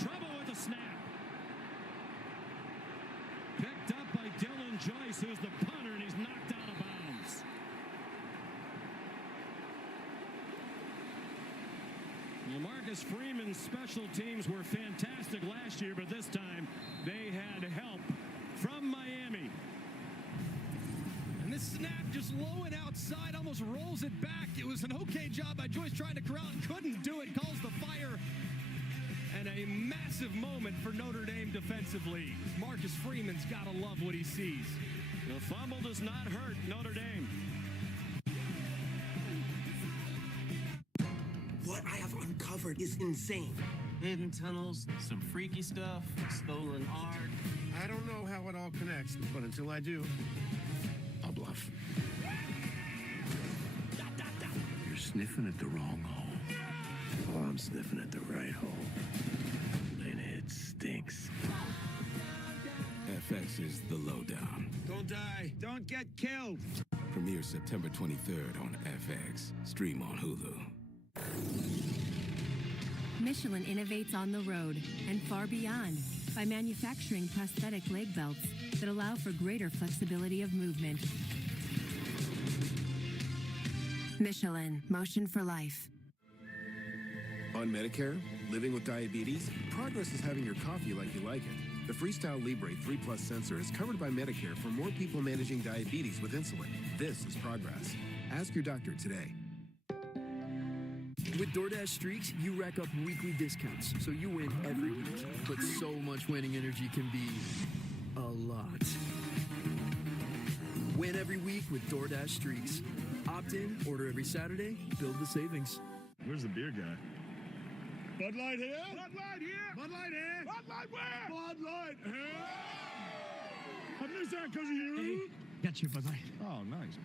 trouble with the snap. Picked up by Dylan Joyce, who's the punter, and he's knocked out of bounds. Well, Marcus Freeman's special teams were fantastic last year, but this time they had help from Miami. And this snap just low and outside, almost rolls it back. It was an okay job by Joyce trying to corral and couldn't do it. Calls the fire. And a massive moment for Notre Dame defensively. Marcus Freeman's got to love what he sees. The fumble does not hurt Notre Dame. What I have uncovered is insane. Hidden tunnels, some freaky stuff, stolen art. I don't know how it all connects, but until I do, I'll bluff. You're sniffing at the wrong hole. Oh, I'm sniffing at the right hole. And it stinks. FX is the lowdown. Don't die. Don't get killed. Premieres September 23rd on FX. Stream on Hulu. Michelin innovates on the road and far beyond by manufacturing prosthetic leg belts that allow for greater flexibility of movement. Michelin, motion for life. On Medicare, living with diabetes, progress is having your coffee like you like it. The Freestyle Libre 3 Plus sensor is covered by Medicare for more people managing diabetes with insulin. This is progress. Ask your doctor today. With DoorDash Streaks, you rack up weekly discounts, so you win every week. But so much winning energy can be a lot. Win every week with DoorDash Streaks. Opt in, order every Saturday, build the savings. Where's the beer guy? Bud Light here. Bud Light here. Bud Light here. Bud Light where? Bud Light here. I missed that because of you. Hey, got your Bud Light. Oh, nice.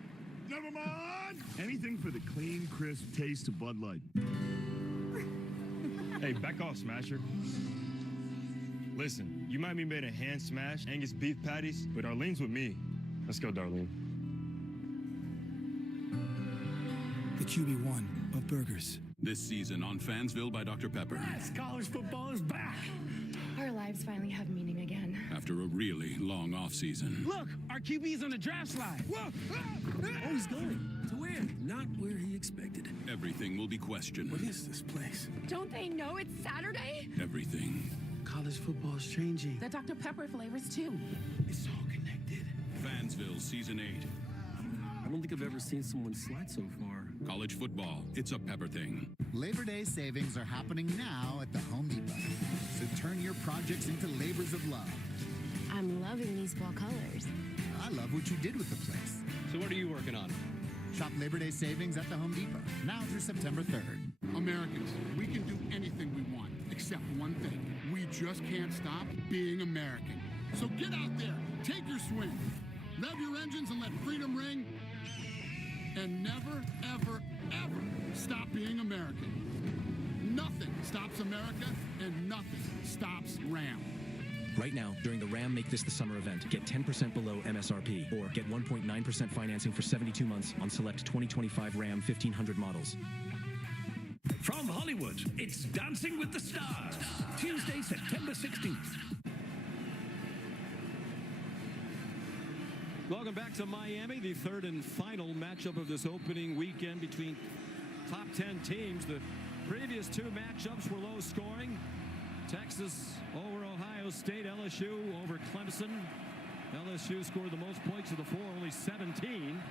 Never mind. Anything for the clean, crisp taste of Bud Light. Hey, back off, Smasher. Listen, you might be made a hand smash Angus beef patties, but Arlene's with me. Let's go, Darlene. The QB1 of burgers. This season on Fansville by Dr. Pepper. Yes, college football is back. Our lives finally have meaning again. After a really long offseason. Look, our QB's on the draft slide. Whoa! Oh, he's going. To where? Not where he expected. Everything will be questioned. What is this place? Don't they know it's Saturday? Everything. College football is changing. The Dr. Pepper flavors, too. It's all connected. Fansville Season 8. I don't think I've ever seen someone slide so far. College football, it's a Pepper thing. Labor Day savings are happening now at the Home Depot. So turn your projects into labors of love. I'm loving these fall colors. I love what you did with the place. So what are you working on? Shop Labor Day savings at the Home Depot, now through September 3rd. Americans, we can do anything we want, except one thing. We just can't stop being American. So get out there, take your swing, rev your engines and let freedom ring, and never, ever, ever stop being American. Nothing stops America, and nothing stops Ram. Right now, during the Ram Make This the Summer event, get 10% below MSRP or get 1.9% financing for 72 months on select 2025 Ram 1500 models. From Hollywood, it's Dancing with the Stars, Tuesday, September 16th. Welcome back to Miami, the third and final matchup of this opening weekend between top 10 teams. The previous two matchups were low scoring. Texas over Ohio State, LSU over Clemson. LSU scored the most points of the four, only 17.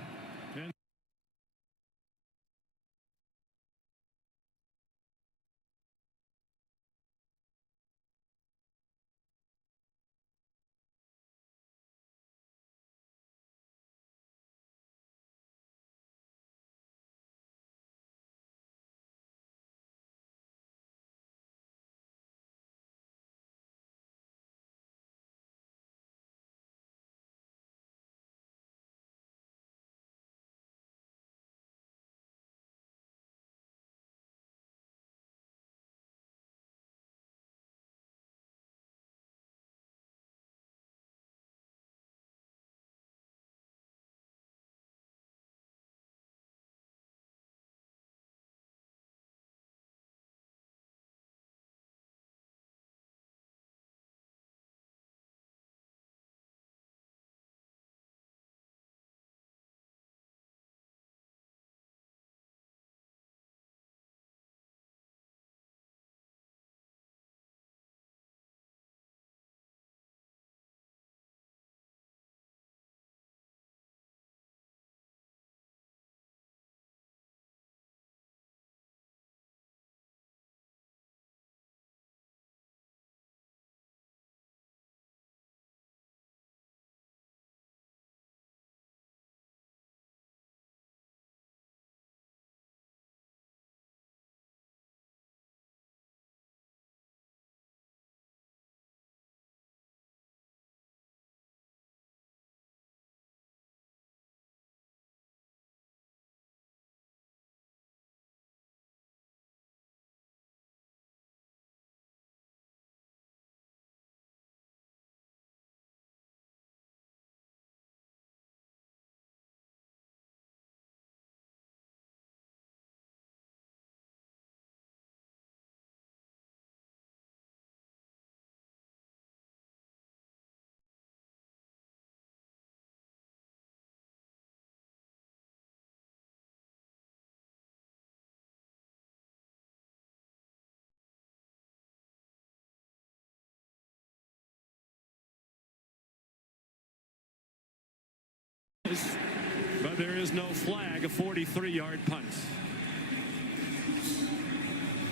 But there is no flag, a 43-yard punt.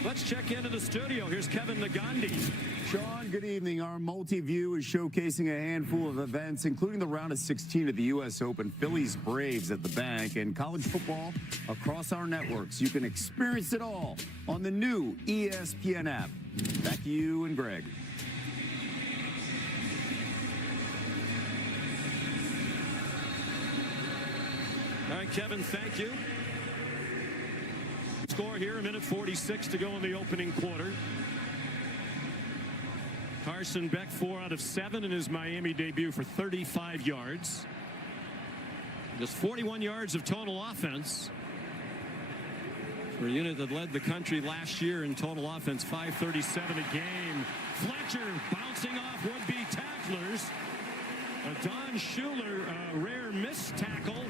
Let's check into the studio. Here's Kevin Nagandi. Sean, good evening. Our multi-view is showcasing a handful of events, including the round of 16 of the U.S. Open, Phillies Braves at the Bank, and college football across our networks. You can experience it all on the new ESPN app. Back to you and Greg. All right, Kevin, thank you. Score here, 1:46 to go in the opening quarter. Carson Beck, 4 out of 7 in his Miami debut for 35 yards. Just 41 yards of total offense for a unit that led the country last year in total offense, 537 a game. Fletcher bouncing off would-be tacklers. Don Schuler, a rare missed tackle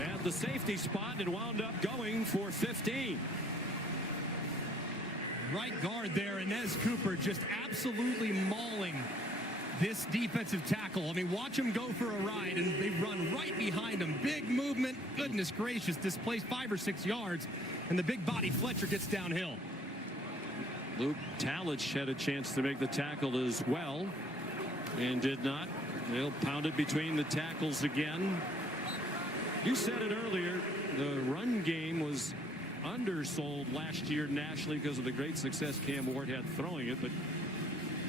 at the safety spot, and wound up going for 15. Right guard there, Inez Cooper just absolutely mauling this defensive tackle. I mean, watch him go for a ride, and they run right behind him. Big movement. Goodness gracious, displaced 5 or 6 yards, and the big body Fletcher gets downhill. Luke Talich had a chance to make the tackle as well, and did not. They'll pound it between the tackles again. You said it earlier, the run game was undersold last year nationally because of the great success Cam Ward had throwing it, but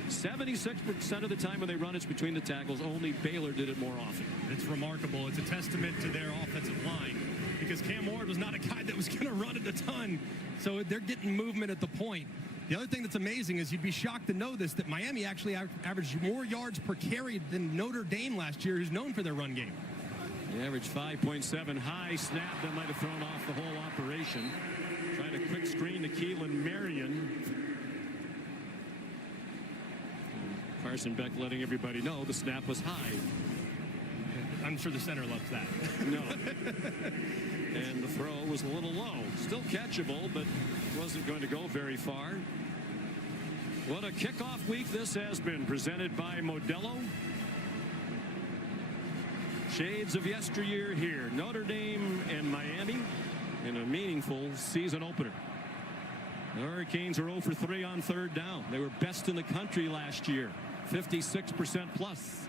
76% of the time when they run, it's between the tackles. Only Baylor did it more often. It's remarkable. It's a testament to their offensive line, because Cam Ward was not a guy that was going to run it a ton, so they're getting movement at the point. The other thing that's amazing is you'd be shocked to know this, that Miami actually averaged more yards per carry than Notre Dame last year, who's known for their run game. They averaged 5.7. High snap that might have thrown off the whole operation. Trying a quick screen to Keelan Marion. Carson Beck letting everybody know the snap was high. I'm sure the center loves that. No. And the throw was a little low. Still catchable, but wasn't going to go very far. What a kickoff week this has been. Presented by Modelo. Shades of yesteryear here. Notre Dame and Miami in a meaningful season opener. The Hurricanes are 0 for 3 on third down. They were best in the country last year. 56% plus.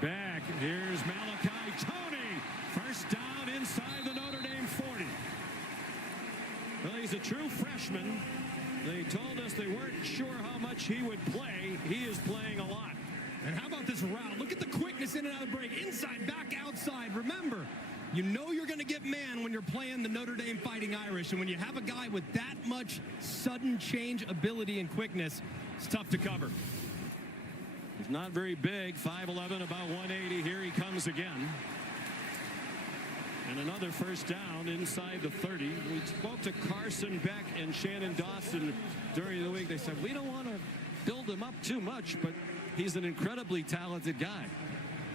Back. Here's Malachi Tony. First down inside the Notre Dame 40. Well, he's a true freshman. They told us they weren't sure how much he would play. He is playing a lot. And how about this route? Look at the quickness in and out of the break. Inside, back, outside. Remember, you know you're going to get man when you're playing the Notre Dame Fighting Irish. And when you have a guy with that much sudden change ability and quickness, it's tough to cover. He's not very big, 5'11", about 180. Here he comes again. And another first down inside the 30. We spoke to Carson Beck and Shannon Dawson during the week. They said, we don't want to build him up too much, but he's an incredibly talented guy.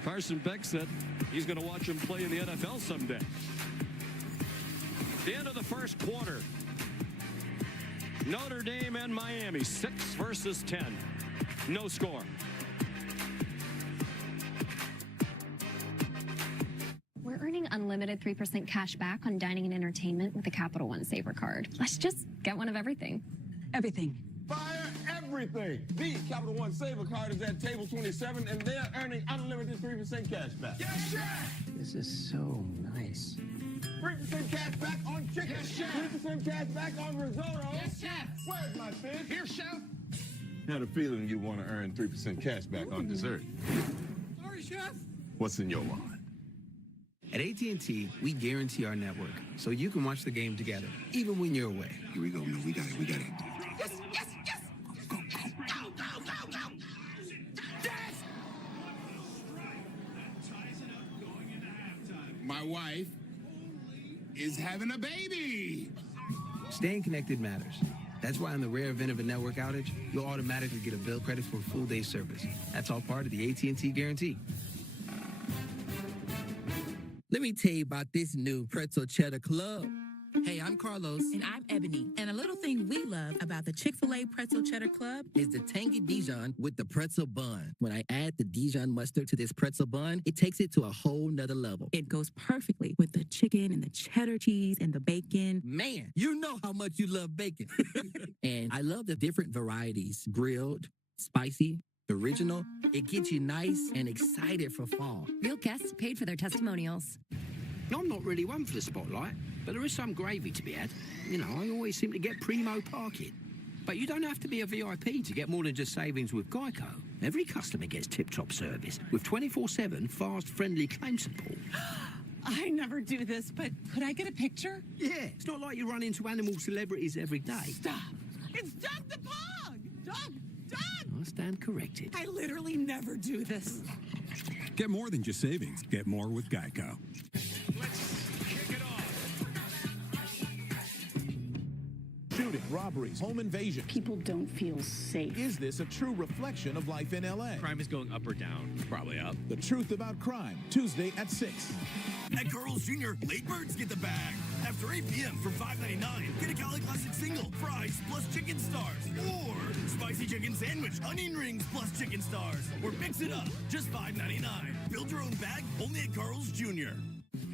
Carson Beck said he's going to watch him play in the NFL someday. The end of the first quarter. Notre Dame and Miami, 6 versus 10. No score. We're earning unlimited 3% cash back on dining and entertainment with the Capital One Saver card. Let's just get one of everything. Everything. Fire everything. The Capital One Saver card is at table 27, and they're earning unlimited 3% cash back. Yes, chef! This is so nice. 3% cash back on chicken. Yes, chef! 3% cash back on risotto. Yes, chef! Where's my fish? Here, chef! Had a feeling you want to earn 3% cash back on dessert. Sorry, chef! What's in your wallet? At AT&T, we guarantee our network so you can watch the game together, even when you're away. Here we go, man. We got it. We got it. Yes, yes, yes! Go, go, go, go, go, go! Yes! My wife is having a baby. Staying connected matters. That's why in the rare event of a network outage, you'll automatically get a bill credit for a full day's service. That's all part of the AT&T guarantee. Let me tell you about this new pretzel cheddar club. Hey, I'm Carlos. And I'm Ebony. And a little thing we love about the Chick-fil-A Pretzel Cheddar Club is the tangy Dijon with the pretzel bun. When I add the Dijon mustard to this pretzel bun, it takes it to a whole nother level. It goes perfectly with the chicken and the cheddar cheese and the bacon. Man, you know how much you love bacon. And I love the different varieties. Grilled, spicy, original. It gets you nice and excited for fall. Real guests paid for their testimonials. I'm not really one for the spotlight, but there is some gravy to be had. You know, I always seem to get primo parking. But you don't have to be a VIP to get more than just savings with Geico. Every customer gets tip-top service with 24/7 fast, friendly claim support. I never do this, but could I get a picture? Yeah, it's not like you run into animal celebrities every day. Stop. It's Doug the Pug. Doug. I stand corrected. I literally never do this. Get more than just savings. Get more with Geico. Shooting, robberies, home invasions. People don't feel safe. Is this a true reflection of life in LA? Crime is going up or down? Probably up. The Truth About Crime, Tuesday at 6. At Carl's Jr., late birds get the bag. After 8 p.m. for $5.99, get a Cali Classic single, fries plus chicken stars. Or spicy chicken sandwich, onion rings plus chicken stars. Or mix it up, just $5.99. Build your own bag, only at Carl's Jr.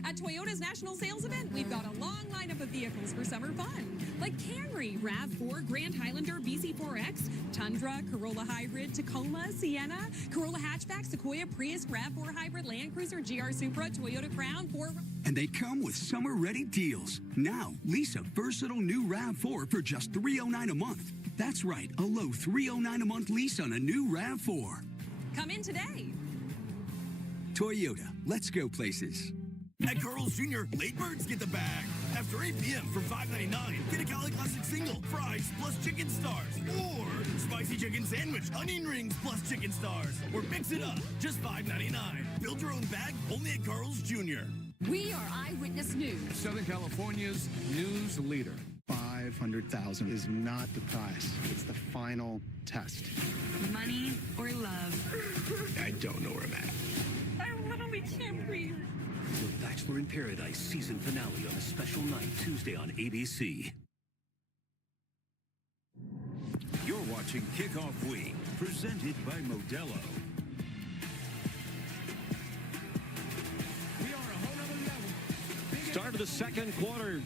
At Toyota's national sales event, we've got a long lineup of vehicles for summer fun. Like Camry, RAV4, Grand Highlander, BZ4X, Tundra, Corolla Hybrid, Tacoma, Sienna, Corolla Hatchback, Sequoia, Prius, RAV4 Hybrid, Land Cruiser, GR Supra, Toyota Crown, Ford. And they come with summer-ready deals. Now, lease a versatile new RAV4 for just $309 a month. That's right, a low $309 a month lease on a new RAV4. Come in today. Toyota, let's go places. At Carl's Jr., late birds get the bag. After 8 p.m. for $5.99, get a Cali Classic single, fries plus chicken stars. Or spicy chicken sandwich, onion rings plus chicken stars. Or mix it up, just $5.99. Build your own bag, only at Carl's Jr. We are Eyewitness News. Southern California's news leader. 500,000 is not the price. It's the final test. Money or love? I don't know where I'm at. I literally can't breathe. The Bachelor in Paradise season finale on a special night Tuesday on ABC. You're watching Kickoff Week, presented by Modelo. Start of the second quarter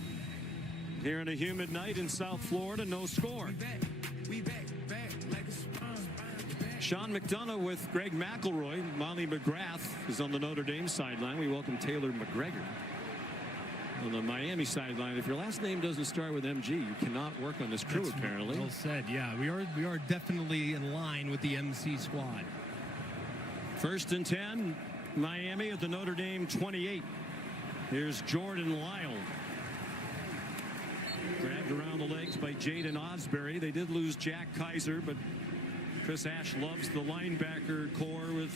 here on a humid night in South Florida. No score. We back like a spine. Sean McDonough with Greg McElroy. Molly McGrath is on the Notre Dame sideline. We welcome Taylor McGregor on the Miami sideline. If your last name doesn't start with MG, you cannot work on this crew. That's apparently. Well said. Yeah, we are definitely in line with the MC squad. 1st and 10, Miami at the Notre Dame 28. Here's Jordan Lyle. Grabbed around the legs by Jaden Osbury. They did lose Jack Kaiser, but Chris Ash loves the linebacker core with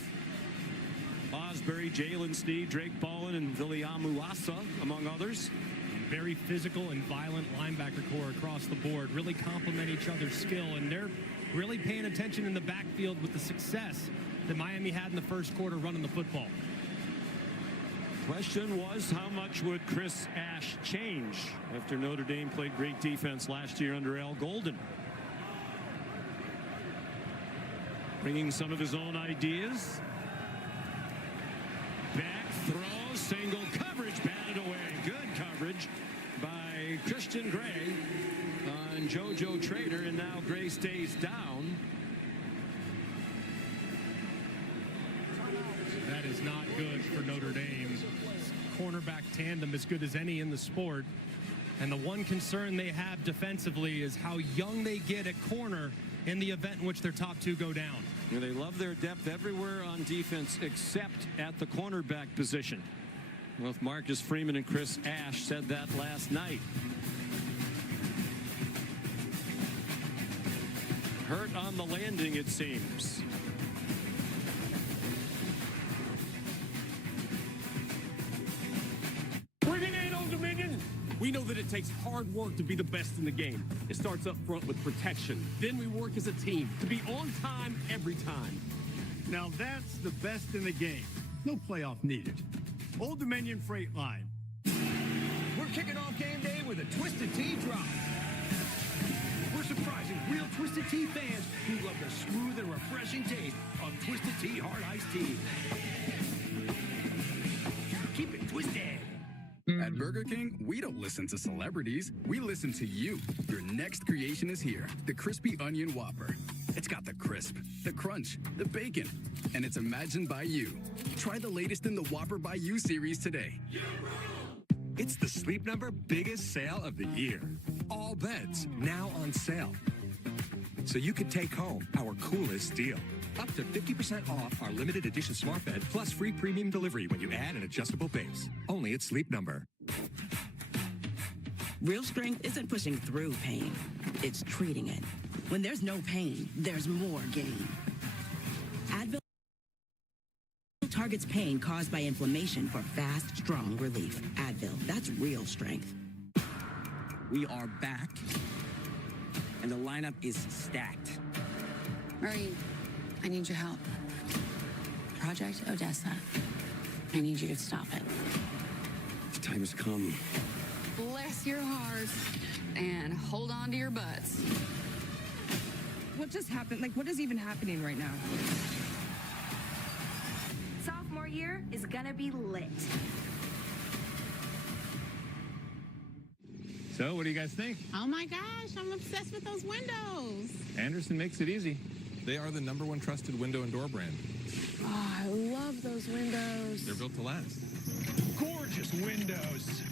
Osbury, Jalen Sneed, Drake Bowen, and Viliamuasa, among others. Very physical and violent linebacker core across the board. Really complement each other's skill, and they're really paying attention in the backfield with the success that Miami had in the first quarter running the football. Question was, how much would Chris Ash change after Notre Dame played great defense last year under Al Golden? Bringing some of his own ideas. Back throw, single coverage, batted away. Good coverage by Christian Gray on JoJo Trader, and now Gray stays down. That is not good for Notre Dame. Cornerback tandem as good as any in the sport. And the one concern they have defensively is how young they get at corner in the event in which their top two go down. And they love their depth everywhere on defense except at the cornerback position. Both Marcus Freeman and Chris Ash said that last night. Hurt on the landing, it seems. Bring it in, Old Dominion! We know that it takes hard work to be the best in the game. It starts up front with protection. Then we work as a team to be on time every time. Now that's the best in the game. No playoff needed. Old Dominion Freight Line. We're kicking off game day with a Twisted Tea drop. We're surprising real Twisted Tea fans who love the smooth and refreshing taste of Twisted Tea Hard Iced Tea. Keep it twisted. At Burger King, we don't listen to celebrities. We listen to you. Your next creation is here. The Crispy Onion Whopper. It's got the crisp, the crunch, the bacon, and it's imagined by you. Try the latest in the Whopper by You series today. It's the Sleep Number biggest sale of the year. All beds now on sale. So you can take home our coolest deal. Up to 50% off our limited edition smart bed plus free premium delivery when you add an adjustable base. Only at Sleep Number. Real strength isn't pushing through pain. It's treating it. When there's no pain, there's more gain. Advil targets pain caused by inflammation for fast, strong relief. Advil, that's real strength. We are back, and the lineup is stacked. Marie, I need your help. Project Odessa. I need you to stop it. The time has come. Bless your hearts and hold on to your butts. What just happened? Like, what is even happening right now? Sophomore year is gonna be lit. So, what do you guys think? Oh my gosh, I'm obsessed with those windows. Anderson makes it easy. They are the #1 trusted window and door brand. Oh, I love those windows. They're built to last. Gorgeous windows.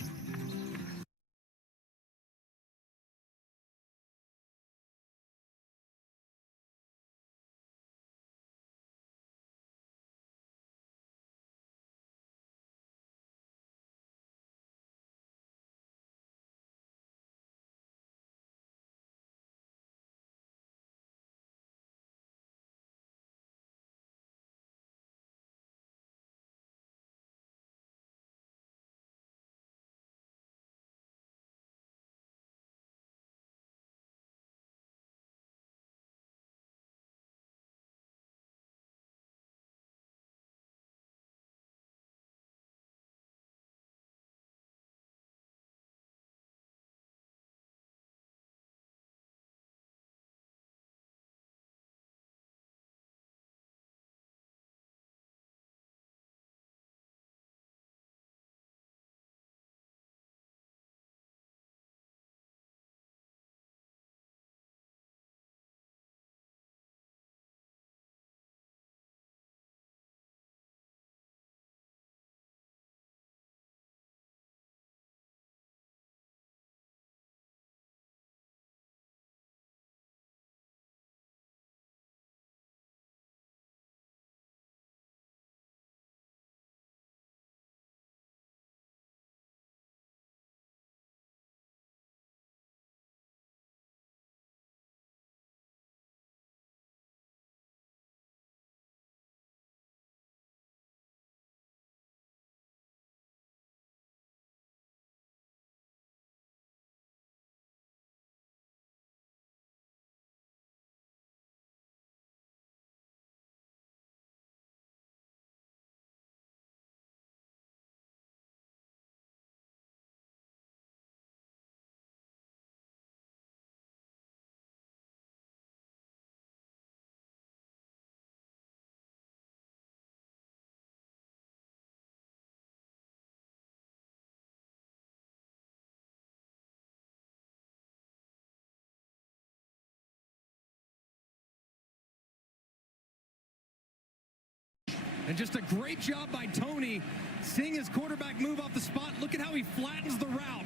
And just a great job by Tony, seeing his quarterback move off the spot. Look at how he flattens the route.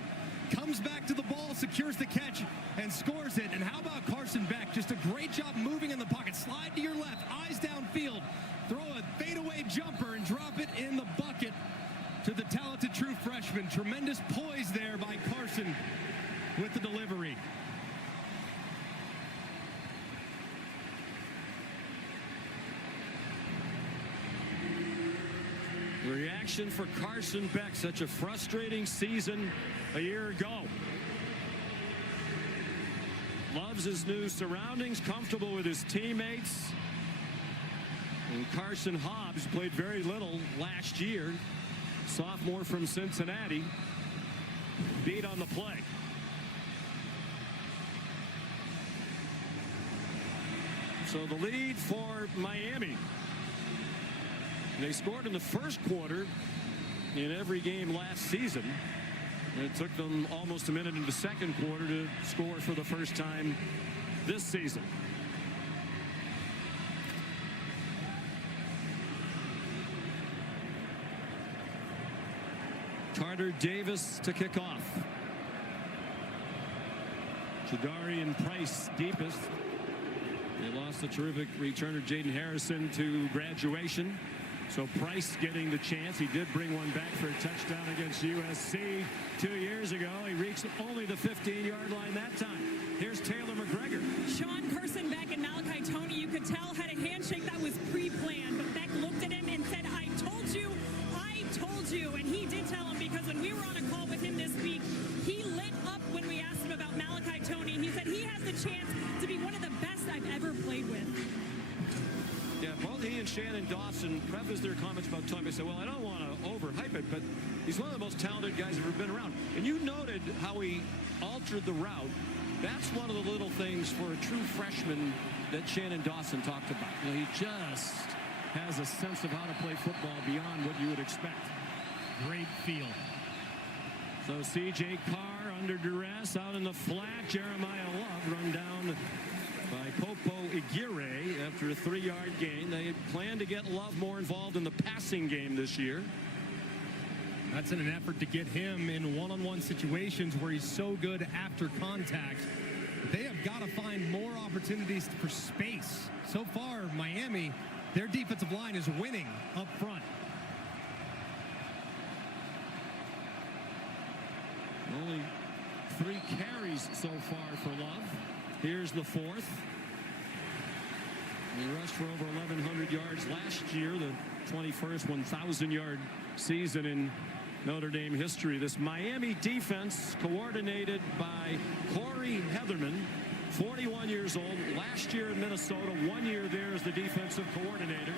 Comes back to the ball, secures the catch, and scores it. And how about Carson Beck? Just a great job moving in the pocket. Slide to your left, eyes downfield. Throw a fadeaway jumper and drop it in the bucket to the talented true freshman. Tremendous poise there by Carson with the delivery. Reaction for Carson Beck, such a frustrating season a year ago. Loves his new surroundings, comfortable with his teammates. And Carson Hobbs played very little last year, sophomore from Cincinnati. beat on the play. So the lead for Miami. They scored in the first quarter in every game last season. And it took them almost a minute in the second quarter to score for the first time this season. Carter Davis to kick off. Jadarian Price deepest. They lost the terrific returner Jaden Harrison to graduation. So Price getting the chance. He did bring one back for a touchdown against USC 2 years ago. He reached only the 15-yard line that time. Here's Taylor McGregor. Sean Carson back and Malachi Tony, you could tell, had a handshake that was pre-planned. But Beck looked at him and said, I told you. And he did tell him, because when we were on a call with him this week, he lit up when we asked him about Malachi Tony. He said he has the chance to be one of the best I've ever played with. Yeah, both he and Shannon Dawson prefaced their comments about Tony. They said, well, I don't want to overhype it, but he's one of the most talented guys ever been around. And you noted how he altered the route. That's one of the little things for a true freshman that Shannon Dawson talked about. You know, he just has a sense of how to play football beyond what you would expect. Great feel. So C.J. Carr under duress out in the flat. Jeremiah Love run down by Popo Aguirre after a 3-yard gain. They plan to get Love more involved in the passing game this year. That's in an effort to get him in one-on-one situations where he's so good after contact. They have got to find more opportunities for space. So far, Miami, their defensive line is winning up front. Only 3 carries so far for Love. Here's the fourth. He rushed for over 1,100 yards last year, the 21st 1,000-yard season in Notre Dame history. This Miami defense, coordinated by Corey Heatherman, 41 years old, last year in Minnesota, 1 year there as the defensive coordinator,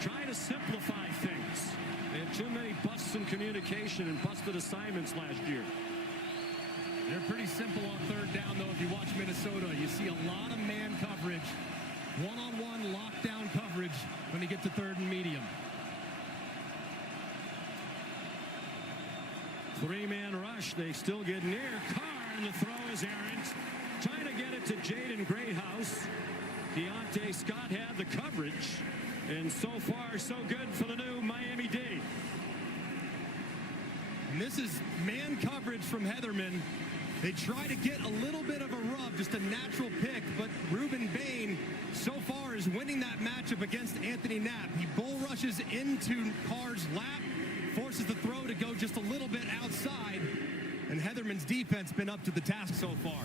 trying to simplify things. They had too many busts in communication and busted assignments last year. They're pretty simple on third down, though. If you watch Minnesota, you see a lot of man coverage, one-on-one lockdown coverage when you get to third and medium. 3-man rush. They still get near. Carr, and the throw is errant. Trying to get it to Jaden Greathouse. Deontay Scott had the coverage. And so far, so good for the new Miami D. And this is man coverage from Heatherman. They try to get a little bit of a rub, just a natural pick, but Ruben Bain so far is winning that matchup against Anthony Knapp. He bull rushes into Carr's lap, forces the throw to go just a little bit outside, and Heatherman's defense been up to the task so far.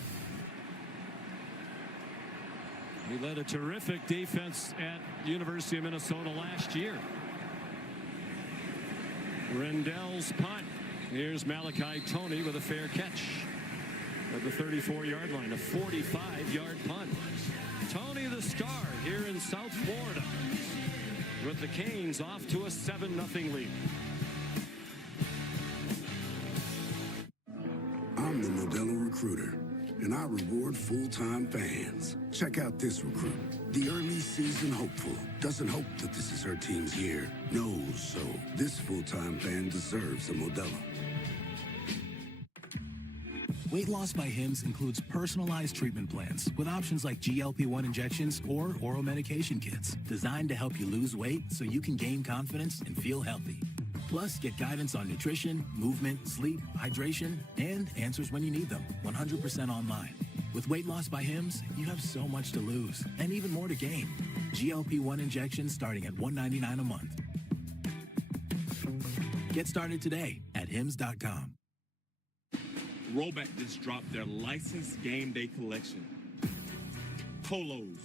He led a terrific defense at the University of Minnesota last year. Rendell's punt. Here's Malachi Tony with a fair catch at the 34-yard line, a 45-yard punt. Tony the star here in South Florida with the Canes off to a 7-0 lead. I'm the Modelo Recruiter, and I reward full-time fans. Check out this recruit. The early season hopeful doesn't hope that this is her team's year. Knows so. This full-time fan deserves a Modelo. Weight Loss by Hims includes personalized treatment plans with options like GLP-1 injections or oral medication kits designed to help you lose weight so you can gain confidence and feel healthy. Plus, get guidance on nutrition, movement, sleep, hydration, and answers when you need them, 100% online. With Weight Loss by Hims, you have so much to lose and even more to gain. GLP-1 injections starting at $199 a month. Get started today at hims.com. Rollback just dropped their licensed game day collection. Polos,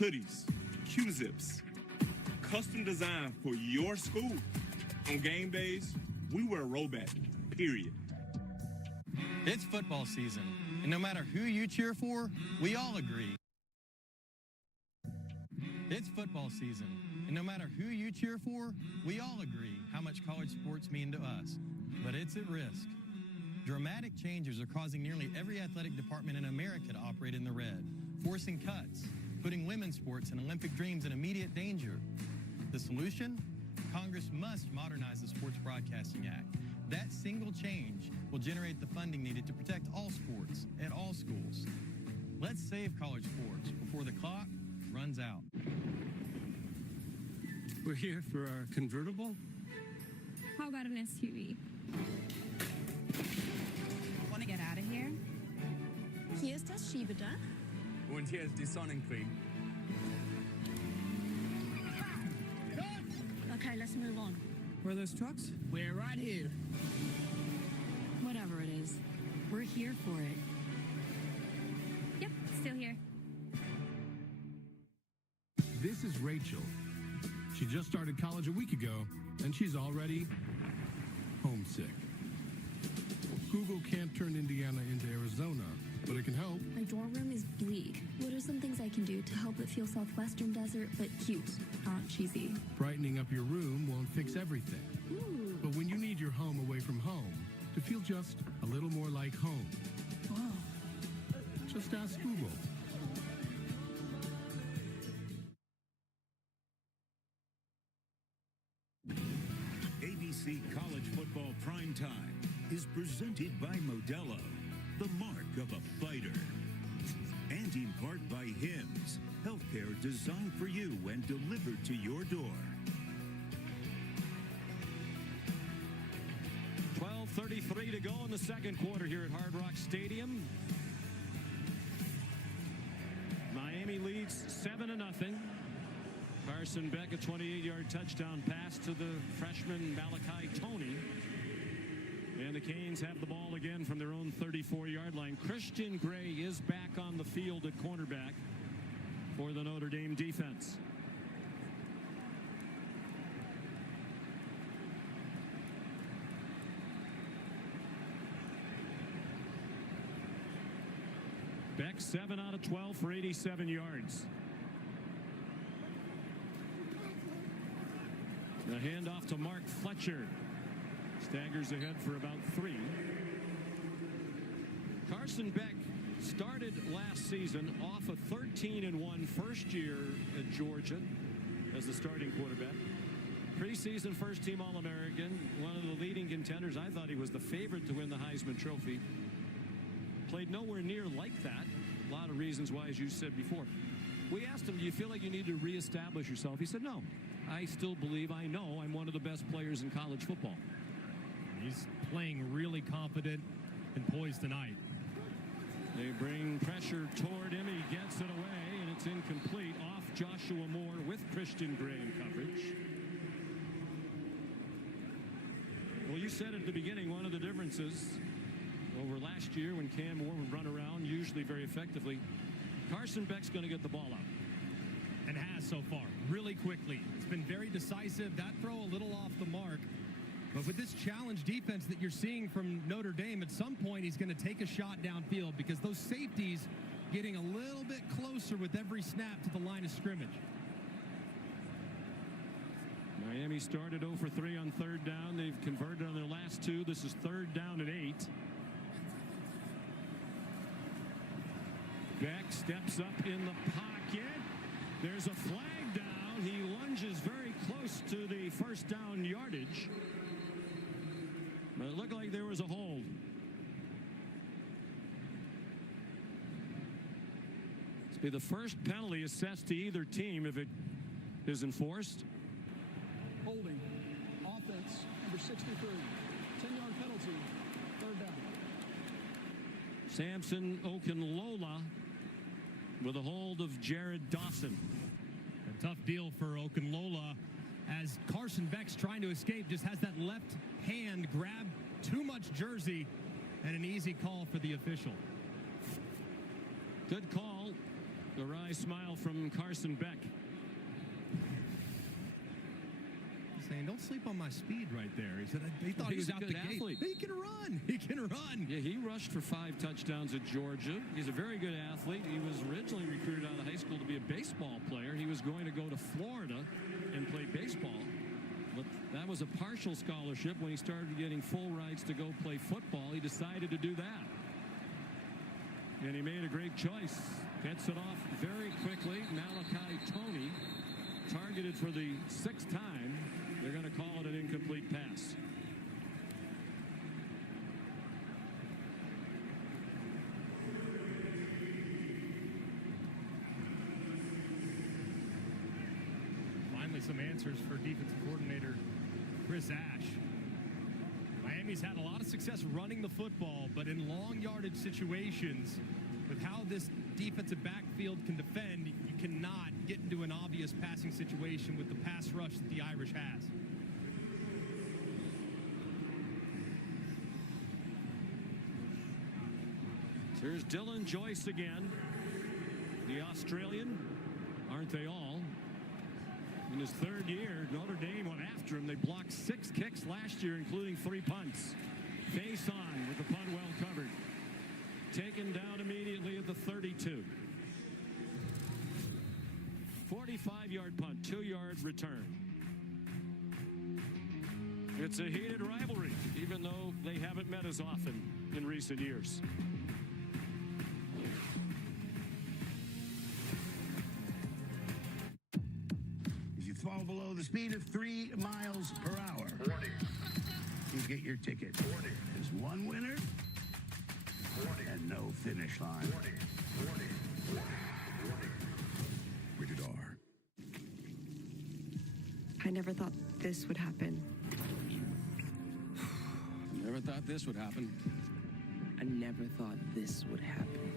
hoodies, Q-zips, custom designed for your school. On game days, we wear Rollback, period. It's football season, and no matter who you cheer for, we all agree. It's football season, and no matter who you cheer for, we all agree how much college sports mean to us. But it's at risk. Dramatic changes are causing nearly every athletic department in America to operate in the red, forcing cuts, putting women's sports and Olympic dreams in immediate danger. The solution? Congress must modernize the Sports Broadcasting Act. That single change will generate the funding needed to protect all sports at all schools. Let's save college sports before the clock runs out. We're here for our convertible. How about an SUV? Want to get out of here? Hier ist das Schiebedach. Und hier ist die Sonnencreme. Okay, let's move on. Where are those trucks? We're right here. Whatever it is, we're here for it. Yep, still here. This is Rachel. She just started college a week ago, and she's already homesick. Google can't turn Indiana into Arizona, but it can help. My dorm room is bleak. What are some things I can do to help it feel Southwestern desert, but cute, not cheesy? Brightening up your room won't fix everything. Ooh. But when you need your home away from home to feel just a little more like home, just ask Google. ABC College Football Primetime is presented by Modelo, the mark of a fighter. And in part by Hims, healthcare designed for you and delivered to your door. 12:33 to go in the second quarter here at Hard Rock Stadium. Miami leads 7-0. Carson Beck, a 28-yard touchdown pass to the freshman Malachi Toney. And the Canes have the ball again from their own 34-yard line. Christian Gray is back on the field at cornerback for the Notre Dame defense. Beck 7 out of 12 for 87 yards. The handoff to Mark Fletcher. Staggers ahead for about 3. Carson Beck started last season off a 13-1 first year at Georgia as the starting quarterback. Preseason first-team All-American, one of the leading contenders. I thought he was the favorite to win the Heisman Trophy. Played nowhere near like that. A lot of reasons why, as you said before. We asked him, do you feel like you need to reestablish yourself? He said, no. I still believe, I know I'm one of the best players in college football. He's playing really confident and poised tonight. They bring pressure toward him. He gets it away, and it's incomplete. Off Joshua Moore with Christian Gray in coverage. Well, you said at the beginning, one of the differences over last year when Cam Moore would run around, usually very effectively, Carson Beck's going to get the ball out. And has so far, really quickly. It's been very decisive. That throw a little off the mark. But with this challenge defense that you're seeing from Notre Dame, at some point he's going to take a shot downfield because those safeties getting a little bit closer with every snap to the line of scrimmage. Miami started 0 for 3 on third down. They've converted on their last 2. This is third down and 8. Beck steps up in the pocket. There's a flag down. He lunges very close to the first down yardage. But it looked like there was a hold. This will be the first penalty assessed to either team if it is enforced. Holding. Offense, number 63. 10-yard penalty. Third down. Samson Okunlola with a hold of Jared Dawson. A tough deal for Okunlola as Carson Beck's trying to escape, just has that left hand grab too much jersey, and an easy call for the official. Good call. A wry smile from Carson Beck. Saying, don't sleep on my speed right there. He said, he thought he was out the gate. He can run. He can run. Yeah, he rushed for 5 touchdowns at Georgia. He's a very good athlete. He was originally recruited out of high school to be a baseball player. He was going to go to Florida and play baseball. But that was a partial scholarship. When he started getting full rights to go play football, he decided to do that. And he made a great choice. Gets it off very quickly. Malachi Toney targeted for the 6th time. They're going to call it an incomplete pass. Finally, some answers for defensive coordinator Chris Ash. Miami's had a lot of success running the football, but in long yardage situations, with how this defensive backfield can defend, you cannot get into an obvious passing situation with the pass rush that the Irish has. Here's Dylan Joyce again. The Australian, aren't they all? In his 3rd year, Notre Dame went after him. They blocked 6 kicks last year, including 3 punts. Face on with the punt well covered. Taken down immediately at the 32. 45-yard punt, 2-yard return. It's a heated rivalry, even though they haven't met as often in recent years. If you fall below the speed of 3 miles per hour, you get your ticket. There's one winner and no finish line. Rated R. I never thought this would happen. Never thought this would happen. I never thought this would happen.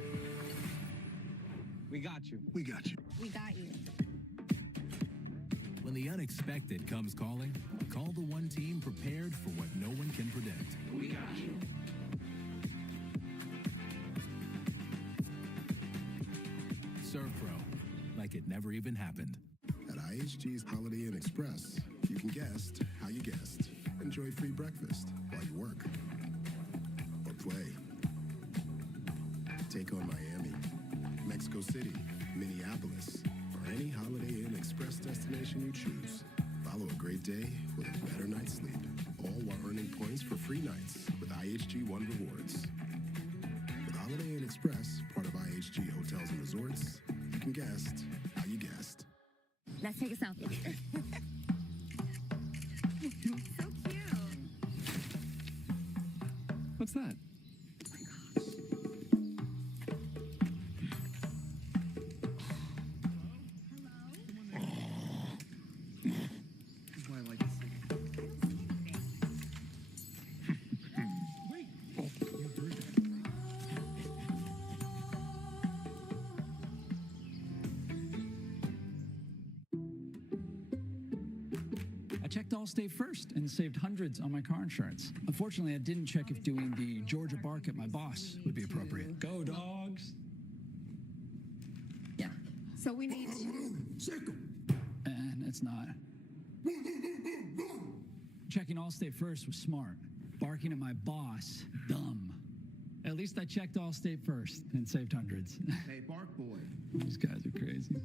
We got you. We got you. We got you. When the unexpected comes calling, call the one team prepared for what no one can predict. We got you. Serve Pro, like it never even happened. At IHG's Holiday Inn Express, you can guest how you guest. Enjoy free breakfast while you work or play. Take on Miami, Mexico City, Minneapolis, or any Holiday Inn Express destination you choose. Follow a great day with a better night's sleep, all while earning points for free nights with IHG One Rewards. With Holiday Inn Express, part of IHG Hotels and Resorts, you can guest how you guest. Let's take a selfie. So cute. What's that? Checked Allstate first and saved hundreds on my car insurance. Unfortunately, I didn't check if doing the Georgia bark at my boss would be appropriate. Go, dogs. Yeah. So we need And it's not. Checking Allstate first was smart. Barking at my boss, dumb. At least I checked Allstate first and saved hundreds. Hey, Bark Boy. These guys are crazy.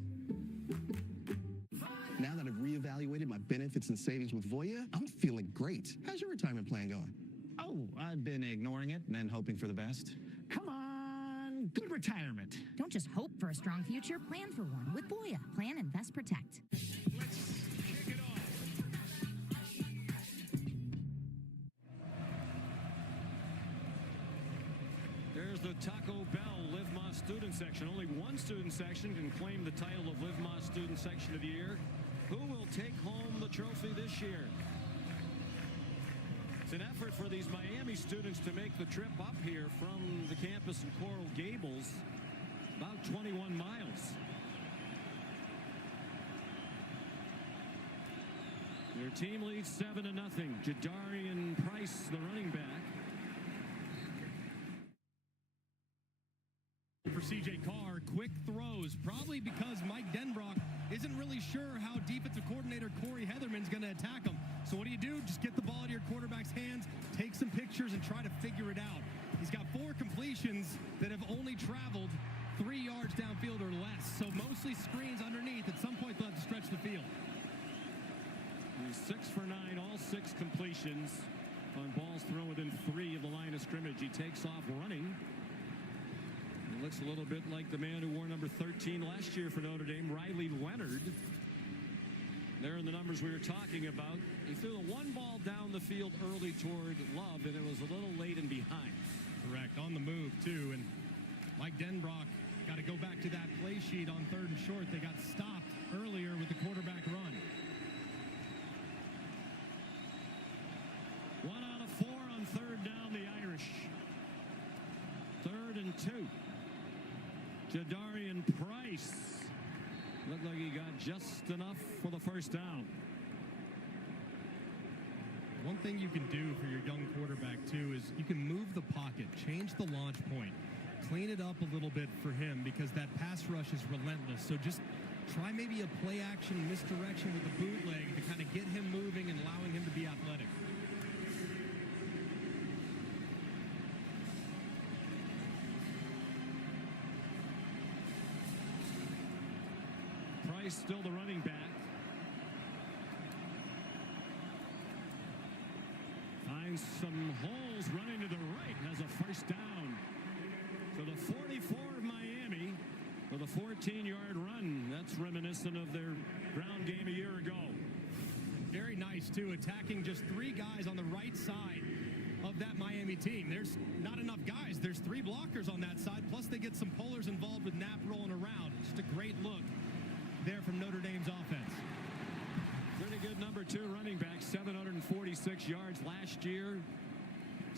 Now that I've reevaluated my benefits and savings with Voya, I'm feeling great. How's your retirement plan going? Oh, I've been ignoring it and then hoping for the best. Come on, good retirement. Don't just hope for a strong future, plan for one with Voya. Plan, invest, protect. There's the Taco Bell Live Más student section. Only one student section can claim the title of Live Más student section of the year. Who will take home the trophy this year? It's an effort for these Miami students to make the trip up here from the campus in Coral Gables, about 21 miles. Their team leads 7-0. Jadarian Price, the running back. For C.J. Carr, quick throws, probably because Mike Denbrock isn't really sure how defensive coordinator Corey Heatherman's going to attack him. So what do? Just get the ball into your quarterback's hands, take some pictures, and try to figure it out. He's got 4 completions that have only traveled 3 yards downfield or less. So mostly screens underneath. At some point, they'll have to stretch the field. He's 6 for 9, all 6 completions on balls thrown within 3 of the line of scrimmage. He takes off running. He looks a little bit like the man who wore number 13 last year for Notre Dame, Riley Leonard. There are the numbers we were talking about. He threw the one ball down the field early toward Love, and it was a little late and behind. Correct, on the move, too. And Mike Denbrock got to go back to that play sheet on 3rd and short. They got stopped earlier with the quarterback run. 1 out of 4 on 3rd down, the Irish. 3rd and 2. Jadarian Price. Looked like he got just enough for the first down. One thing you can do for your young quarterback, too, is you can move the pocket, change the launch point, clean it up a little bit for him because that pass rush is relentless. So just try maybe a play action misdirection with the bootleg to kind of get him moving and allowing him to be athletic. Price still the running back. Finds some holes, running to the right, has a first down. So the 44 of Miami with a 14-yard run. That's reminiscent of their ground game a year ago. Very nice, too, attacking just 3 guys on the right side of that Miami team. There's not enough guys. There's 3 blockers on that side, plus they get some pullers involved with Knapp rolling around. Just a great look there from Notre Dame's offense. Pretty good number 2 running back, 746 yards last year,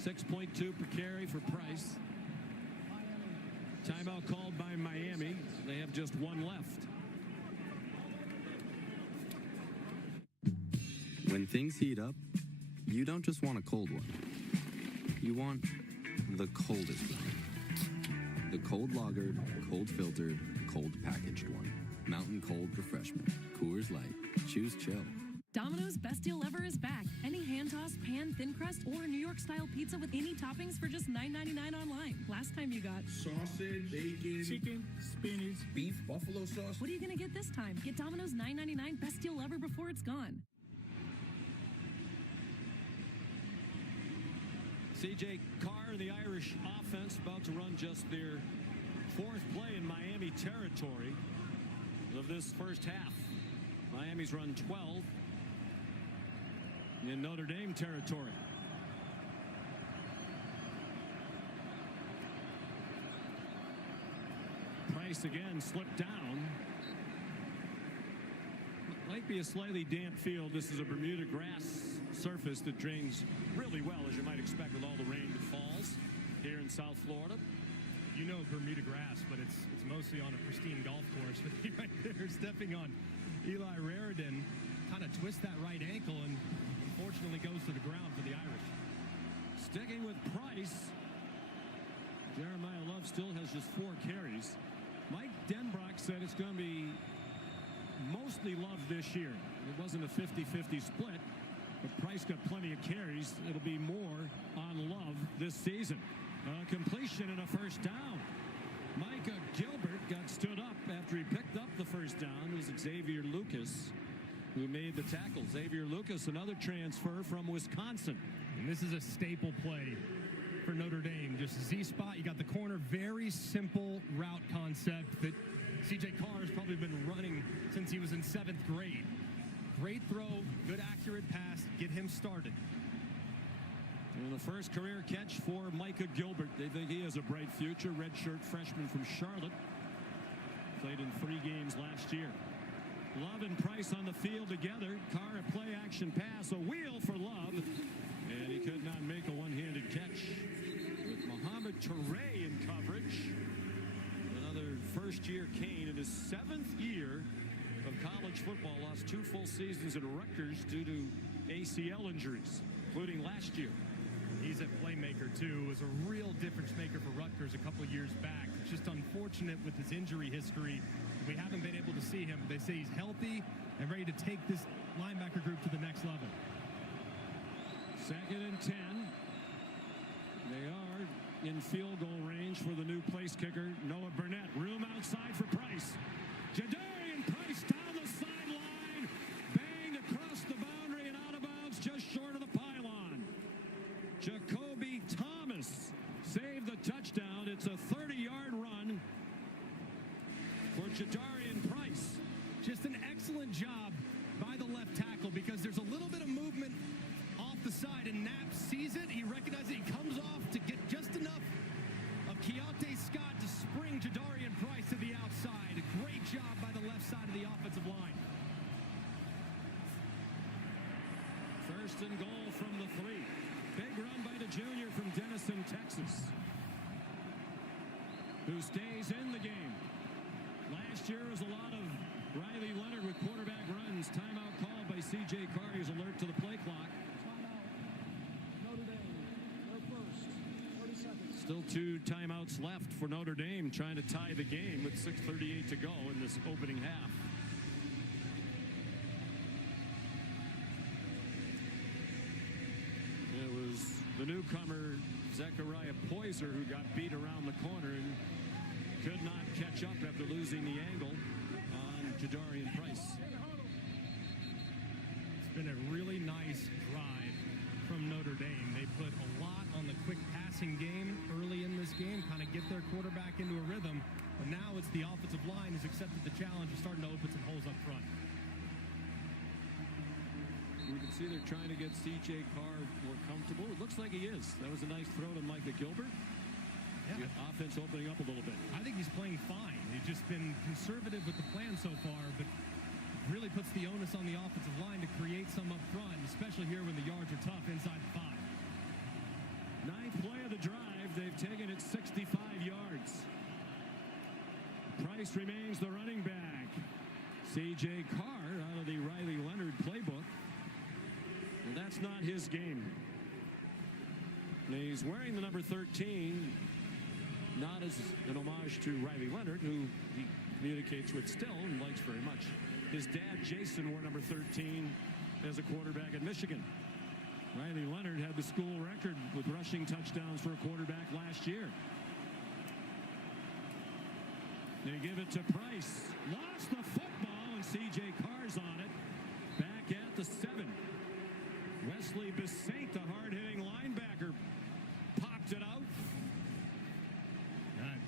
6.2 per carry for Price. Timeout called by Miami. They have just 1 left. When things heat up, you don't just want a cold one. You want the coldest one. The cold lagered, cold filtered, cold packaged one. Mountain Cold Refreshment. Coors Light. Choose chill. Domino's Best Deal Ever is back. Any hand-tossed, pan, thin crust, or New York-style pizza with any toppings for just $9.99 online. Last time you got sausage, bacon, chicken, spinach, beef, buffalo sauce. What are you going to get this time? Get Domino's $9.99 Best Deal Ever before it's gone. C.J. Carr and the Irish offense about to run just their 4th play in Miami territory of this first half. Miami's run 12 in Notre Dame territory. Price again slipped down. Might be a slightly damp field. This is a Bermuda grass surface that drains really well, as you might expect with all the rain that falls here in South Florida. You know Bermuda grass, but it's mostly on a pristine golf course. But he right there stepping on Eli Raridan, kind of twists that right ankle and unfortunately goes to the ground for the Irish. Sticking with Price, Jeremiah Love still has just 4 carries. Mike Denbrock said it's going to be mostly Love this year. It wasn't a 50-50 split, but Price got plenty of carries. It'll be more on Love this season. Completion and a first down. Micah Gilbert got stood up after he picked up the first down. It was Xavier Lucas who made the tackle. Xavier Lucas, another transfer from Wisconsin. And this is a staple play for Notre Dame. Just Z-spot. You got the corner. Very simple route concept that C.J. Carr has probably been running since he was in 7th grade. Great throw, good accurate pass, get him started. And the first career catch for Micah Gilbert. They think he has a bright future. Redshirt freshman from Charlotte. Played in 3 games last year. Love and Price on the field together. Carr a play action pass. A wheel for Love. And he could not make a one-handed catch. With Mohamed Toure in coverage. Another first-year Cane in his 7th year of college football. Lost 2 full seasons at Rutgers due to ACL injuries, including last year. He's a playmaker, too. Was a real difference maker for Rutgers a couple years back. It's just unfortunate with his injury history. We haven't been able to see him. They say he's healthy and ready to take this linebacker group to the next level. 2nd and 10. They are in field goal range for the new place kicker, Noah Burnett. Room outside for Price. Jadarian Price down the sideline. Banged across the boundary. First and goal from the 3. Big run by the junior from Denison, Texas, who stays in the game. Last year was a lot of Riley Leonard with quarterback runs. Timeout called by C.J. Carr. He's alert to the play clock. Notre Dame, their first. 30 seconds. Still 2 timeouts left for Notre Dame, trying to tie the game with 6:38 to go in this opening half. It was the newcomer, Zechariah Poyser, who got beat around the corner and could not catch up after losing the angle on Jadarian Price. It's been a really nice drive from Notre Dame. They put a lot on the quick passing game early in this game, kind of get their quarterback into a rhythm. But now it's the offensive line has accepted the challenge of starting to open some holes up front. You can see they're trying to get C.J. Carr more comfortable. It looks like he is. That was a nice throw to Micah Gilbert. Yeah. The offense opening up a little bit. I think he's playing fine. He's just been conservative with the plan so far, but really puts the onus on the offensive line to create some up front, especially here when the yards are tough inside the 5. Ninth play of the drive. They've taken it 65 yards. Price remains the running back. C.J. Carr out of the Riley Leonard playbook. And that's not his game. And he's wearing the number 13, not as an homage to Riley Leonard, who he communicates with still and likes very much. His dad, Jason, wore number 13 as a quarterback at Michigan. Riley Leonard had the school record with rushing touchdowns for a quarterback last year. They give it to Price. Lost the football, and C.J. Carr's on it. Back at the 7. Wesley Bissaint, the hard-hitting linebacker, popped it out.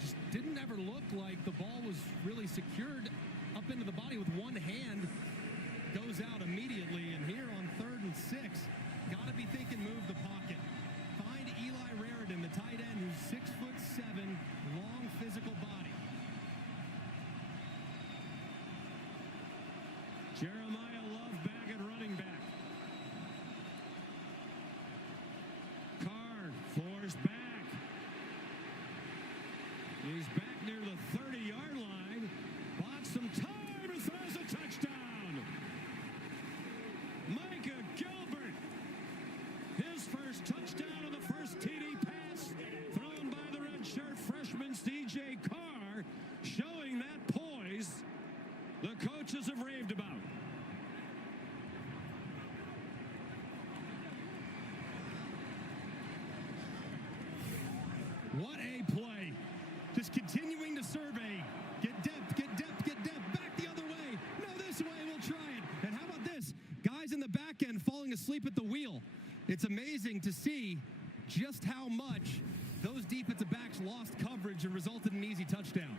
Just didn't ever look like the ball was really secured up into the body with one hand. Goes out immediately, and here on 3rd and 6, got to be thinking move the pocket. Find Eli Raridan, the tight end, who's 6'7", long physical body. Jeremiah Love back at running back. Carr forced back. He's back near the 30-yard line. Bought some time and throws a touchdown. Micah Gilbert. His first touchdown on the first TD pass thrown by the redshirt freshman C.J. Carr, showing that poise the coaches have raved about. What a play. Just continuing to survey. Get depth, get depth, get depth. Back the other way. No, this way. We'll try it. And how about this? Guys in the back end falling asleep at the wheel. It's amazing to see just how much those defensive backs lost coverage and resulted in an easy touchdown.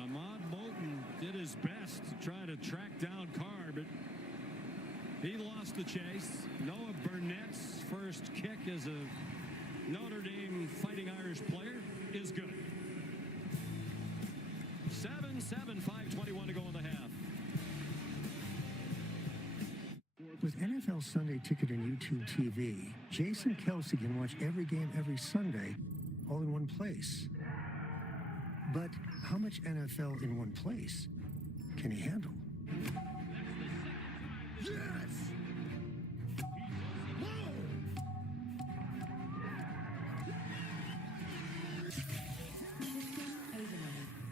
Ahmad Bolton did his best to try to track down Carr, but he lost the chase. Noah Burnett's first kick as a Notre Dame Fighting Irish player is good. 7-7, 5:21 to go in the half. With NFL Sunday Ticket and YouTube TV, Jason Kelsey can watch every game every Sunday, all in one place. But how much NFL in one place can he handle? Yes!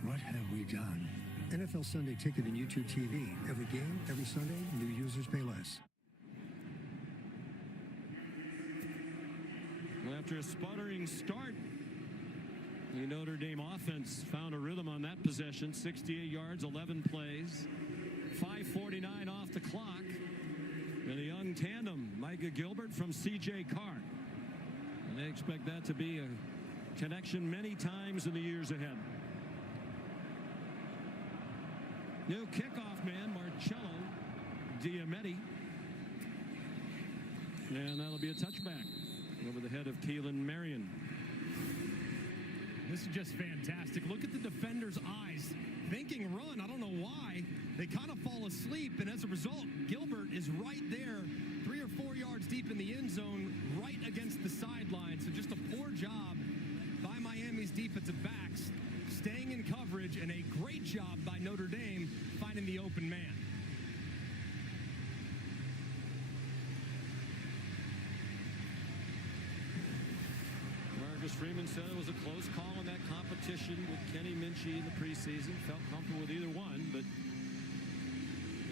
What have we done? NFL Sunday Ticket and YouTube TV. Every game, every Sunday, new users pay less. After a sputtering start, the Notre Dame offense found a rhythm on that possession. 68 yards, 11 plays, 5:49 off the clock. And a young tandem, Micah Gilbert from C.J. Carr. And they expect that to be a connection many times in the years ahead. New kickoff man, Marcello Diametti. And that'll be a touchback over the head of Keelan Marion. This is just fantastic. Look at the defender's eyes. Thinking run, I don't know why. They kind of fall asleep, and as a result, Gilbert is right there, 3 or 4 yards deep in the end zone, right against the sideline. So just a poor job by Miami's defensive backs, staying in coverage, and a great job by Notre Dame finding the open man. Marcus Freeman said it was a close call in that competition with Kenny Minchie in the preseason. Felt comfortable with either one, but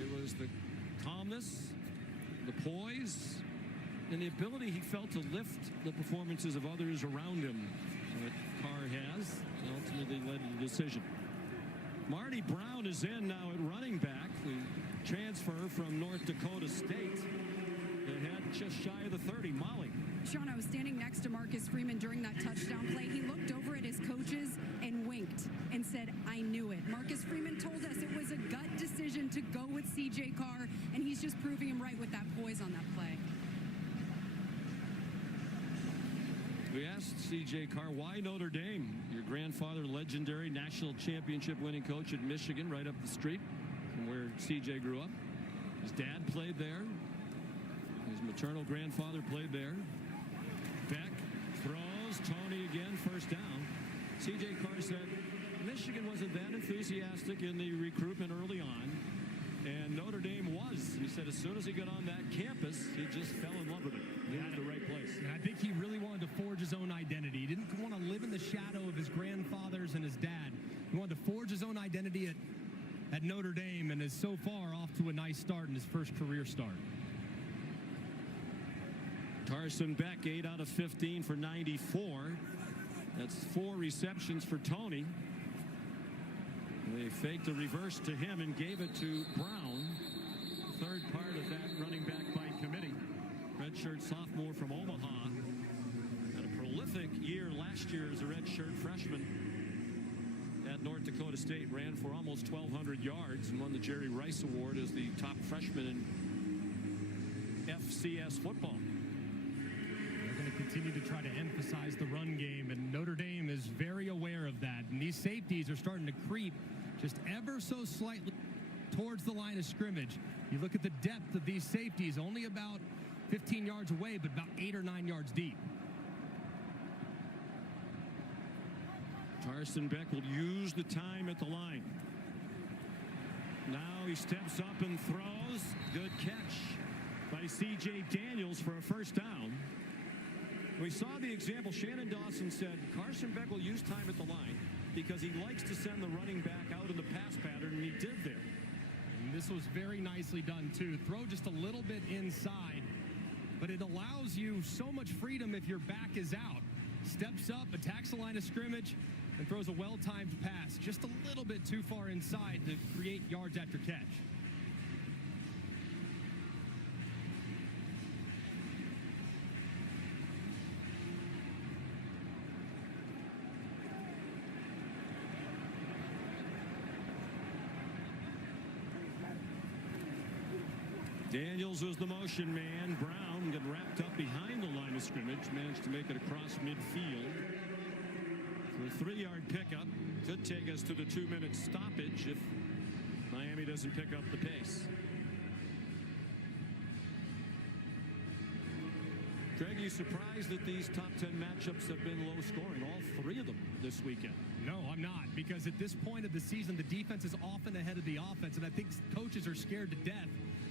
it was the calmness, the poise, and the ability he felt to lift the performances of others around him that Carr has, and ultimately led to the decision. Marty Brown is in now at running back, the transfer from North Dakota State. They had just shy of the 30. Molly. Sean, I was standing next to Marcus Freeman during that touchdown play. He looked over at his coaches and winked and said, "I knew it." Marcus Freeman told us it was a gut decision to go with C.J. Carr, and he's just proving him right with that poise on that play. We asked C.J. Carr, why Notre Dame? Your grandfather, legendary national championship winning coach at Michigan, right up the street from where C.J. grew up. His dad played there. His maternal grandfather played there. Beck throws. Tony again, first down. C.J. Carr said Michigan wasn't that enthusiastic in the recruitment early on, and Notre Dame was. He said as soon as he got on that campus, he just fell in love with it. He was the right place. And I think he really wanted to forge his own identity. He didn't want to live in the shadow of his grandfathers and his dad. He wanted to forge his own identity at Notre Dame, and is so far off to a nice start in his first career start. Carson Beck, 8 out of 15 for 94. That's 4 receptions for Tony. They faked a reverse to him and gave it to Brown. Third part of that running back by committee. Redshirt sophomore from Omaha. Had a prolific year last year as a redshirt freshman at North Dakota State. Ran for almost 1,200 yards and won the Jerry Rice Award as the top freshman in FCS football. They're going to continue to try to emphasize the run game, and Notre Dame is very aware of that. And these safeties are starting to creep just ever so slightly towards the line of scrimmage. You look at the depth of these safeties, only about 15 yards away, but about 8 or 9 yards deep. Carson Beck will use the time at the line. Now he steps up and throws. Good catch by C.J. Daniels for a first down. We saw the example. Shannon Dawson said Carson Beck will use time at the line because he likes to send the running back out in the pass pattern, and he did there. And this was very nicely done, too. Throw just a little bit inside, but it allows you so much freedom if your back is out. Steps up, attacks the line of scrimmage, and throws a well-timed pass just a little bit too far inside to create yards after catch. Daniels was the motion man. Brown got wrapped up behind the line of scrimmage, managed to make it across midfield for a 3-yard pickup. Could take us to the 2-minute stoppage if Miami doesn't pick up the pace. Greg, you surprised that these top 10 matchups have been low scoring, all 3 of them this weekend? No, I'm not, because at this point of the season, the defense is often ahead of the offense, and I think coaches are scared to death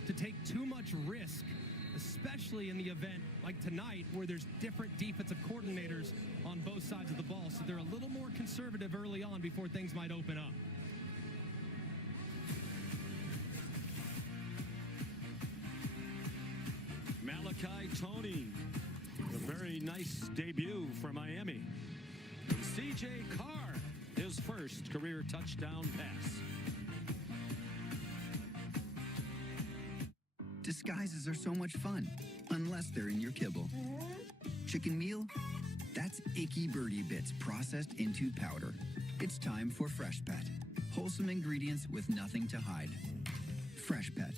to take too much risk, especially in the event like tonight where there's different defensive coordinators on both sides of the ball. So they're a little more conservative early on before things might open up. Malachi Tony, a very nice debut for Miami. And C.J. Carr, his first career touchdown pass. Disguises are so much fun, unless they're in your kibble. Chicken meal? That's icky birdie bits processed into powder. It's time for Fresh Pet. Wholesome ingredients with nothing to hide. Fresh Pet.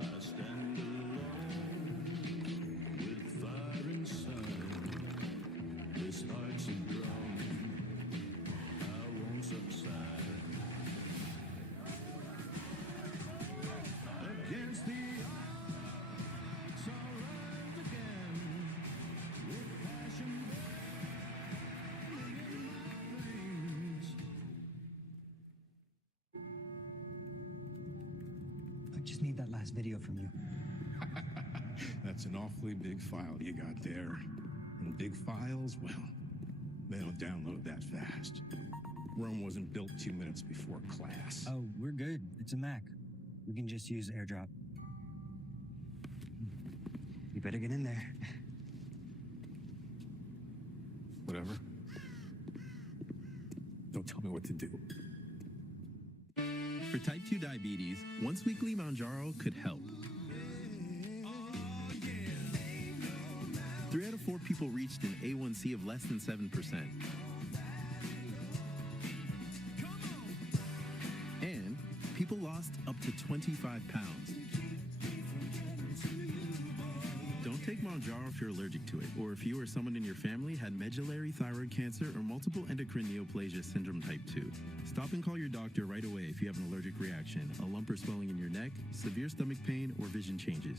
I stand alone with fire inside. This heart's a drum. I won't subside. Just need that last video from you. That's an awfully big file you got there. And big files, well, they don't download that fast. Rome wasn't built 2 minutes before class. Oh, we're good. It's a Mac. We can just use AirDrop. You better get in there. Whatever. Don't tell me what to do. For type 2 diabetes, once weekly Mounjaro could help. 3 out of 4 people reached an A1C of less than 7%. And people lost up to 25 pounds. Don't take Mounjaro if you're allergic to it, or if you or someone in your family had medullary thyroid cancer or multiple endocrine neoplasia syndrome type 2. Stop and call your doctor right away if you have an allergic reaction, a lump or swelling in your neck, severe stomach pain, or vision changes.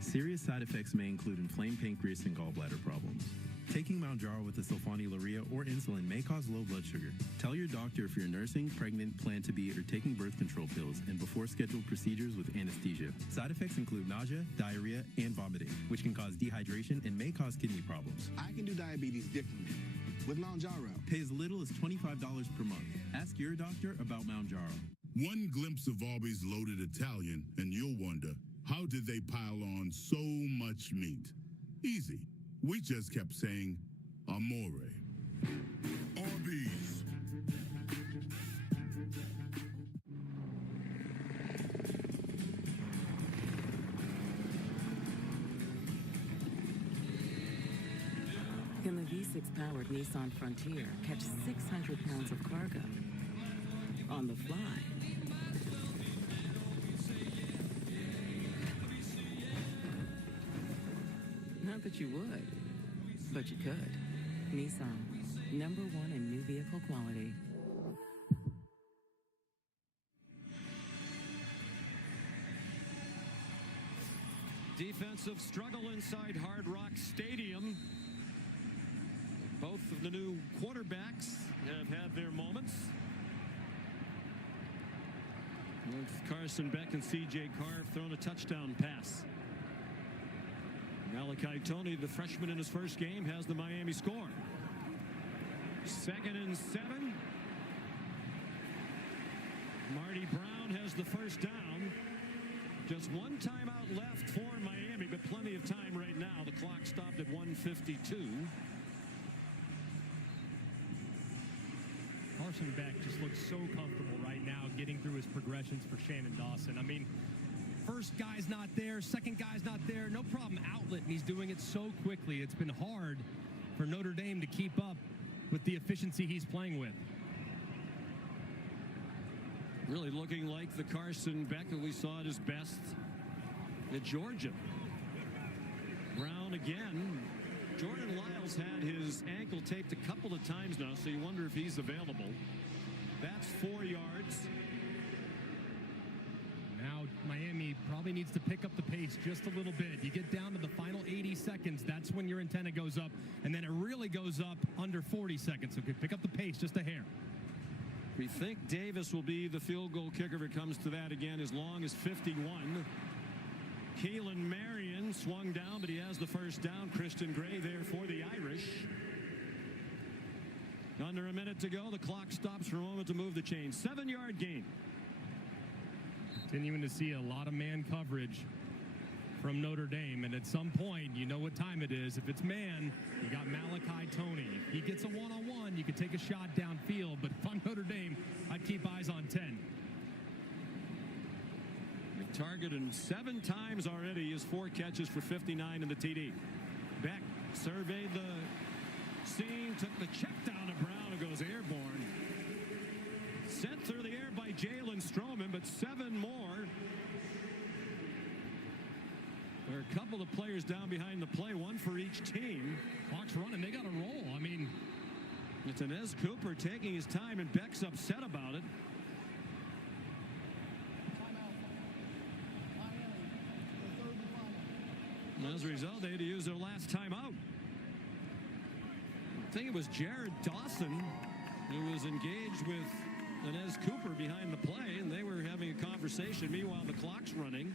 Serious side effects may include inflamed pancreas and gallbladder problems. Taking Mounjaro with a sulfonylurea or insulin may cause low blood sugar. Tell your doctor if you're nursing, pregnant, plan to be, or taking birth control pills, and before scheduled procedures with anesthesia. Side effects include nausea, diarrhea, and vomiting, which can cause dehydration and may cause kidney problems. I can do diabetes differently with Mounjaro. Pay as little as $25 per month. Ask your doctor about Mounjaro. One glimpse of Arby's loaded Italian, and you'll wonder, how did they pile on so much meat? Easy. We just kept saying, Amore. Arby's. Can the V6-powered Nissan Frontier catch 600 pounds of cargo on the fly? Not that you would, but you could. Nissan, #1 in new vehicle quality. Defensive struggle inside Hard Rock Stadium. Both of the new quarterbacks have had their moments. With Carson Beck and C.J. Carr have thrown a touchdown pass. Malachi Toney, the freshman in his first game, has the Miami score. 2nd and 7. Marty Brown has the first down. Just one timeout left for Miami, but plenty of time right now. The clock stopped at 1:52. Carson Beck just looks so comfortable right now getting through his progressions for Shannon Dawson. I mean, first guy's not there, second guy's not there, no problem outlet, and he's doing it so quickly. It's been hard for Notre Dame to keep up with the efficiency he's playing with. Really looking like the Carson Beck that we saw at his best at Georgia. Brown again. Jordan Lyles had his ankle taped a couple of times now, so you wonder if he's available. That's 4 yards. Now Miami probably needs to pick up the pace just a little bit. You get down to the final 80 seconds, that's when your antenna goes up, and then it really goes up under 40 seconds. So you can pick up the pace just a hair. We think Davis will be the field goal kicker if it comes to that again, as long as 51. Keelan Marion swung down, but he has the first down. Christian Gray there for the Irish. Under a minute to go. The clock stops for a moment to move the chain. 7-yard gain. Continuing to see a lot of man coverage from Notre Dame, and at some point, you know what time it is. If it's man, you got Malachi Toney. If he gets a one-on-one, you could take a shot downfield, but if I'm Notre Dame, I'd keep eyes on 10. Targeted 7 times already. His 4 catches for 59 in the TD. Beck surveyed the scene, took the check down to Brown, who goes airborne. Sent through the air by Jalen Stroman, but 7 more. There are a couple of players down behind the play, one for each team. Clock's running, they got to roll. I mean, it's Inez Cooper taking his time, and Beck's upset about it. As a result, they had to use their last timeout. I think it was Jared Dawson who was engaged with Inez Cooper behind the play, and they were having a conversation. Meanwhile, the clock's running.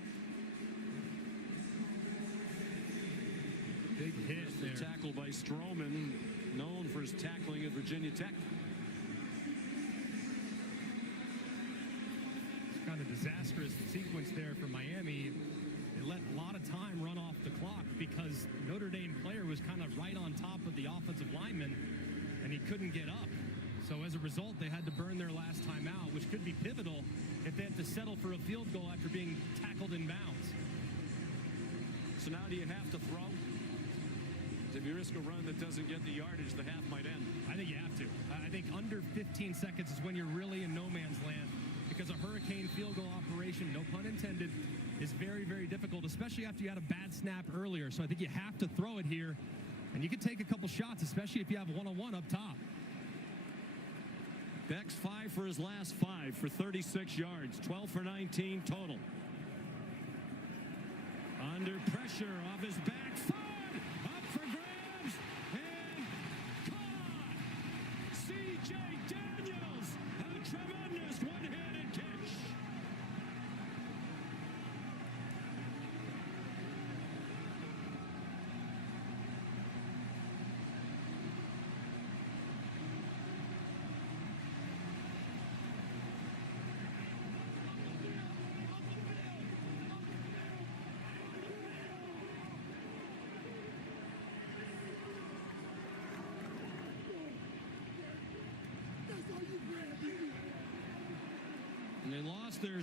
Big hit there. The tackle by Stroman, known for his tackling at Virginia Tech. It's kind of disastrous sequence there for Miami. They let a lot of time run off the clock because Notre Dame player was kind of right on top of the offensive lineman, and he couldn't get up. So as a result, they had to burn their last time out, which could be pivotal if they have to settle for a field goal after being tackled in bounds. So now do you have to throw? If you risk a run that doesn't get the yardage, the half might end. I think you have to. I think under 15 seconds is when you're really in no man's land, because a hurricane field goal operation, no pun intended, is very, very difficult, especially after you had a bad snap earlier. So I think you have to throw it here, and you can take a couple shots, especially if you have one-on-one up top. Beck's 5 for his last 5 for 36 yards, 12 for 19 total. Under pressure off his back foot, up for grabs, and caught! C.J. Daniels, a tremendous one-handed catch. And they lost their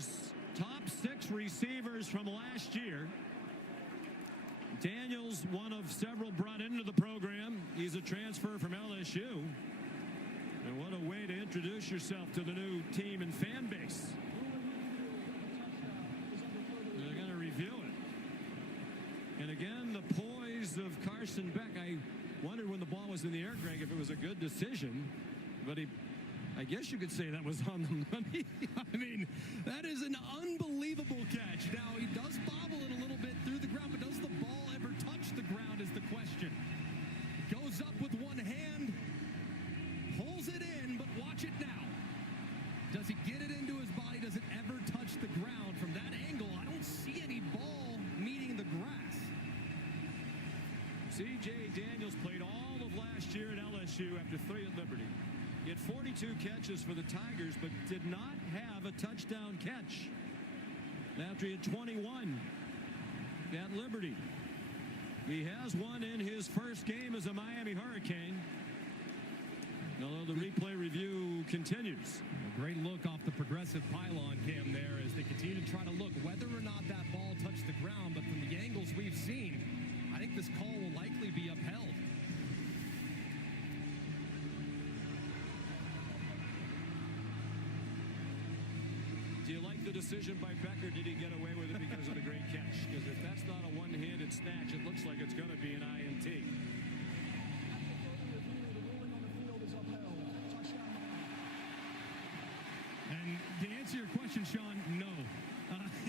top 6 receivers from last year. Daniels, one of several brought into the program. He's a transfer from LSU. And what a way to introduce yourself to the new team and fan base. They're going to review it. And again, the poise of Carson Beck. I wondered when the ball was in the air, Greg, if it was a good decision. But I guess you could say that was on the money. I mean, that is an unbelievable catch. Now, he does bobble it a little bit through the ground, but does the ball ever touch the ground is the question. Goes up with one hand, pulls it in, but watch it now. Does he get it into his body? Does it ever touch the ground? From that angle, I don't see any ball meeting the grass. C.J. Daniels played all of last year at LSU after 3 at Liberty. He had 42 catches for the Tigers, but did not have a touchdown catch after he had 21 at Liberty. He has one in his first game as a Miami Hurricane, although the replay review continues. A great look off the progressive pylon cam there as they continue to try to look whether or not that ball touched the ground, but from the angles we've seen, I think this call will likely be upheld. Do you like the decision by Becker? Did he get away with it because of the great catch? Because if that's not a one-handed snatch, it looks like it's going to be an INT. And to answer your question, Sean, no.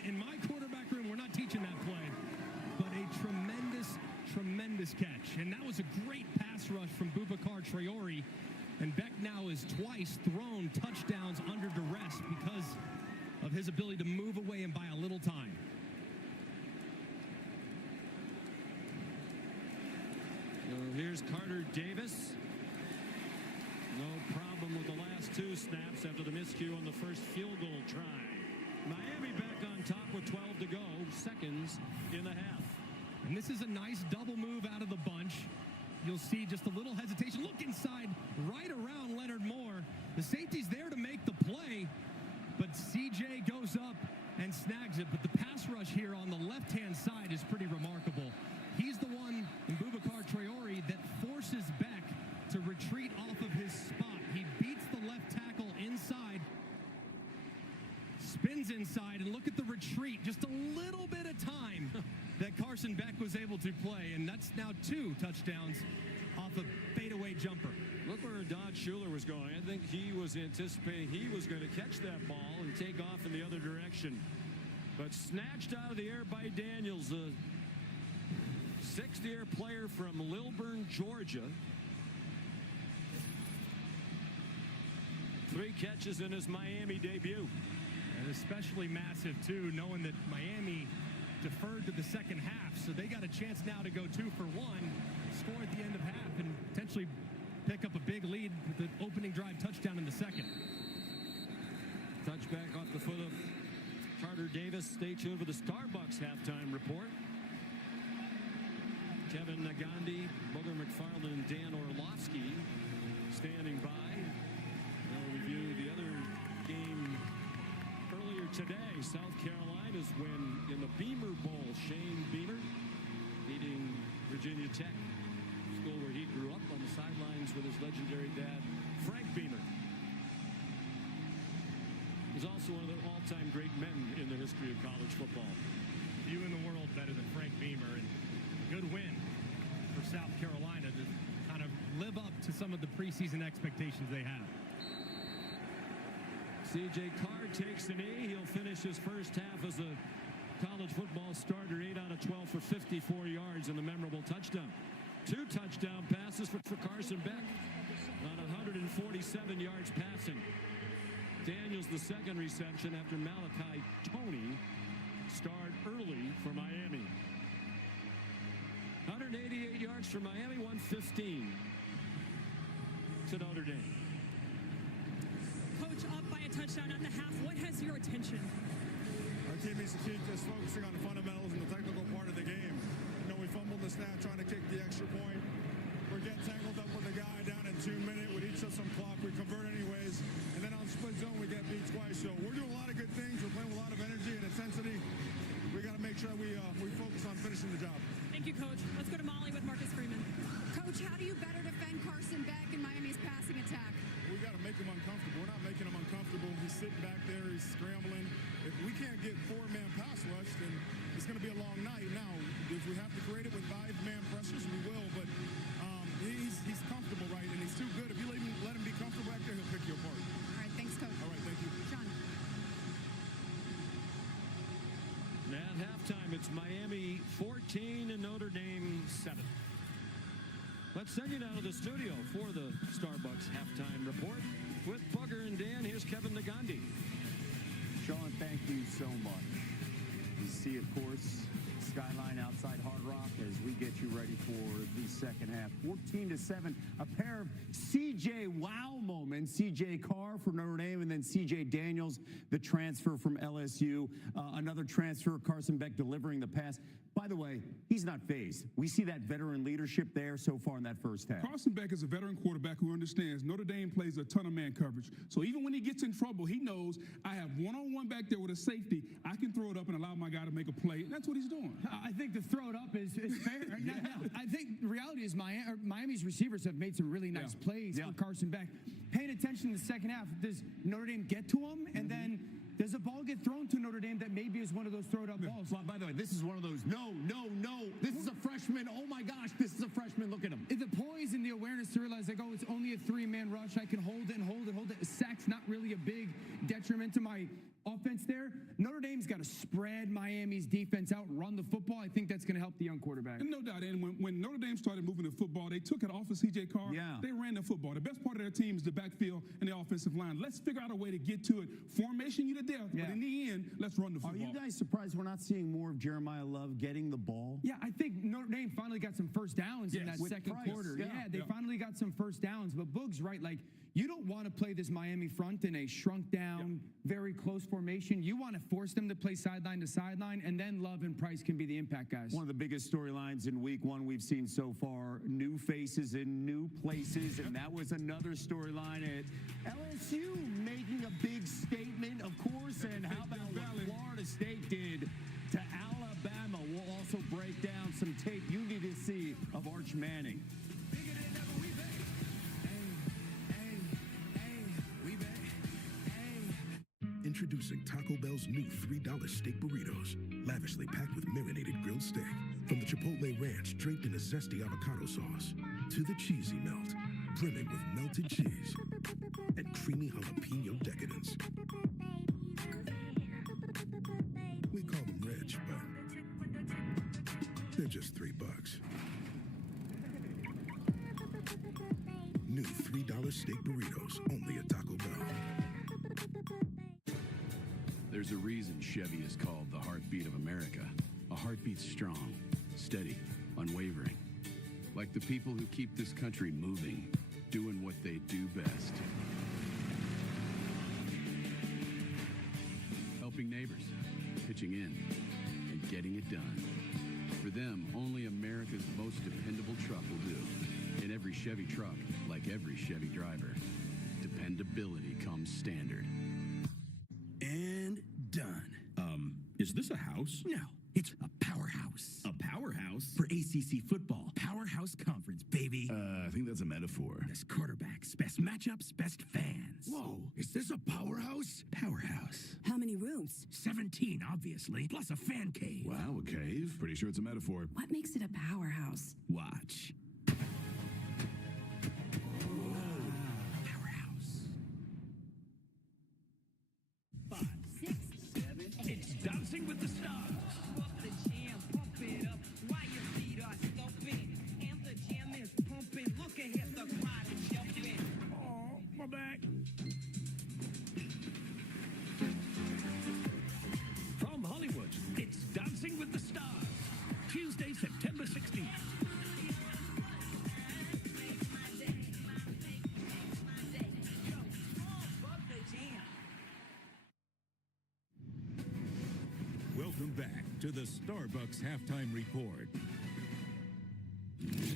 In my quarterback room, we're not teaching that play, but a tremendous, tremendous catch. And that was a great pass rush from Boubacar Traore. And Beck now has twice thrown touchdowns under duress because of his ability to move away and buy a little time. Here's Carter Davis. No problem with the last 2 snaps after the miscue on the first field goal try. Miami back on top with 12 to go, seconds in the half. And this is a nice double move out of the bunch. You'll see just a little hesitation. Look inside, right around Leonard Moore. The safety's there to make the play, but CJ goes up and snags it. But the pass rush here on the left-hand side is pretty remarkable. He's the one in Boubacar Traore that forces Beck to retreat off of his spot. He beats the left tackle inside, spins inside, and look at the retreat. Just a little bit of time that Carson Beck was able to play, and that's now 2 touchdowns off a fadeaway jumper. Look where Don Schuler was going. I think he was anticipating he was going to catch that ball and take off in the other direction. But snatched out of the air by Daniels, a 6th-year player from Lilburn, Georgia. 3 catches in his Miami debut. And especially massive, too, knowing that Miami deferred to the second half, so they got a chance now to go 2 for 1, score at the end of half, and potentially pick up a big lead with the opening drive touchdown in the second. Touchback off the foot of Carter Davis. Stay tuned for the Starbucks halftime report. Kevin Nagandi, Booger McFarland, and Dan Orlovsky standing by. We'll review the other game earlier today. South Carolina's win in the Beamer Bowl. Shane Beamer beating Virginia Tech, school where he grew up, on the sidelines with his legendary dad, Frank Beamer. He's also one of the all-time great men in the history of college football. Few in the world better than Frank Beamer, and a good win for South Carolina to kind of live up to some of the preseason expectations they have. C.J. Carr takes the knee. He'll finish his first half as a college football starter, 8 out of 12 for 54 yards and a memorable touchdown. 2 touchdown passes for Carson Beck on 147 yards passing. Daniels the second reception after Malachi Toney starred early for Miami. 188 yards for Miami, 115 to Notre Dame. Coach, up by a touchdown at the half. What has your attention? Our team needs to keep just focusing on the fundamentals and the technical part of the game. You know, we fumbled the snap trying to kick the extra point. We're getting tangled up with the guy down in 2 minutes. We'd each of some clock. We convert anyways. And then on split zone, we get beat twice. So we're doing a lot of good things. We're playing with a lot of energy and intensity. We got to make sure we focus on finishing the job. Thank you, Coach. Let's go to Molly with Marcus Freeman. Coach, how do you better defend Carson Beck in Miami's passing attack? We got to make him uncomfortable. We're not making him uncomfortable. He's sitting back there. He's scrambling. If we can't get 4-man pass rush, then it's going to be a long night. Now, if we have to create it with 5-man pressures, we will. But he's comfortable, right? And he's too good. If you let him be comfortable back there, he'll pick you apart. All right, thanks, Coach. All right, thank you. Sean. At halftime, it's Miami 14 and Notre Dame 7. Let's send you now to the studio for the Starbucks halftime report with Booger and Dan. Here's Kevin Nagandi. Sean, thank you so much. You see, of course, skyline outside Hard Rock as we get you ready for the second half. 14-7, a pair of C.J. wow moments. C.J. Carr for Notre Dame, and then C.J. Daniels, the transfer from LSU. Another transfer, Carson Beck delivering the pass. By the way, he's not phased. We see that veteran leadership there so far in that first half. Carson Beck is a veteran quarterback who understands Notre Dame plays a ton of man coverage. So even when he gets in trouble, he knows I have one-on-one back there with a safety. I can throw it up and allow my guy to make a play. And that's what he's doing. I think the throw it up is fair. Now, I think the reality is Miami's receivers have made some really nice plays for Carson Beck. Paying attention in the second half, does Notre Dame get to him? And then does a ball get thrown to Notre Dame that maybe is one of those throw-it-up balls? Well, by the way, this is one of those, no. This is a freshman. Oh, my gosh, this is a freshman. Look at him. The poise and the awareness to realize, like, oh, it's only a 3-man rush. I can hold it and hold it, hold it. Sack's not really a big detriment to my offense there. Notre Dame's got to spread Miami's defense out, run the football. I think that's going to help the young quarterback. And no doubt. And when Notre Dame started moving the football, they took it off of C.J. Carr. Yeah. They ran the football. The best part of their team is the backfield and the offensive line. Let's figure out a way to get to it. Formation you to death, but in the end, let's run the football. Are you guys surprised we're not seeing more of Jeremiah Love getting the ball? Yeah, I think Notre Dame finally got some first downs in that second quarter. They finally got some first downs. But Boog's right. Like, you don't want to play this Miami front in a shrunk down, very close formation. You want to force them to play sideline to sideline, and then Love and Price can be the impact guys. One of the biggest storylines in week one we've seen so far, new faces in new places, and that was another storyline at LSU making a big statement, of course, and how about what Florida State did to Alabama. We'll also break down some tape you need to see of Arch Manning. Introducing Taco Bell's new $3 steak burritos, lavishly packed with marinated grilled steak. From the Chipotle Ranch draped in a zesty avocado sauce, to the cheesy melt, brimming with melted cheese and creamy jalapeno decadence. We call them rich, but they're just $3. New $3 steak burritos, only at Taco Bell. There's a reason Chevy is called the heartbeat of America. A heartbeat strong, steady, unwavering. Like the people who keep this country moving, doing what they do best. Helping neighbors, pitching in, and getting it done. For them, only America's most dependable truck will do. In every Chevy truck, like every Chevy driver, dependability comes standard. And done. Is this a house? No, it's a powerhouse. A powerhouse? For ACC football. Powerhouse conference, baby. I think that's a metaphor. Best quarterbacks, best matchups, best fans. Whoa, is this a powerhouse? Powerhouse. How many rooms? 17, obviously, plus a fan cave. Wow, a cave? Pretty sure it's a metaphor. What makes it a powerhouse? Watch. Powerhouse. 5, 6, 7, 8. It's Dancing with the Stars. Back. From Hollywood, it's Dancing with the Stars. Tuesday, September 16th. Welcome back to the Starbucks Halftime Report.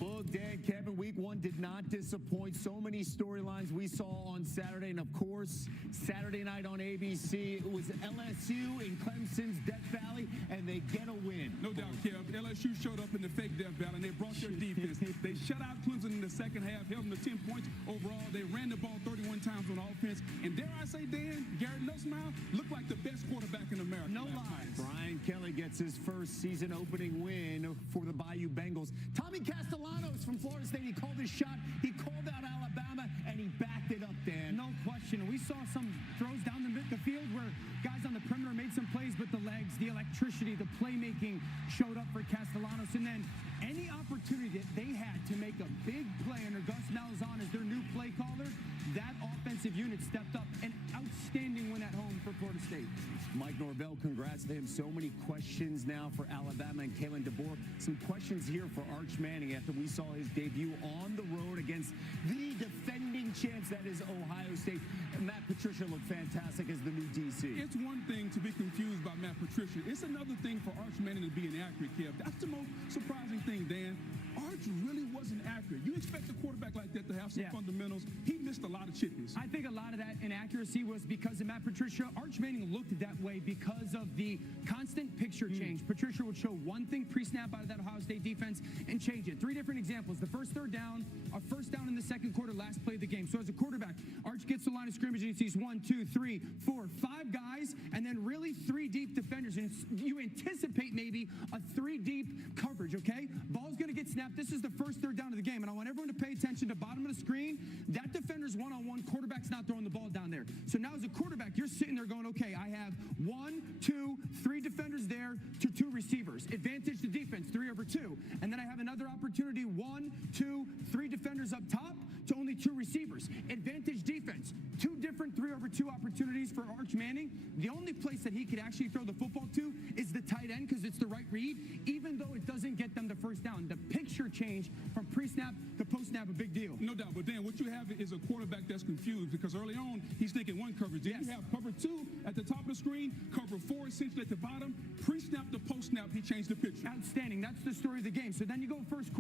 Look, Dan, Kevin, week one did not disappoint. So many storylines we saw on Saturday. And, of course, Saturday night on ABC, it was LSU in Clemson's Death Valley, and they get a win. No doubt, Kev. LSU showed up in the fake Death Valley, and they brought their defense. They shut out Clemson in the second half, held them to 10 points overall. They ran the ball 31 times on offense. And dare I say, Dan, Garrett Nussmeier looked like the best quarterback in America. No lies. Brian Kelly gets his first season opening win for the Bayou Bengals. Tommy Castellanos from Florida State, he called his shot. He called out Alabama, and he backed it up, Dan. No question. We saw some throws down the field where guys on the perimeter made some plays, but the legs, the electricity, the playmaking showed up for Castellanos. And then any opportunity that they had to make a big play under Gus Malzahn as their new play caller, that offensive unit stepped up. An outstanding win at home for Florida State. Mike Norvell, congrats to him. So many questions now for Alabama and Kalen DeBoer. Some questions here for Arch Manning after we saw his debut on the road against the defending champs, that is Ohio State. Matt Patricia looked fantastic as the new DC. It's one thing to be confused by Matt Patricia. It's another thing for Arch Manning to be inaccurate, Kev. That's the most surprising thing, Dan. Arch really wasn't accurate. You expect a quarterback like that to have some fundamentals. He missed a lot of chippies. I think a lot of that inaccuracy was because of Matt Patricia. Arch Manning looked that way because of the constant picture change. Patricia would show one thing pre-snap out of that Ohio State defense and change it. 3 different examples. The first third down, a first down in the second quarter, last play of the game. So as a quarterback, Arch gets the line of scrimmage and he sees 1, 2, 3, 4, 5 guys, and then really 3 deep defenders. And you anticipate maybe a 3 deep coverage, okay? Ball's going to get snapped. This is the first third down of the game, and I want everyone to pay attention to bottom of the screen. That defender's one-on-one. Quarterback's not throwing the ball down there. So now as a quarterback, you're sitting there going, okay, I have 1, 2, 3 defenders there to 2 receivers. Advantage to defense, 3 over 2. And then I have another opportunity, 1, 2, 3 defenders up top to only 2 receivers. Advantage defense, 2 different 3 over 2 opportunities for Arch Manning. The only place that he could actually throw the football to is the tight end because it's the right read, even though it doesn't get them the first down. The picture change from pre-snap to post-snap, a big deal. No doubt, but Dan, what you have is a quarterback that's confused because early on, he's thinking one coverage. Then you have cover 2 at the top of the screen, cover 4 essentially at the bottom. Pre-snap to post-snap, he changed the picture. Outstanding. That's the story of the game. So then you go first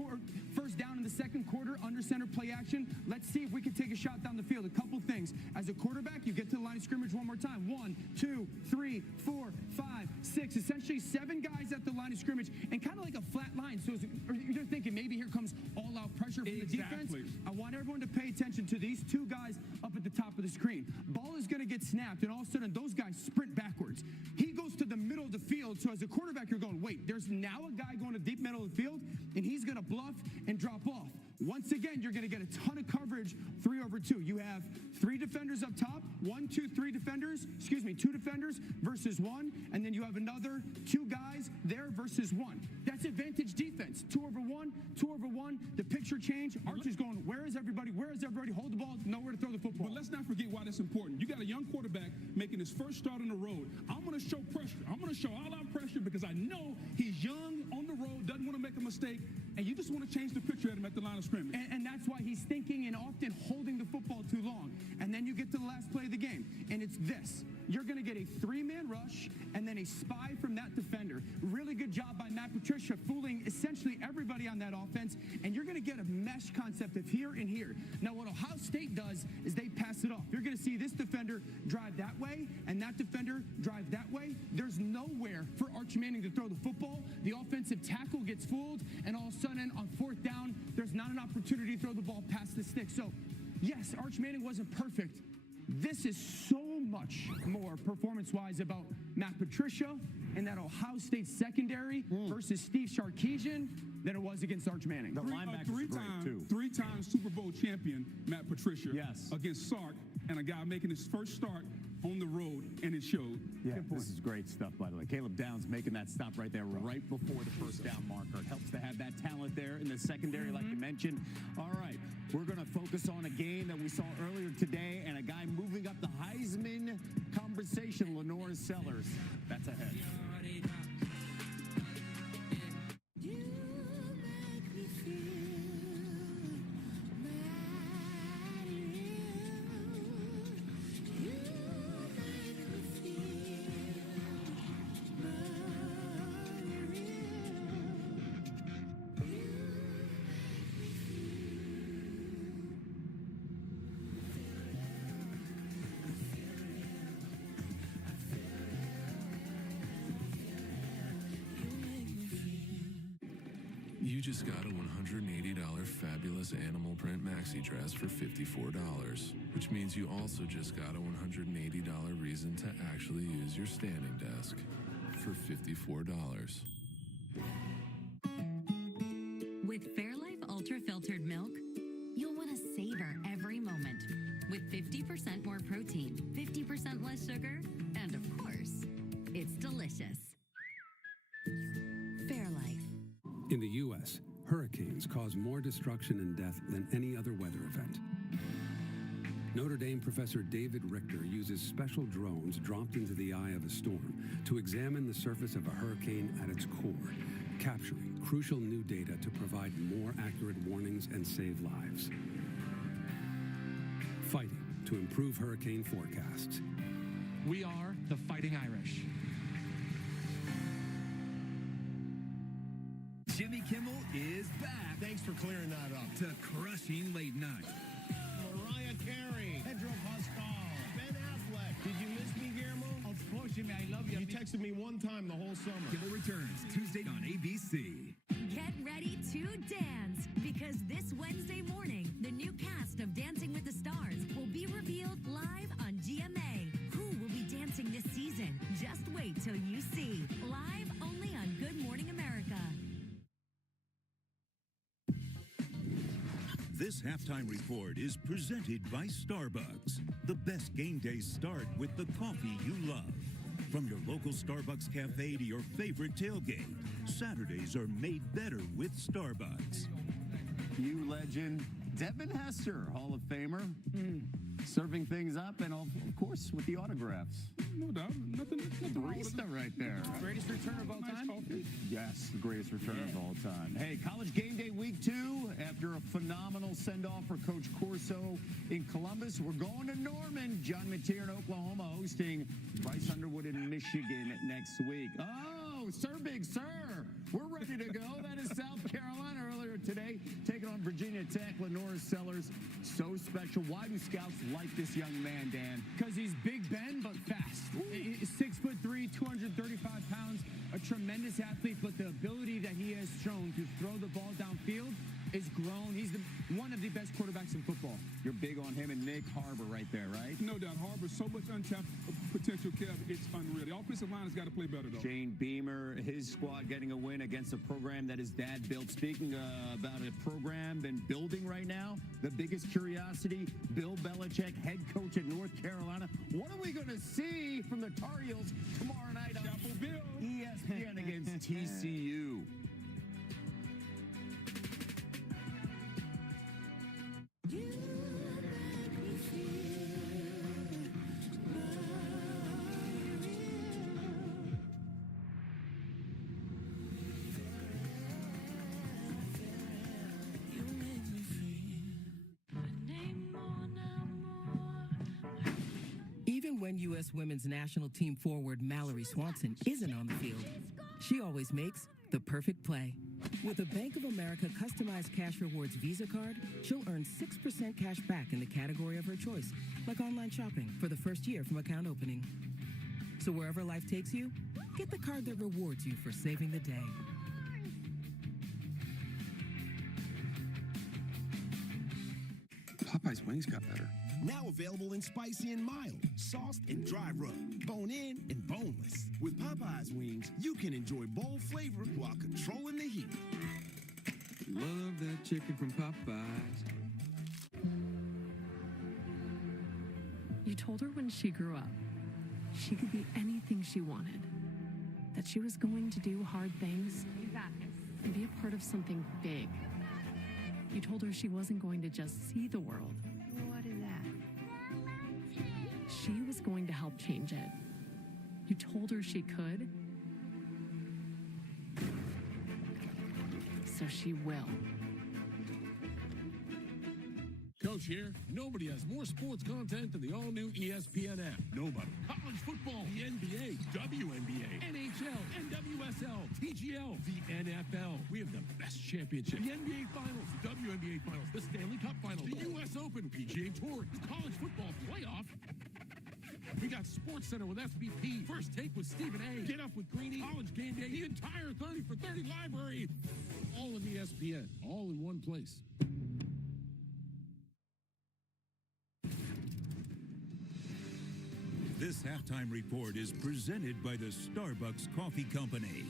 down in the second quarter, under center play action. Let's see if we can take a shot down the field. A couple things. As a quarterback, you get to the line of scrimmage one more time. 1, 2, 3, 4, 5, 6. Essentially 7 guys at the line of scrimmage and kind of like a flat line. So you're thinking maybe here comes all-out pressure from the defense. I want everyone to pay attention to these 2 guys up at the top of the screen. Ball is going to get snapped, and all of a sudden those guys sprint backwards. He goes to the middle of the field, so as a quarterback, you're going, wait, there's now a guy going to deep middle of the field, and he's going to bluff and drop off. Once again, you're going to get a ton of coverage 3 over 2. You have 3 defenders up top, 2 defenders versus 1, and then you have another 2 guys there versus 1. That's advantage defense. 2 over 1, 2 over 1. The picture change. Archer's going, where is everybody? Where is everybody? Hold the ball. Nowhere to throw the football. But let's not forget why that's important. You got a young quarterback making his first start on the road. I'm going to show pressure. I'm going to show all-out pressure because I know he's young, on the road, doesn't want to make a mistake, and you just want to change the picture at him at the line of scrimmage. And that's why he's thinking and often holding the football too long. And then you get to the last play of the game, and it's this. You're going to get a 3-man rush and then a spy from that defender. Really good job by Matt Patricia fooling essentially everybody on that offense, and you're going to get a mesh concept of here and here. Now, what Ohio State does is they pass it off. You're going to see this defender drive that way and that defender drive that way. There's nowhere for Arch Manning to throw the football. The offensive tackle gets fooled, and all of a sudden on 4th down, there's not an opportunity to throw the ball past the stick. So, yes, Arch Manning wasn't perfect. This is so much more performance-wise about Matt Patricia and that Ohio State secondary versus Steve Sarkisian than it was against Arch Manning. The linebackers are great, too. 3-time Super Bowl champion Matt Patricia against Sark, and a guy making his first start on the road, and it showed. Yeah, this is great stuff, by the way. Caleb Downs making that stop right there, right before the first down marker. It helps to have that talent there in the secondary, like you mentioned. All right, we're going to focus on a game that we saw earlier today, and a guy moving up the Heisman conversation, Lenore Sellers. That's ahead. You just got a $180 fabulous animal print maxi dress for $54, which means you also just got a $180 reason to actually use your standing desk for $54. With Fairlife Ultra Filtered Milk, you'll want to savor every moment. With 50% more protein, 50% less sugar, and of course, it's delicious. Fairlife. In the U.S., hurricanes cause more destruction and death than any other weather event. Notre Dame professor David Richter uses special drones dropped into the eye of a storm to examine the surface of a hurricane at its core, capturing crucial new data to provide more accurate warnings and save lives. Fighting to improve hurricane forecasts. We are the Fighting Irish. Jimmy Kimmel is back. Thanks for clearing that up. To crushing late night. Mariah Carey. Pedro Pascal. Ben Affleck. Did you miss me, Guillermo? Of course, Jimmy, I love you. You texted me one time the whole summer. Kimmel returns Tuesday on ABC. Get ready to dance, because this Wednesday morning, the new cast of Dancing with the Stars will be revealed live on GMA. Who will be dancing this season? Just wait till you see. Live only on Good Morning America. This halftime report is presented by Starbucks. The best game days start with the coffee you love. From your local Starbucks cafe to your favorite tailgate, Saturdays are made better with Starbucks. You legend, Devin Hester, Hall of Famer, serving things up, and of course with the autographs. No doubt. Nothing barista right there. Greatest returner of all time? Coffee. Yes, the greatest returner of all time. Hey, College Game Day Week 2. After a phenomenal send-off for Coach Corso in Columbus, we're going to Norman. John Mateer in Oklahoma hosting Bryce Underwood in Michigan next week. Oh, Sir Big Sir, we're ready to go. That is South Carolina earlier today, taking on Virginia Tech. Lenore Sellers, so special. Why do scouts like this young man, Dan? Because he's Big Ben, but fast. He's 6'3", 235 pounds, a tremendous athlete, but the ability that he has shown to throw the ball downfield is grown. He's one of the best quarterbacks in football. You're big on him and Nick Harbor right there, right? No doubt. Harbor's so much untapped potential, Kev. It's unreal. The offensive line has got to play better, though. Shane Beamer, his squad getting a win against a program that his dad built. Speaking about a program been building right now, the biggest curiosity, Bill Belichick, head coach at North Carolina. What are we going to see from the Tar Heels tomorrow night on ESPN against TCU? Even when U.S. women's national team forward Mallory Swanson isn't on the field, she always makes the perfect play. With a Bank of America customized cash rewards Visa card, she'll earn 6% cash back in the category of her choice, like online shopping for the first year from account opening. So wherever life takes you, get the card that rewards you for saving the day. Popeye's wings got better. Now available in spicy and mild, sauced and dry rub, bone in and boneless. With Popeye's wings, you can enjoy bold flavor while controlling the heat. Love that chicken from Popeyes. You told her when she grew up, she could be anything she wanted. That she was going to do hard things and be a part of something big. You told her she wasn't going to just see the world. What is that? She was going to help change it. You told her she could. So she will. Coach here. Nobody has more sports content than the all-new ESPN app. Nobody. College football, the NBA, WNBA, NHL, NWSL, TGL, the NFL. We have the best championship. The NBA Finals, the WNBA Finals, the Stanley Cup Finals, the U.S. Open, PGA Tour, the college football playoff. We got Sports Center with SVP, First Take with Stephen A, Get Up with Greeny, College Game Day, the entire 30 for 30 library. All in ESPN, all in one place. This halftime report is presented by the Starbucks Coffee Company.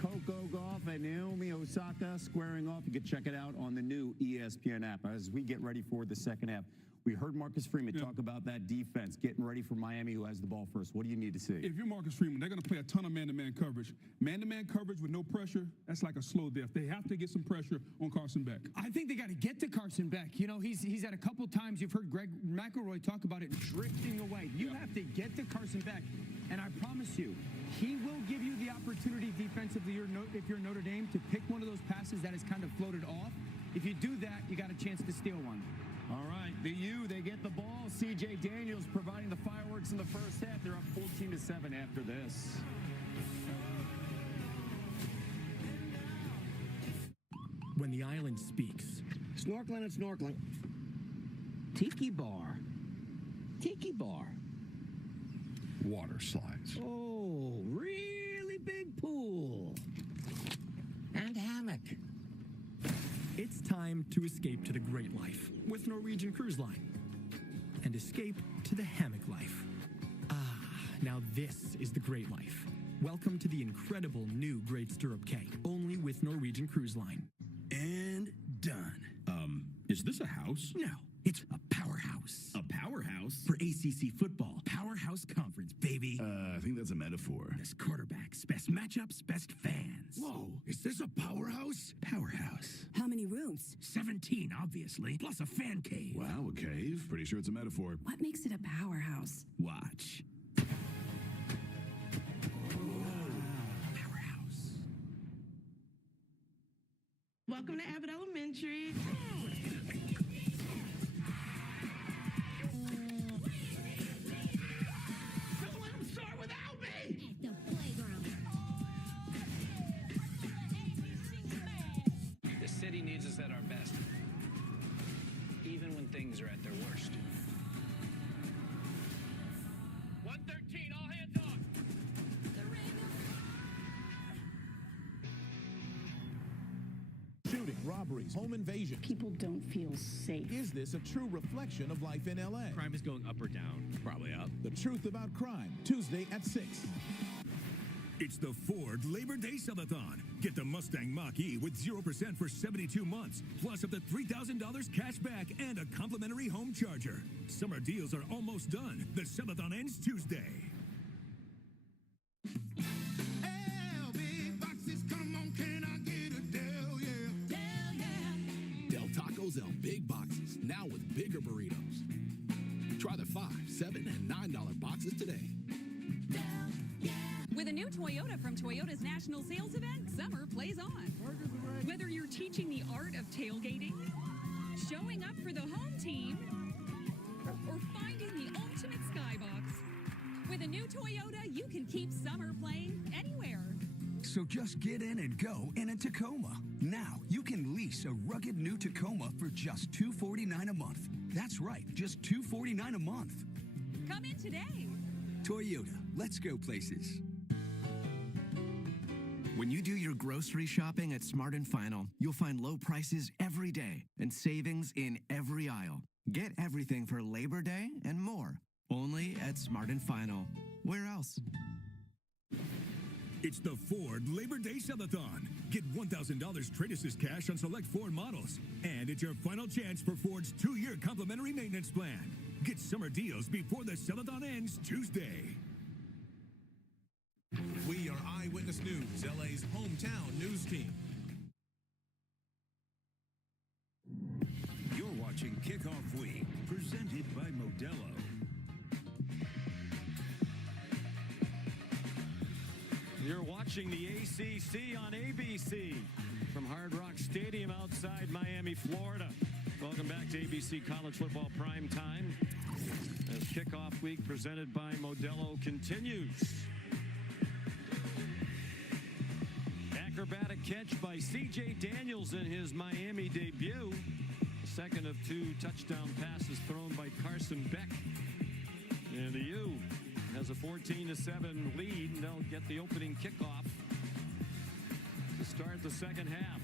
Coco Gauff and Naomi Osaka squaring off. You can check it out on the new ESPN app. As we get ready for the second half, we heard Marcus Freeman talk about that defense, getting ready for Miami, who has the ball first. What do you need to see? If you're Marcus Freeman, they're going to play a ton of man-to-man coverage. Man-to-man coverage with no pressure, that's like a slow death. They have to get some pressure on Carson Beck. I think they got to get to Carson Beck. You know, he's had a couple times, you've heard Greg McElroy talk about it, drifting away. You have to get to Carson Beck, and I promise you, he will give you the opportunity defensively if you're Notre Dame to pick one of those passes that is kind of floated off. If you do that, you got a chance to steal one. All right, the U, they get the ball. C.J. Daniels providing the fireworks in the first half. They're up 14-7 after this. When the island speaks. Snorkeling and snorkeling. Tiki bar. Tiki bar. Water slides. Oh, really big pool. And hammock. It's time to escape to the great life with Norwegian Cruise Line. And escape to the hammock life. Ah, now this is the great life. Welcome to the incredible new Great Stirrup Cay, only with Norwegian Cruise Line. And done. Is this a house? No, it's a powerhouse. A powerhouse? For ACC football. Powerhouse Conference, baby. I think that's a metaphor. Best quarterbacks, best matchups, best fans. Whoa, is this a powerhouse? Powerhouse. How many rooms? 17, obviously, plus a fan cave. Wow, a cave? Pretty sure it's a metaphor. What makes it a powerhouse? Watch. Powerhouse. Welcome to Abbott Elementary. city needs us at our best, even when things are at their worst. 113, all hands on. Shooting, robberies, home invasion. People don't feel safe. Is this a true reflection of life in L.A.? Crime is going up or down? Probably up. The Truth About Crime, Tuesday at 6. It's the Ford Labor Day Subathon. Get the Mustang Mach-E with 0% for 72 months, plus up to $3,000 cash back and a complimentary home charger. Summer deals are almost done. The subathon ends Tuesday. Del Taco's El Big Boxes, now with bigger burritos. Try the $5, $7, and $9 boxes today. With a new Toyota from Toyota's National Sales Event, summer plays on. Whether you're teaching the art of tailgating, showing up for the home team, or finding the ultimate skybox, with a new Toyota, you can keep summer playing anywhere. So just get in and go in a Tacoma. Now you can lease a rugged new Tacoma for just $249 a month. That's right, just $249 a month. Come in today. Toyota, let's go places. When you do your grocery shopping at Smart & Final, you'll find low prices every day and savings in every aisle. Get everything for Labor Day and more. Only at Smart & Final. Where else? It's the Ford Labor Day Subathon. Get $1,000 trade assist cash on select Ford models. And it's your final chance for Ford's 2-year complimentary maintenance plan. Get summer deals before the subathon ends Tuesday. We are Eyewitness News, LA's hometown news team. You're watching Kickoff Week, presented by Modelo. You're watching the ACC on ABC from Hard Rock Stadium outside Miami, Florida. Welcome back to ABC College Football Prime Time as Kickoff Week presented by Modelo continues. Acrobatic catch by C.J. Daniels in his Miami debut. Second of 2 touchdown passes thrown by Carson Beck. And the U has a 14-7 lead, and they'll get the opening kickoff to start the second half.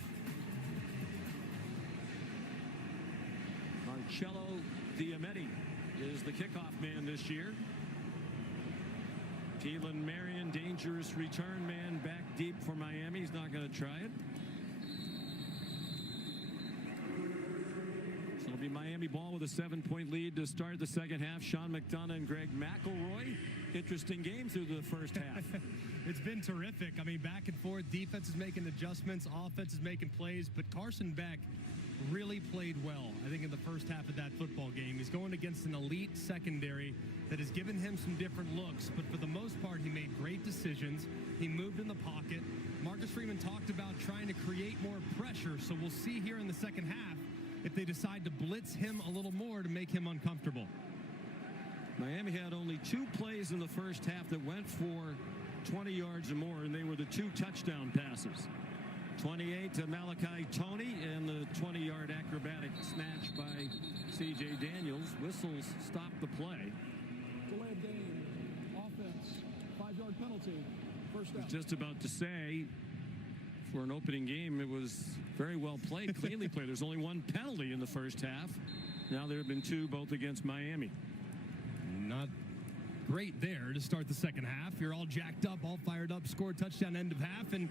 Marcello Diametti is the kickoff man this year. Keelan Marion, dangerous return man, back deep for Miami. He's not going to try it. So it'll be Miami ball with a 7-point lead to start the second half. Sean McDonough and Greg McElroy. Interesting game through the first half. It's been terrific. I mean, back and forth. Defense is making adjustments. Offense is making plays. But Carson Beck really played well, I think, in the first half of that football game. He's going against an elite secondary that has given him some different looks, but for the most part, he made great decisions. He moved in the pocket. Marcus Freeman talked about trying to create more pressure, so we'll see here in the second half if they decide to blitz him a little more to make him uncomfortable. Miami had only 2 plays in the first half that went for 20 yards or more, and they were the 2 touchdown passes. 28 to Malachi Toney, and the 20-yard acrobatic snatch by C.J. Daniels. Whistles stopped the play. Delayed game, offense, 5-yard penalty, first down. I was just about to say, for an opening game, it was very well played, cleanly played. There's only 1 penalty in the first half. Now there have been 2, both against Miami. Not great there to start the second half. You're all jacked up, all fired up, scored touchdown end of half, and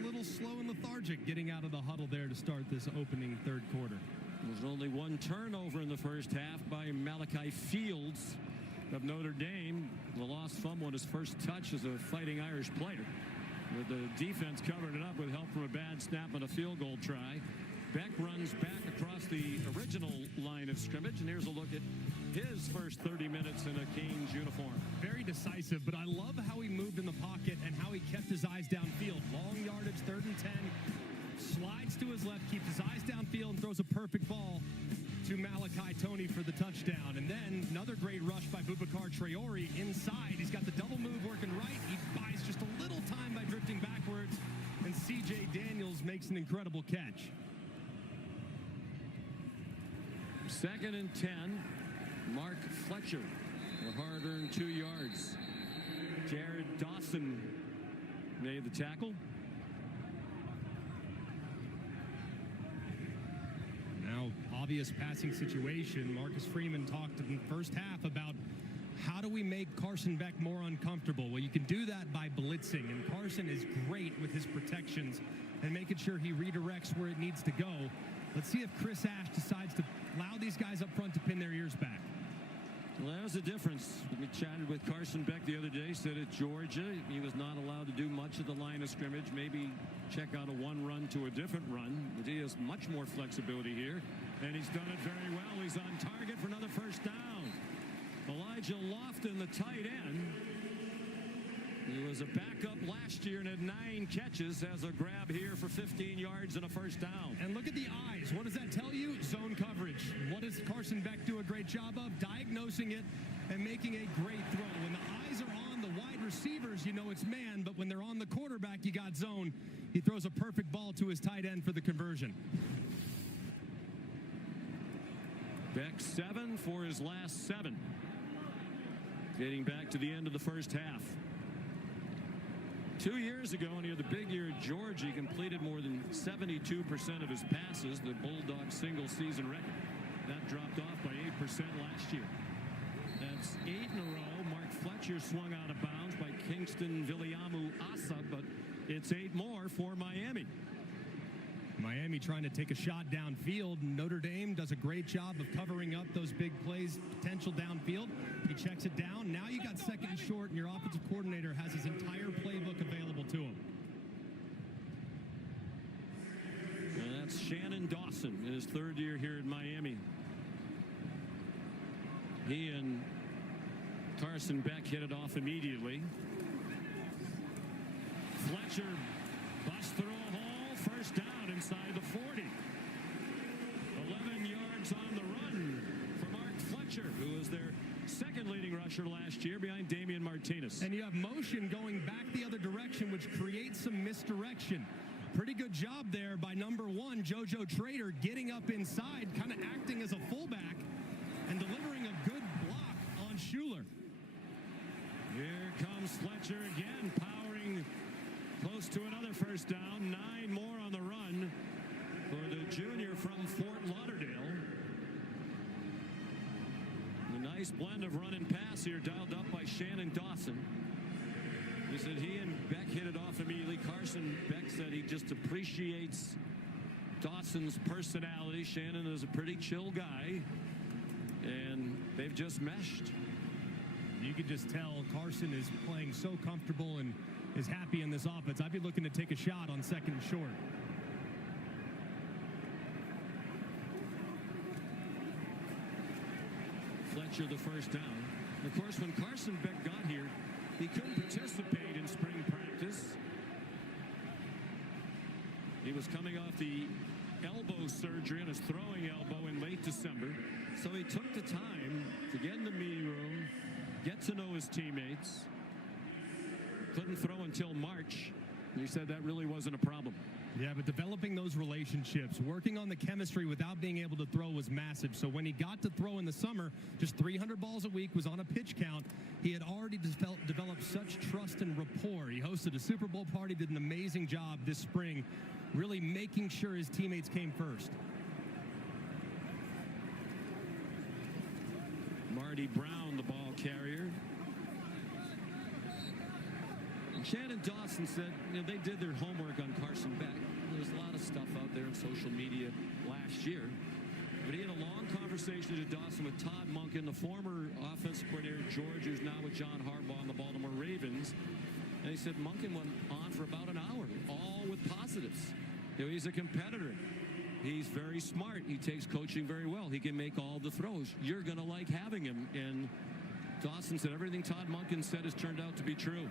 a little slow and lethargic getting out of the huddle there to start this opening third quarter. There's only 1 turnover in the first half by Malachi Fields of Notre Dame. The lost fumble on his first touch as a Fighting Irish player. With the defense covering it up with help from a bad snap and a field goal try. Beck runs back across the original line of scrimmage, and here's a look at his first 30 minutes in a Canes uniform. Very decisive, but I love how he moved in the pocket and how he kept his eyes downfield. Long yardage, 3rd and 10. Slides to his left, keeps his eyes downfield, and throws a perfect ball to Malachi Toney for the touchdown. And then another great rush by Boubacar Traore inside. He's got the double move working right. He buys just a little time by drifting backwards And C.J. Daniels makes an incredible catch. 2nd and 10. Mark Fletcher, a hard-earned 2 yards. Jared Dawson made the tackle. Now, obvious passing situation. Marcus Freeman talked in the first half about how do we make Carson Beck more uncomfortable? Well, you can do that by blitzing, and Carson is great with his protections and making sure he redirects where it needs to go. Let's see if Chris Ash decides to allow these guys up front to pin their ears back. Well, that was the difference. We chatted with Carson Beck the other day, said at Georgia he was not allowed to do much at the line of scrimmage, maybe check out a one run to a different run, but he has much more flexibility here, and he's done it very well. He's on target for another first down. Elijah Lofton, the tight end, he was a backup last year and had 9 catches, has a grab here for 15 yards and a first down. And look at the eyes. What does that tell you? Zone coverage. What does Carson Beck do a great job of? Diagnosing it and making a great throw. When the eyes are on the wide receivers, you know it's man, but when they're on the quarterback, you got zone. He throws a perfect ball to his tight end for the conversion. Beck 7 for his last 7. Getting back to the end of the first half. 2 years ago, when he had the big year at Georgia, he completed more than 72% of his passes, the Bulldogs single-season record. That dropped off by 8% last year. That's 8 in a row. Mark Fletcher swung out of bounds by Kingston Viliamu Asa, but it's 8 more for Miami. Miami trying to take a shot downfield. Notre Dame does a great job of covering up those big plays, potential downfield. He checks it down. Now you got 2nd and short, and your offensive coordinator has his entire playbook available to him. And that's Shannon Dawson in his 3rd year here in Miami. He and Carson Beck hit it off immediately. Fletcher busts through a hole, first down inside the 40. 11 yards on the run for Mark Fletcher, who was their 2nd leading rusher last year behind Damian Martinez. And you have motion going back the other direction, which creates some misdirection. Pretty good job there by number 1, JoJo Trader, getting up inside, kind of acting as a fullback and delivering a good block on Schuler. Here comes Fletcher again, powering close to another first down. 9 more on the run for the junior from Fort Lauderdale. A nice blend of run and pass here, dialed up by Shannon Dawson. He said he and Beck hit it off immediately. Carson Beck said he just appreciates Dawson's personality. Shannon is a pretty chill guy, and they've just meshed. You can just tell Carson is playing so comfortable and is happy in this offense. I'd be looking to take a shot on 2nd and short. Fletcher the first down. Of course, when Carson Beck got here, he couldn't participate in spring practice. He was coming off the elbow surgery on his throwing elbow in late December. So he took the time to get in the meeting room, get to know his teammates. Couldn't throw until March. And he said that really wasn't a problem. Yeah, but developing those relationships, working on the chemistry without being able to throw was massive. So when he got to throw in the summer, just 300 balls a week, was on a pitch count, he had already developed such trust and rapport. He hosted a Super Bowl party, did an amazing job this spring, really making sure his teammates came first. Marty Brown, the ball carrier. And Shannon Dawson said, they did their homework on Carson Beck. There's a lot of stuff out there on social media last year. But he had a long conversation to Dawson with Todd Monken, the former offensive coordinator at Georgia, who's now with John Harbaugh and the Baltimore Ravens. And he said Monken went on for about an hour, all with positives. He's a competitor. He's very smart. He takes coaching very well. He can make all the throws. You're going to like having him. And Dawson said everything Todd Monken said has turned out to be true.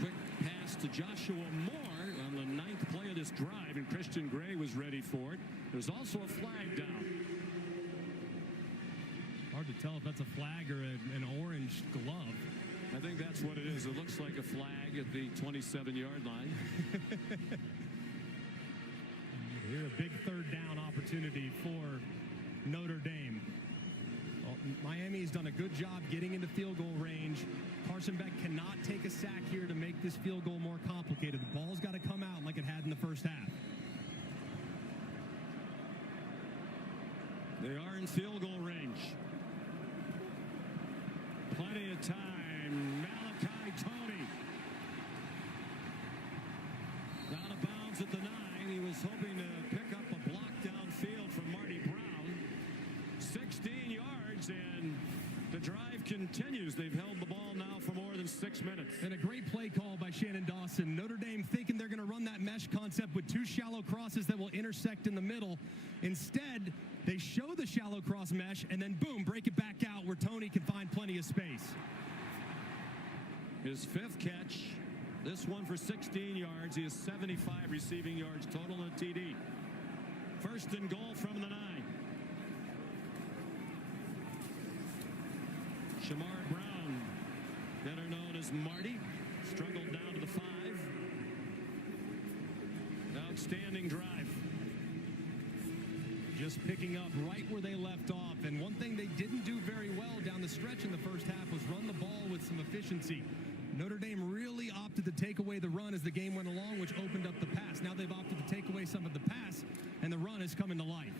Quick pass to Joshua Moore on the 9th play of this drive, and Christian Gray was ready for it. There's also a flag down. Hard to tell if that's a flag or an orange glove. I think that's what it is. It looks like a flag. at the 27-yard line. Here's a big third down opportunity for Notre Dame. Well, Miami's done a good job getting into field goal range. Carson Beck cannot take a sack here to make this field goal more complicated. The ball's got to come out like it had in the first half. They are in field goal range. Plenty of time. Malachi Tony. Out of bounds at the 9. He was hoping to pick up a block downfield from Marty Brown. 16 yards, and the drive continues. They've held the ball now for more than 6 minutes. And a great play call by Shannon Dawson. Notre Dame thinking they're going to run that mesh concept with 2 shallow crosses that will intersect in the middle. Instead, they show the shallow cross mesh, and then boom, break it back out where Tony can find plenty of space. His 5th catch. This one for 16 yards. He has 75 receiving yards total in a TD. 1st and goal from the 9. Shamar Brown, better known as Marty, struggled down to the 5. Outstanding drive. Just picking up right where they left off. And one thing they didn't do very well down the stretch in the first half was run the ball with some efficiency. Notre Dame really opted to take away the run as the game went along, which opened up the pass. Now they've opted to take away some of the pass, and the run is coming to life.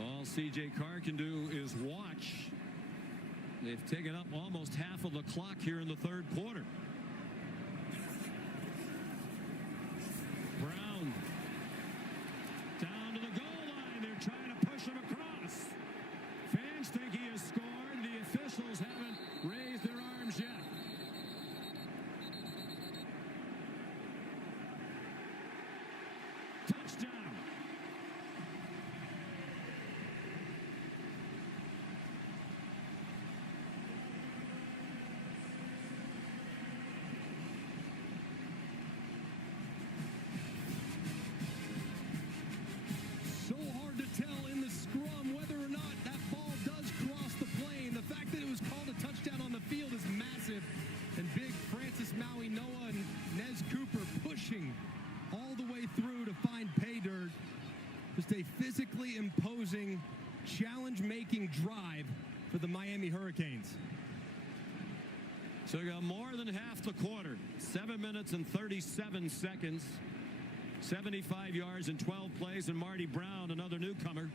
All C.J. Carr can do is watch. They've taken up almost half of the clock here in the 3rd quarter. Brown down to the goal line. They're trying to push him across. Fans think he has scored. The officials haven't raised their arms yet. Touchdown. So hard to tell in the scrum whether or not that ball does cross the plane. The fact that it was called a touchdown on the field is massive. And big Francis Maui Noah and Nez Cooper pushing all the way through to find pay dirt. Just a physically imposing, challenge-making drive for the Miami Hurricanes. So we got more than half the quarter. 7 minutes and 37 seconds. 75 yards and 12 plays, and Marty Brown, another newcomer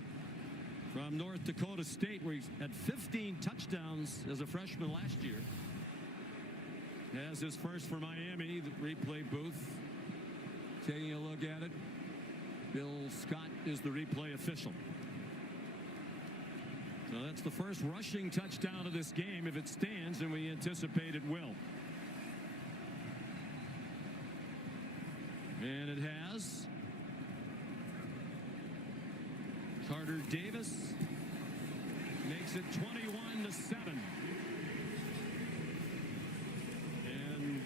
from North Dakota State, where he's had 15 touchdowns as a freshman last year. Has his first for Miami, the replay booth. Taking a look at it. Bill Scott is the replay official. So that's the first rushing touchdown of this game if it stands, and we anticipate it will. And it has. Carter Davis makes it 21-7. And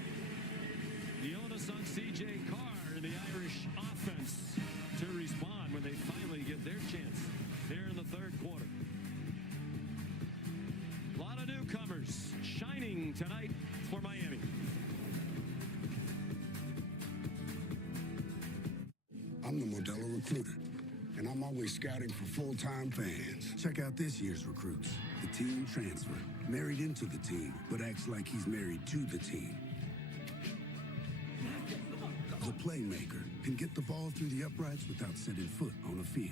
the onus on C.J. Carr and the Irish offense to respond when they finally get their chance here in the 3rd quarter. A lot of newcomers shining tonight for Miami. I'm the Modelo Recruiter, and I'm always scouting for full-time fans. Check out this year's recruits. The teen transfer, married into the team, but acts like he's married to the team. The playmaker can get the ball through the uprights without setting foot on a field.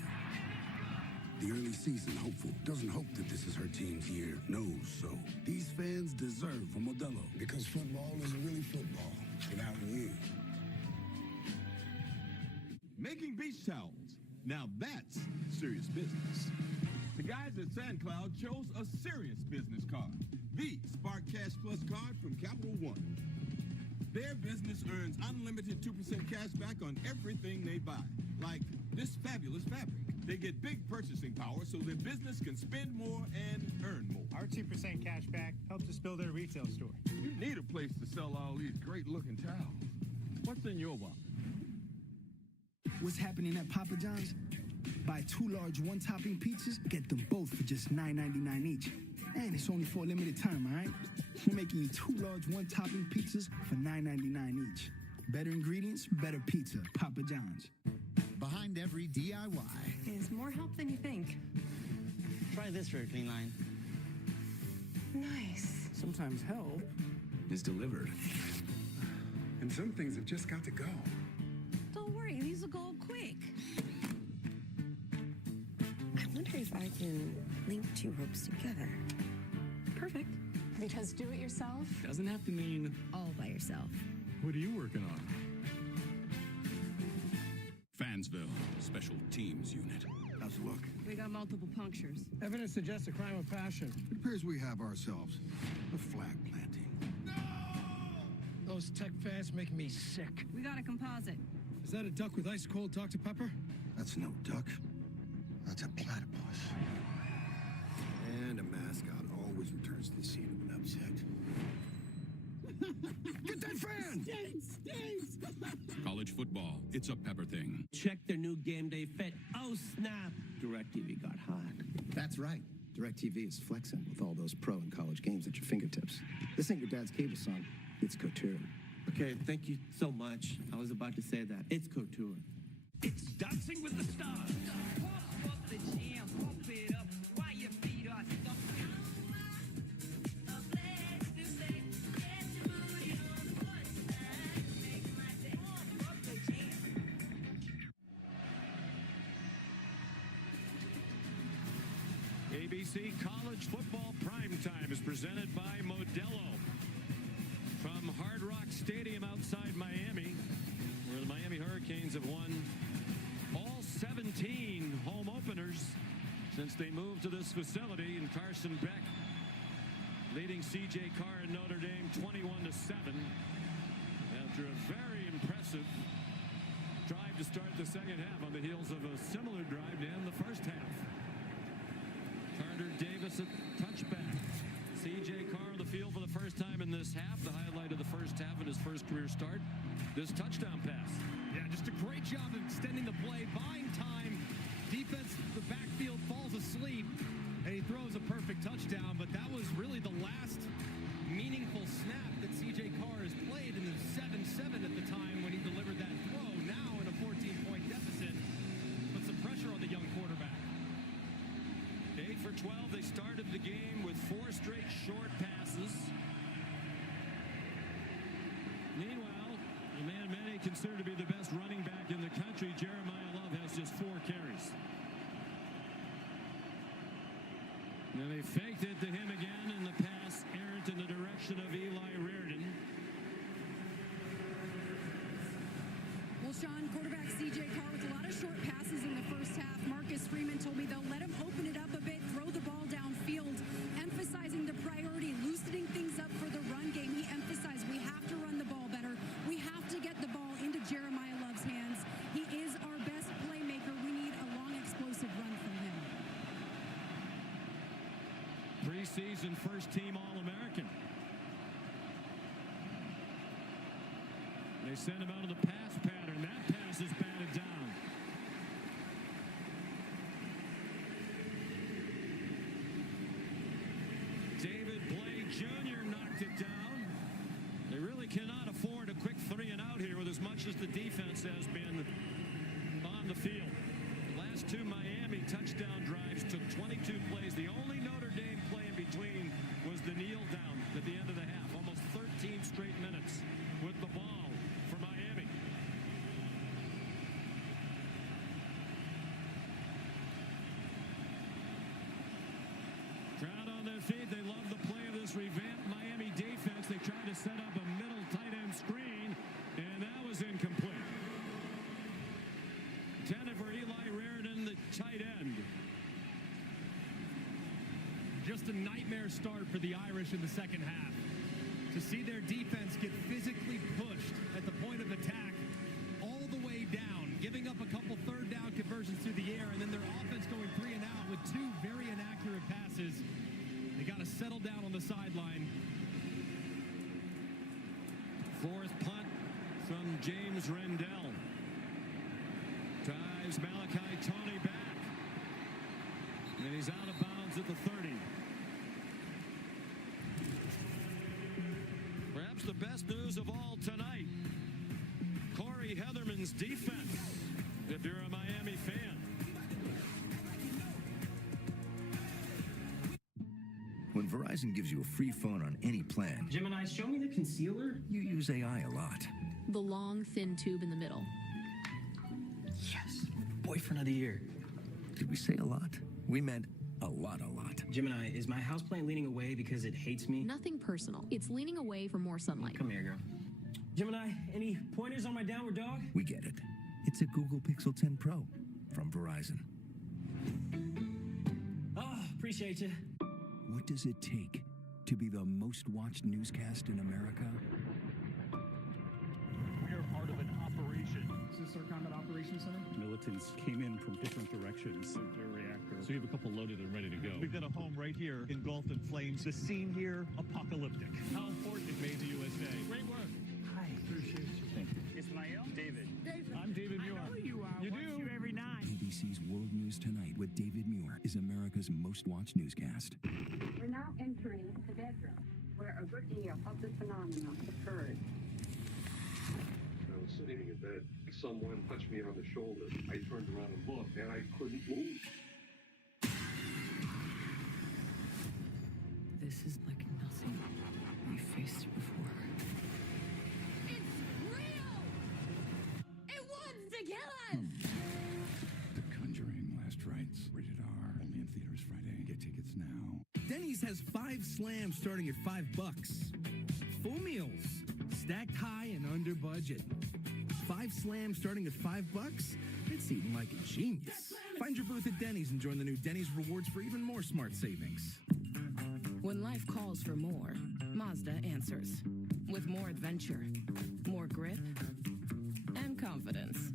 The early season hopeful doesn't hope that this is her team's year, knows so. These fans deserve a Modelo, because football isn't really football without you. Making beach towels. Now that's serious business. The guys at SandCloud chose a serious business card. The Spark Cash Plus card from Capital One. Their business earns unlimited 2% cash back on everything they buy. Like this fabulous fabric. They get big purchasing power so their business can spend more and earn more. Our 2% cash back helps us build their retail store. You need a place to sell all these great looking towels. What's in your wallet? What's happening at Papa John's? Buy 2 large one-topping pizzas, get them both for just $9.99 each. And it's only for a limited time, all right? We're making you 2 large one-topping pizzas for $9.99 each. Better ingredients, better pizza. Papa John's. Behind every DIY is more help than you think. Try this for a clean line. Nice. Sometimes help is delivered. And some things have just got to go. Don't worry, these will go quick. I wonder if I can link 2 ropes together. Perfect. Because do it yourself Doesn't have to mean all by yourself. What are you working on? Fansville, Special Teams Unit. How's it look? We got multiple punctures. Evidence suggests a crime of passion. It appears we have ourselves a flag planting. Those tech fads make me sick. We got a composite. Is that a duck with ice cold Dr. Pepper? That's no duck. That's a platypus. And a mascot always returns to the scene of an upset. Get that fan! Stinks! College football, it's a Pepper thing. Check their new game day fit. Oh, snap. DirecTV got hot. That's right. DirecTV is flexing with all those pro and college games at your fingertips. This ain't your dad's cable song. It's couture. Okay, thank you so much. I was about to say that. It's couture. It's Dancing with the Stars. Pump up the jam, pump it up while your feet are stuck. ABC College Football Primetime is presented by Modelo. From Hard Rock Stadium outside Miami, where the Miami Hurricanes have won all 17 home openers since they moved to this facility, and Carson Beck leading C.J. Carr and Notre Dame 21-7 after a very impressive drive to start the second half on the heels of a similar drive to end the first half. Carter Davis a touchback. C.J. Carr on the field for the first time in this half. The highlight of the first half in his first career start. This touchdown pass. Yeah, just a great job of extending the play, buying time. Defense, the backfield falls asleep, and he throws a perfect touchdown. But that was really the last meaningful snap that C.J. Carr has played in the 7-7 at the time when he delivered that throw. Now in a 14-point deficit, put some pressure on the young quarterback. 8 for 12. They started the game with 4 straight short passes. Meanwhile, the man many consider to be the best running back in the country, Jeremiah Love, has just 4 carries. And they faked it to him again, and the pass errant in the direction of Eli Reardon. Well, Sean, quarterback C.J. Carr with a lot of short passes in the first half. Marcus Freeman told me they'll let him open it up a bit, throw the ball downfield, emphasizing the priority, loosening things up for the run game. He emphasized we have to run the ball better. We have to get the ball into Jeremiah Love's hands. He is our best playmaker. We need a long, explosive run from him. Preseason first-team All-American. They send him out of the pass pattern. That pass is batted down. David Blake Jr. knocked it down. They really cannot afford a quick 3 and out here with as much as the defense has been on the field. The last 2 Miami touchdown drives took 22 plays. The only Notre Dame play in between was the kneel down at the end of the half. Almost 13 straight minutes with the ball for Miami. Crowd on their feet. They love the play of this revamped Miami defense. They tried to set up a middle tight end screen, and that was incomplete. Intended for Eli Reardon, the tight end. Just a nightmare start for the Irish in the second half. To see their defense get physically pushed at the point of attack all the way down, giving up a couple third down conversions through the air, and then their offense going 3 and out with 2 very inaccurate passes. They got to settle down on the sideline. 4th punt from James Rendell. Drives Malachi Tony back. And he's out of bounds at the 30. Verizon gives you a free phone on any plan. Gemini, show me the concealer. You use AI a lot. The long, thin tube in the middle. Yes, boyfriend of the year. Did we say a lot? We meant a lot. Gemini, is my houseplant leaning away because it hates me? Nothing personal. It's leaning away for more sunlight. Come here, girl. Gemini, any pointers on my downward dog? We get it. It's a Google Pixel 10 Pro from Verizon. Oh, appreciate you. What does it take to be the most watched newscast in America? We are part of an operation. Is this our Combat Operations Center? Militants came in from different directions. Nuclear reactor. So you have a couple loaded and ready to go. We've got a home right here engulfed in flames. The scene here, apocalyptic. How important it made the USA. Great work. Hi. Appreciate you. Thank you. Ismael? David. I'm David Muir. I know you are. You Watch do? you every night. ABC's World News Tonight with David Muir is America's most watched newscast. We're now entering the bedroom, where a good deal of the phenomenon occurred. I was sitting in bed. Someone touched me on the shoulder. I turned around and looked, and I couldn't move. This is like nothing we faced before. It's real! It wants to kill us! The Conjuring Last Rites. Rated R. Only in theaters Friday. Get tickets now. Denny's has 5 slams starting at $5. Full meals, stacked high and under budget. 5 slams starting at $5? It's eating like a genius. Find your booth at Denny's and join the new Denny's Rewards for even more smart savings. When life calls for more, Mazda answers. With more adventure, more grip, and confidence.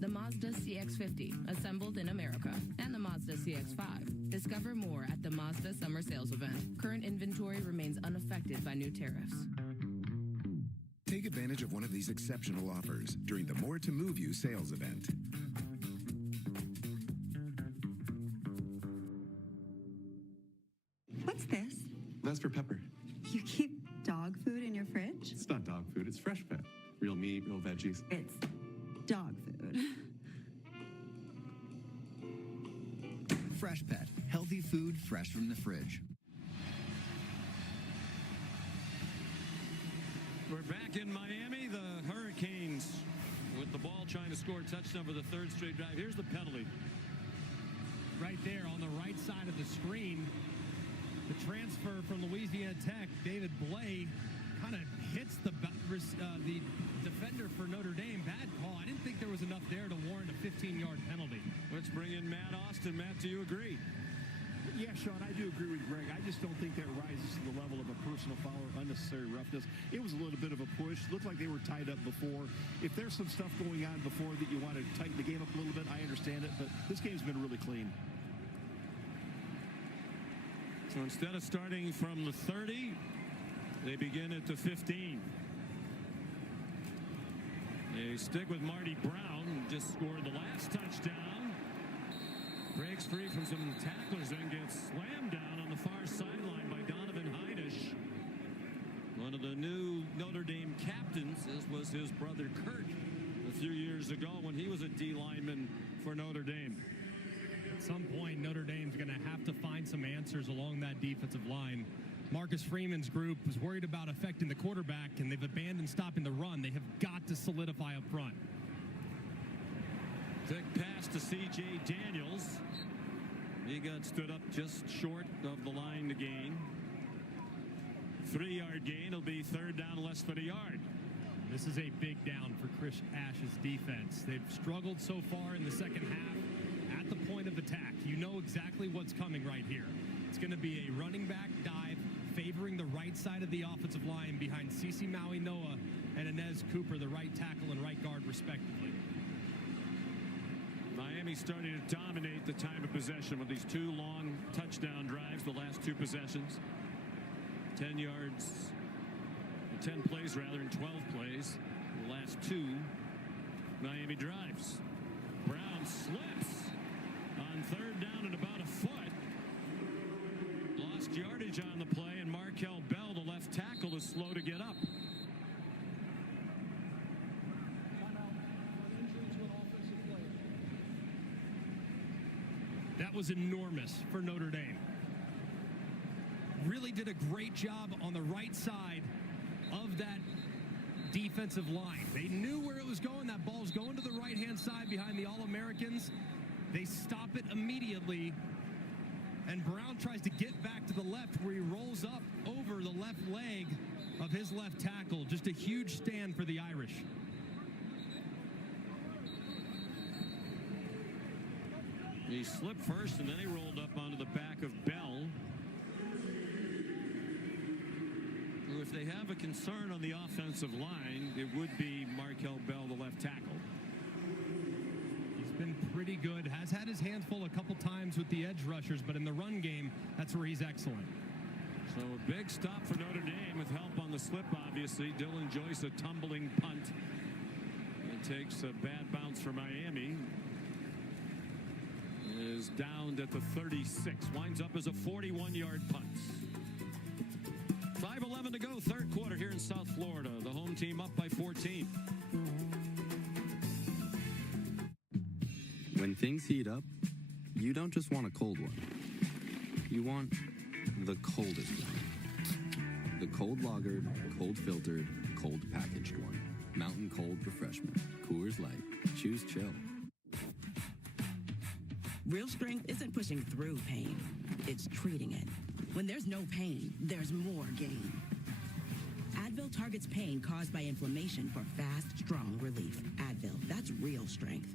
The Mazda CX-50, assembled in America, and the Mazda CX-5. Discover more at the Mazda Summer Sales Event. Current inventory remains unaffected by new tariffs. Take advantage of one of these exceptional offers during the More to Move You sales event. What's this? That's for Pepper. You keep dog food in your fridge? It's not dog food, it's fresh pet. Real meat, real veggies. It's dog food. Fresh Pet. Healthy food fresh from the fridge. We're back in Miami. The Hurricanes with the ball trying to score a touchdown for the 3rd straight drive. Here's the penalty. Right there on the right side of the screen. The transfer from Louisiana Tech, David Blay, kind of hits the defender for Notre Dame. Bad call. I didn't think there was enough there to warrant a 15-yard penalty. Let's bring in Matt Austin. Matt, do you agree? Yeah, Sean, I do agree with Greg. I just don't think that rises to the level of a personal foul or unnecessary roughness. It was a little bit of a push. Looked like they were tied up before. If there's some stuff going on before that you want to tighten the game up a little bit, I understand it, but this game's been really clean. So instead of starting from the 30, they begin at the 15. They stick with Marty Brown, who just scored the last touchdown. Breaks free from some tacklers and gets slammed down on the far sideline by Donovan Heinisch. One of the new Notre Dame captains, as was his brother Kurt a few years ago when he was a D lineman for Notre Dame. At some point, Notre Dame's going to have to find some answers along that defensive line. Marcus Freeman's group was worried about affecting the quarterback, and they've abandoned stopping the run. They have got to solidify up front. Thick pass to C.J. Daniels. He got stood up just short of the line to gain. 3-yard gain. It'll be 3rd down, less than a yard. This is a big down for Chris Ash's defense. They've struggled so far in the second half at the point of attack. You know exactly what's coming right here. It's going to be a running back dive favoring the right side of the offensive line behind Cece Maui Noah and Inez Cooper, the right tackle and right guard, respectively. Miami starting to dominate the time of possession with these 2 long touchdown drives, the last 2 possessions. 10 yards, 10 plays rather, in 12 plays. The last 2 Miami drives. Brown slips on 3rd down and about a foot. Lost yardage on the play, and Markel Bell, the left tackle, is slow to get up. That was enormous for Notre Dame. really did a great job on the right side of that defensive line. They knew where it was going. That ball's going to the right-hand side behind the All-Americans. They stop it immediately, and Brown tries to get back to the left where he rolls up over the left leg of his left tackle. Just a huge stand for the Irish. He slipped first, and then he rolled up onto the back of Bell. Who, if they have a concern on the offensive line, it would be Markel Bell, the left tackle. He's been pretty good. Has had his hands full a couple times with the edge rushers, but in the run game, that's where he's excellent. So a big stop for Notre Dame with help on the slip, obviously. Dylan Joyce, a tumbling punt. It takes a bad bounce for Miami. Is downed at the 36. Winds up as a 41-yard punt. 5:11 to go, third quarter here in South Florida. The home team up by 14. When things heat up, you don't just want a cold one. You want the coldest one. The cold lagered, cold filtered, cold packaged one. Mountain Cold Refreshment. Coors Light. Choose chill. Real strength isn't pushing through pain. It's treating it. When there's no pain, there's more gain. Advil targets pain caused by inflammation for fast, strong relief. Advil, that's real strength.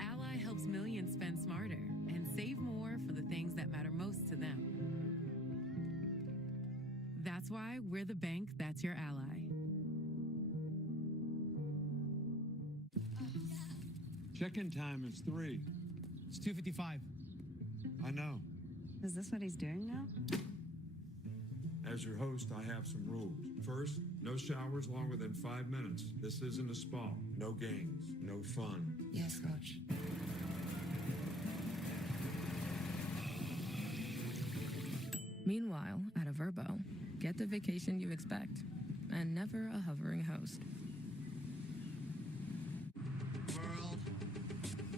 Ally helps millions spend smarter and save more for the things that matter most to them. That's why we're the bank that's your ally. Check-in time is 3. It's 2:55. I know. Is this what he's doing now? As your host, I have some rules. First, no showers longer than 5 minutes. This isn't a spa. No games, no fun. Yes, Coach. Meanwhile, at a Verbo, get the vacation you expect and never a hovering host. World,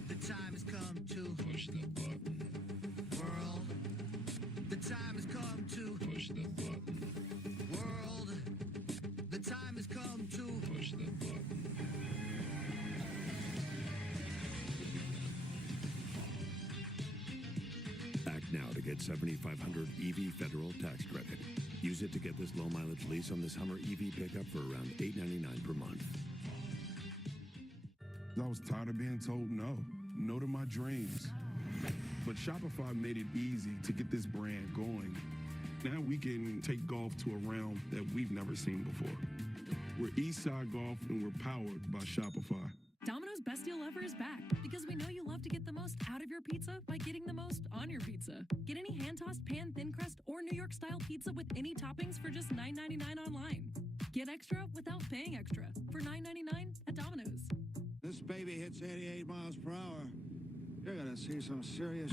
the time has come to push the button. World, the time has come to push the button. World, the time has come to push the button. Act now to get $7,500 EV federal tax credit. Use it to get this low mileage lease on this Hummer EV pickup for around $8.99 per month. I was tired of being told no to my dreams. But Shopify made it easy to get this brand going. Now we can take golf to a realm that we've never seen before. We're Eastside Golf and we're powered by Shopify. Domino's Best Deal Ever is back because we know you love to get the most out of your pizza by getting the most on your pizza. Get any hand-tossed pan, thin crust, or New York-style pizza with any toppings for just $9.99 online. Get extra without paying extra for $9.99 at Domino's. This baby hits 88 miles per hour. You're gonna see some serious...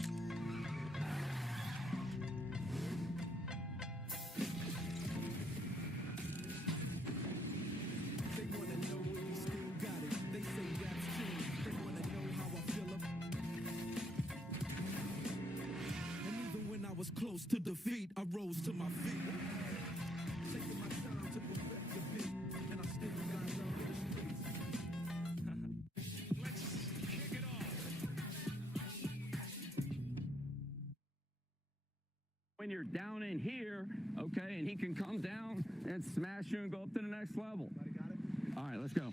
Close to defeat, I rose to my feet. Taking my time to perfect the beat, and I still got love in the streets. Let's kick it off. When you're down in here, okay, and he can come down and smash you and go up to the next level. All right, let's go.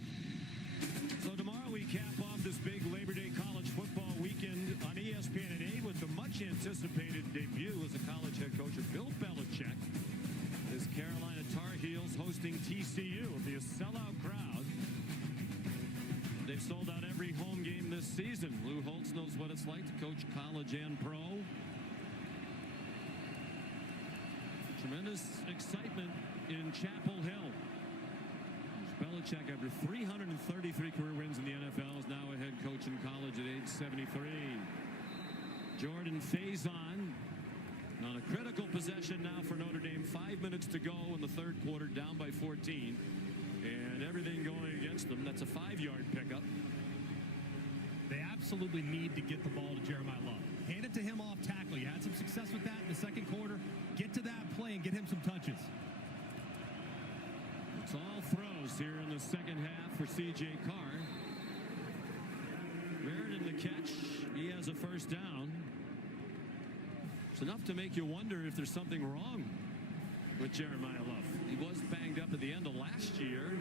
So tomorrow we cap off this big Labor Day college football weekend on ESPN at 8 with the much-anticipated debut as a college head coach of Bill Belichick. His Carolina Tar Heels hosting TCU. It'll be a sellout crowd. They've sold out every home game this season. Lou Holtz knows what it's like to coach college and pro. Tremendous excitement in Chapel Hill. Belichick, after 333 career wins in the NFL, is now a head coach in college at age 73. Jordan Faison on a possession now for Notre Dame. 5 minutes to go in the third quarter, down by 14. And everything going against them. That's a 5-yard pickup. They absolutely need to get the ball to Jeremiah Love. Hand it to him off tackle. You had some success with that in the second quarter. Get to that play and get him some touches. It's all throws here in the second half for C.J. Carr. Meriden the catch. He has a first down. It's enough to make you wonder if there's something wrong with Jeremiah Love. He was banged up at the end of last year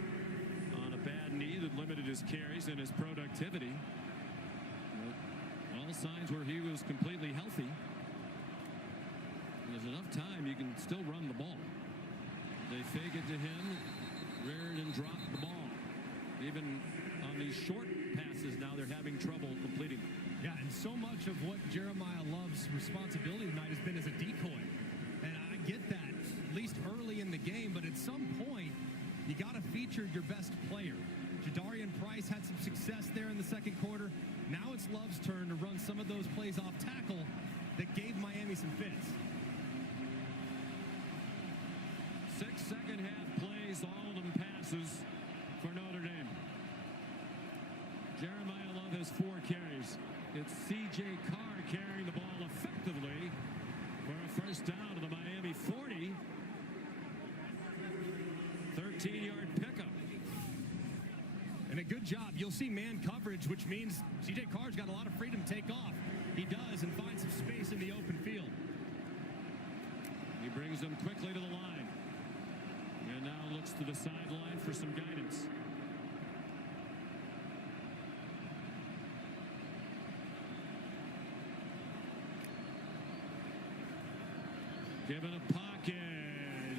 on a bad knee that limited his carries and his productivity. But all signs were he was completely healthy. And there's enough time you can still run the ball. They fake it to him. Meriden dropped the ball. Even on these short passes now, they're having trouble completing. Yeah, and so much of what Jeremiah Love's responsibility tonight has been as a decoy. And I get that, at least early in the game, but at some point, you got to feature your best player. Jadarian Price had some success there in the second quarter. Now it's Love's turn to run some of those plays off tackle that gave Miami some fits. 6 second half plays, all of them passes for Notre Dame. Jeremiah Love has 4 carries. It's C.J. Carr carrying the ball effectively for a first down to the Miami 40. 13-yard pickup. And a good job. You'll see man coverage, which means C.J. Carr's got a lot of freedom to take off. He does, and finds some space in the open field. He brings them quickly to the line. And now looks to the sideline for some guidance. Given a pocket,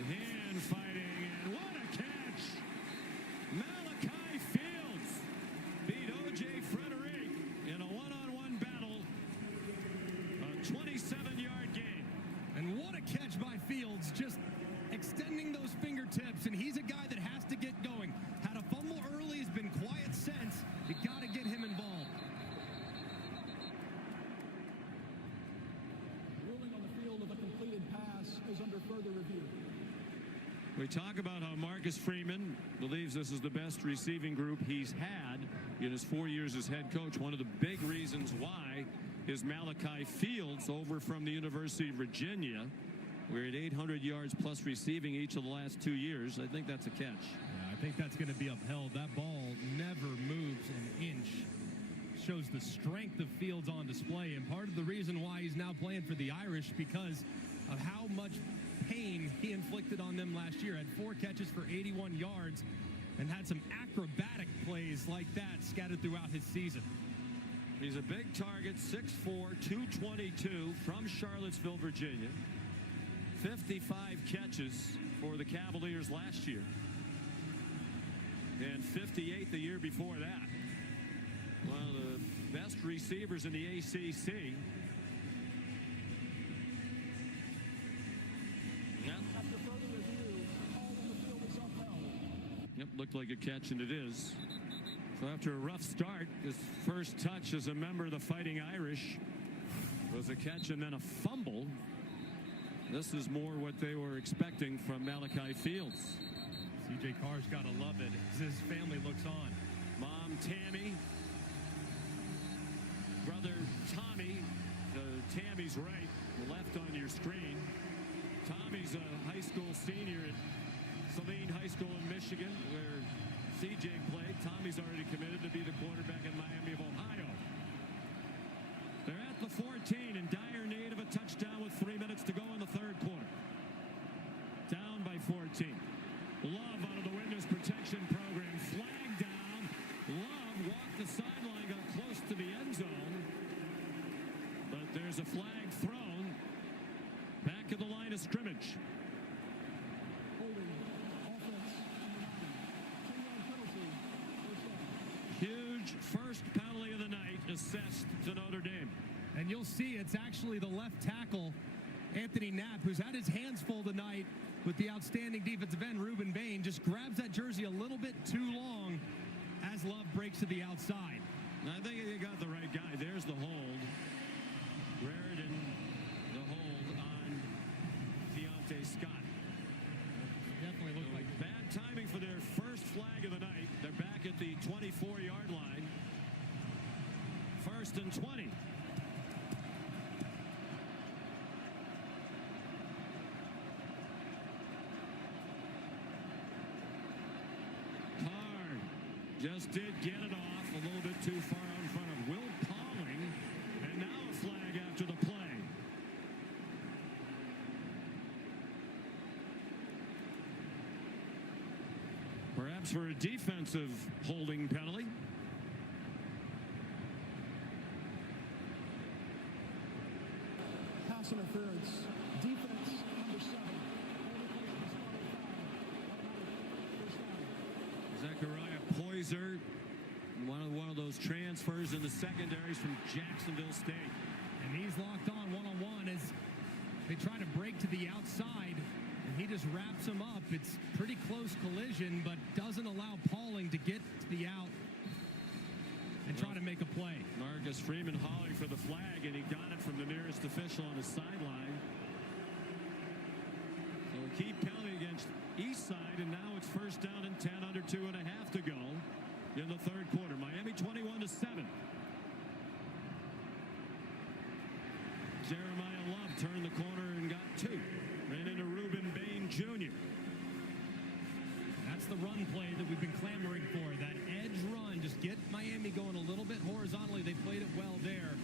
hand fighting, and what a catch! Malachi Fields beat O.J. Frederick in a one-on-one battle. A 27-yard gain. And what a catch by Fields, just extending those fingertips, and he's a guy that has to get going. Had a fumble early, has been quiet since. You got to get him involved. Ruling on the field of a completed pass is under further review. We talk about how Marcus Freeman believes this is the best receiving group he's had in his 4 years as head coach. One of the big reasons why is Malachi Fields over from the University of Virginia. We're at 800 yards plus receiving each of the last 2 years. I think that's a catch. Yeah, I think that's going to be upheld. That ball never moves an inch. Shows the strength of Fields on display, and part of the reason why he's now playing for the Irish because of how much pain he inflicted on them last year. Had 4 catches for 81 yards and had some acrobatic plays like that scattered throughout his season. He's a big target, 6'4", 222 from Charlottesville, Virginia. 55 catches for the Cavaliers last year. And 58 the year before that. One of the best receivers in the ACC. Yep, looked like a catch, and it is. So after a rough start, his first touch as a member of the Fighting Irish was a catch and then a fumble. This is more what they were expecting from Malachi Fields. C.J. Carr's got to love it as his family looks on. Mom Tammy, brother Tommy, Tammy's right, left on your screen. Tommy's a high school senior at Saline High School in Michigan, where C.J. played. Tommy's already committed to be the quarterback in Miami of Ohio. They're at the 14 in dire need of a touchdown with 3 minutes to go in the third quarter. Down by 14. Love out of the witness protection program. Flag down. Love walked the sideline, got close to the end zone. But there's a flag thrown back at the line of scrimmage. Huge first penalty of the night assessed to Notre Dame. And you'll see it's actually the left tackle, Anthony Knapp, who's had his hands full tonight with the outstanding defensive end, Ruben Bain, just grabs that jersey a little bit too long as Love breaks to the outside. I think you got the right guy. There's the hold. Meriden, the hold on Scott. Definitely looked like bad timing for their first flag of the night. They're back at the 24-yard line. 1st and 20. Carr just did get it off a little bit too far out in front of Will Pauling. And now a flag after the play. Perhaps for a defensive holding penalty. Pass interference. Defense, number 7. Zechariah Poyser, one of those transfers in the secondaries from Jacksonville State. And he's locked on one-on-one as they try to break to the outside, and he just wraps him up. It's pretty close collision, but doesn't allow Pauling to get to the out and try to make a play. Marcus Freeman hollering for the flag, and he got it from the nearest official on the sideline. So a key penalty against Eastside, and now it's 1st down and 10 under 2.5 to go in the third quarter. Miami 21-7. Jeremiah Love turned the corner and got 2. Ran into Reuben Bain Jr. That's the run play that we've been clamoring for. That edge run, just get Miami going a little bit horizontally. They played it well there.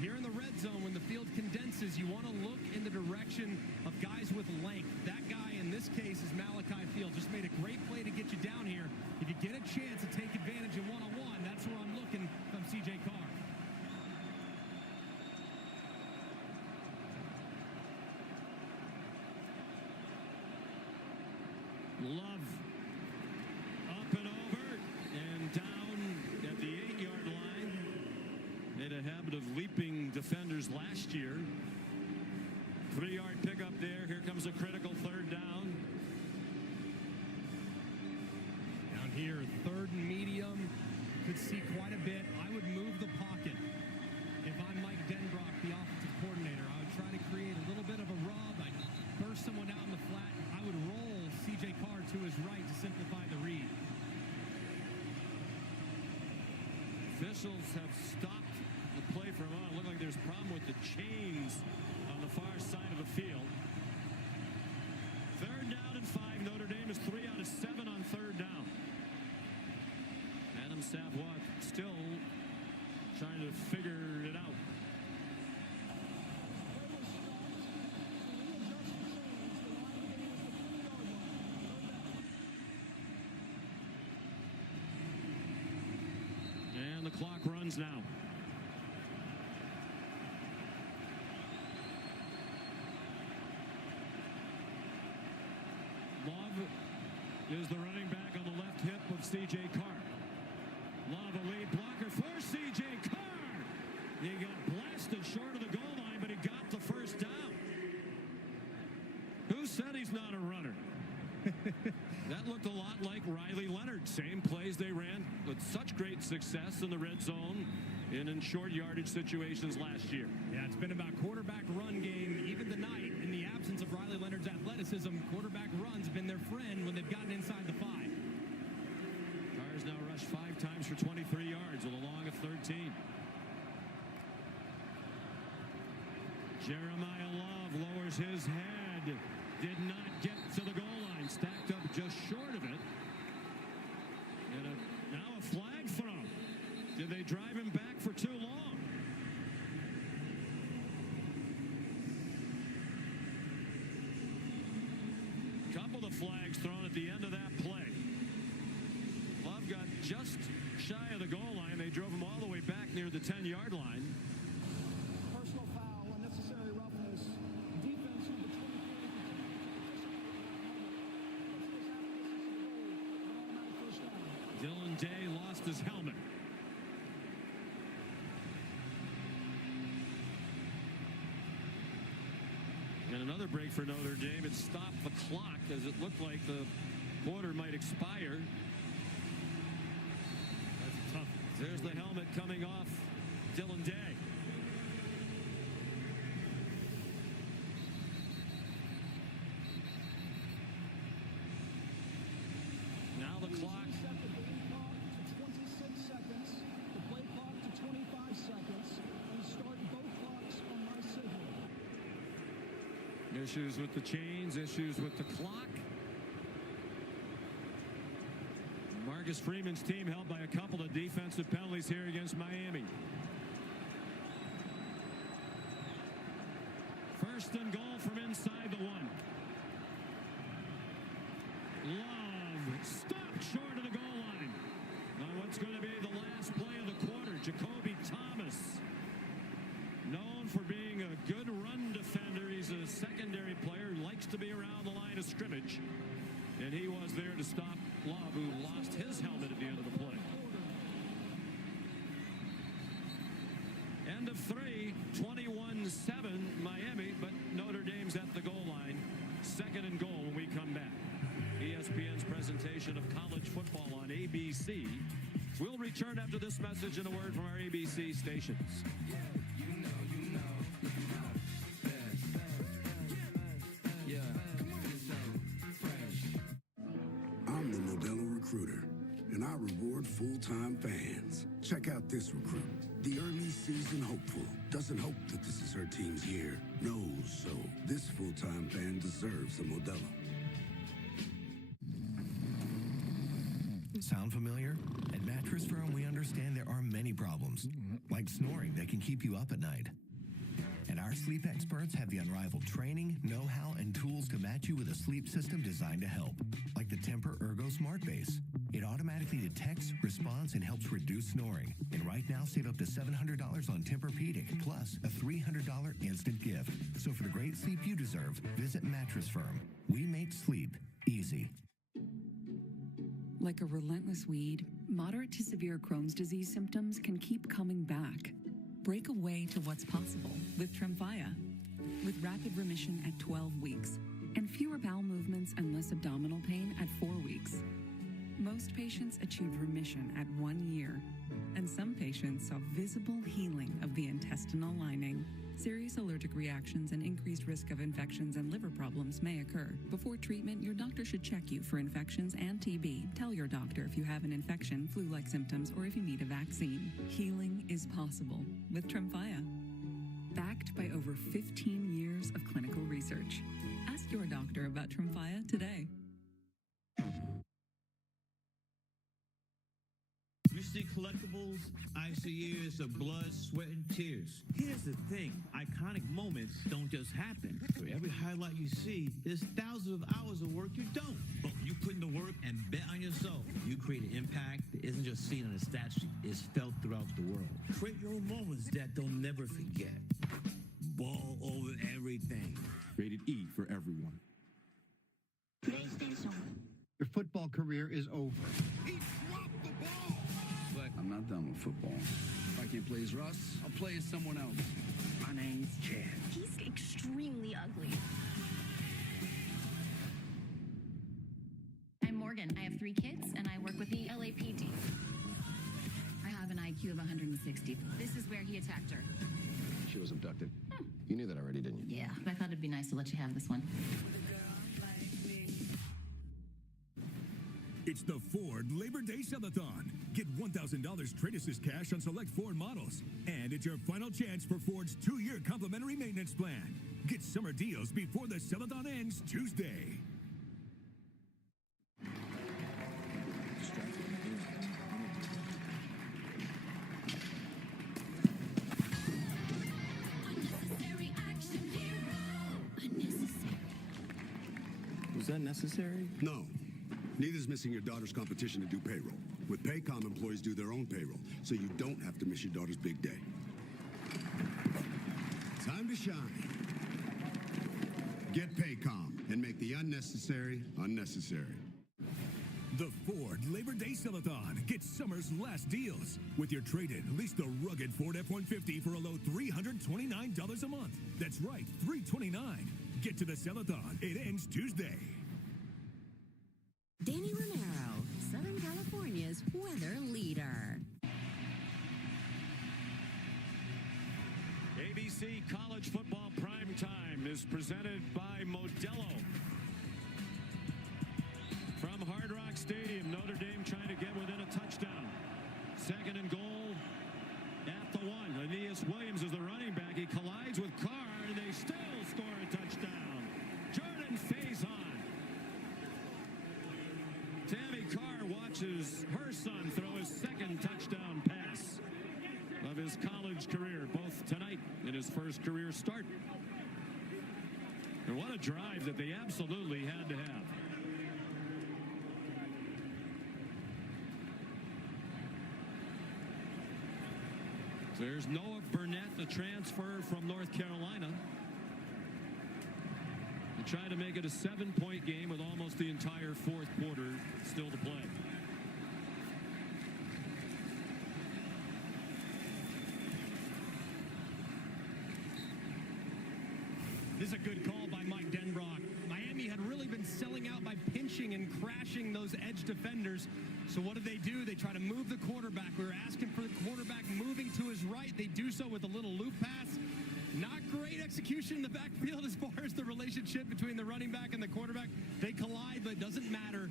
Here in the red zone, when the field condenses, you want to look in the direction of guys with length. That guy in this case is Malachi Field. Just made a great play to get you down here. If you get a chance to take advantage in one-on-one, that's where I'm looking from C.J. Carr. Love up and over and down at the 8-yard line. Made a habit of leaping defenders last year. 3-yard pickup there. Here comes a critical 3rd down. Down here, 3rd and medium. Could see quite a bit. I would move the pocket. If I'm Mike Denbrock, the offensive coordinator, I would try to create a little bit of a rub. I'd burst someone out in the flat. I would roll C.J. Carr to his right to simplify the read. Officials have stopped the play for a moment. It looked like there's a problem with the chains on the far side of the field. 3rd down and 5. Notre Dame is 3 out of 7 on 3rd down. Adam Savoie still trying to figure it out. And the clock runs now. Love is the running back on the left hip of C.J. Carr. Love, a lead blocker for C.J. Carr. He got blasted short of the goal line, but he got the 1st down. Who said he's not a runner? That looked a lot like Riley Leonard. Same plays they ran with such great success in the red zone and in short yardage situations last year. Yeah, it's been about quarterback run game even tonight. In the absence of Riley Leonard's athleticism, quarterback runs been their friend when they've gotten inside the 5. Carr's now rushed 5 times for 23 yards with a long of 13. Jeremiah Love lowers his head. Did not get to the goal line. Stacked up just short of it. And now a flag throw. Did they drive him back for too long? Couple of flags thrown at the end of that play. Love got just shy of the goal line. They drove him all the way back near the 10-yard line. Personal foul, unnecessary roughness. Defense number 23. Dylan Day lost his helmet. And another break for Notre Dame. It stopped the clock as it looked like the quarter might expire. That's tough. There's the helmet coming off Dylan Day. Issues with the chains, issues with the clock. Marcus Freeman's team held by a couple of defensive penalties here against Miami. First and goal from inside the one. Love stopped short of the goal line. On what's going to be the last play of the quarter, Jacoby Thomas. Known for being a good run defender. He's a secondary player who likes to be around the line of scrimmage. And he was there to stop Love, who lost his helmet at the end of the play. End of 3, 21-7 Miami, but Notre Dame's at the goal line. Second and goal when we come back. ESPN's presentation of college football on ABC. We'll return after this message and a word from our ABC stations. I'm the Modelo Recruiter, and I reward full-time fans. Check out this recruit. The early season hopeful doesn't hope that this is her team's year. Knows so. This full-time fan deserves a Modelo. Sound familiar? At Mattress Firm, we understand there are many problems, like snoring that can keep you up at night. And our sleep experts have the unrivaled training, know-how, and tools to match you with a sleep system designed to help, like the Temper Ergo Smart Base. It automatically detects, responds, and helps reduce snoring. And right now, save up to $700 on Tempur-Pedic, plus a $300 instant gift. So for the great sleep you deserve, visit Mattress Firm. We make sleep easy. Like a relentless weed, moderate to severe Crohn's disease symptoms can keep coming back. Break away to what's possible with Tremfya. With rapid remission at 12 weeks and fewer bowel movements and less abdominal pain at 4 weeks. Most patients achieve remission at 1 year, and some patients saw visible healing of the intestinal lining. Serious allergic reactions and increased risk of infections and liver problems may occur. Before treatment, your doctor should check you for infections and TB. Tell your doctor if you have an infection, flu-like symptoms, or if you need a vaccine. Healing is possible with Tremfya. Backed by over 15 years of clinical research. Ask your doctor about Tremfya today. You see collectibles, I see years of blood, sweat, and tears. Here's the thing, iconic moments don't just happen. For every highlight you see, there's thousands of hours of work you don't. But when you put in the work and bet on yourself, you create an impact that isn't just seen on a stat sheet, it's felt throughout the world. Create your own moments that they'll never forget. Ball over everything. Rated E for everyone. Your football career is over. I'm not done with football. If I can't play as Russ, I'll play as someone else. My name's Chad. He's extremely ugly. I'm Morgan. I have 3 kids, and I work with the LAPD. I have an IQ of 160. This is where he attacked her. She was abducted. You knew that already, didn't you? Yeah, but I thought it'd be nice to let you have this one. It's the Ford Labor Day Sell-a-thon. Get $1,000 trade assist cash on select Ford models. And it's your final chance for Ford's 2-year complimentary maintenance plan. Get summer deals before the sell-a-thon ends Tuesday. Was that necessary? No. Neither is missing your daughter's competition to do payroll. With Paycom, employees do their own payroll, so you don't have to miss your daughter's big day. Time to shine. Get Paycom and make the unnecessary unnecessary. The Ford Labor Day Sell-a-thon. Get summer's last deals. With your trade-in, lease the rugged Ford F-150 for a low $329 a month. That's right, $329. Get to the sell-a-thon. It ends Tuesday. Danny Romero, Southern California's weather leader. ABC College Football Prime Time is presented by Modelo. From Hard Rock Stadium, Notre Dame trying to get within a touchdown. Second and goal at the 1. Aeneas Williams is the running back. He collides with Carr, and they still score a touchdown. watches her son throw his second touchdown pass of his college career, both tonight in his first career start. And what a drive that they absolutely had to have. There's Noah Burnett, the transfer from North Carolina. They try to make it a 7-point game with almost the entire fourth quarter still to play. This is a good call by Mike Denbrock. Miami had really been selling out by pinching and crashing those edge defenders. So what do? They try to move the quarterback. We were asking for the quarterback moving to his right. They do so with a little loop pass. Not great execution in the backfield as far as the relationship between the running back and the quarterback. They collide, but it doesn't matter.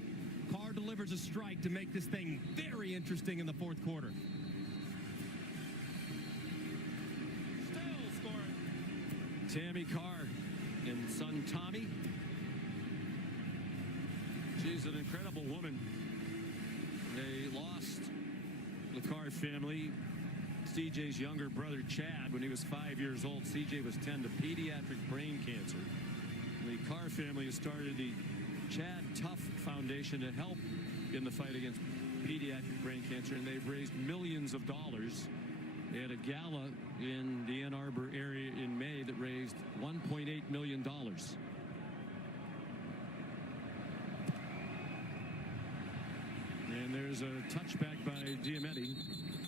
Carr delivers a strike to make this thing very interesting in the fourth quarter. Still scoring. Tammy Carr and son Tommy. She's an incredible woman. They lost the Carr family. CJ's younger brother Chad, when he was 5 years old. CJ was 10 to pediatric brain cancer. The Carr family has started the Chad Tough Foundation to help in the fight against pediatric brain cancer, and they've raised millions of dollars. They had a gala in the Ann Arbor area in May that raised $1.8 million. And there's a touchback by Giametti.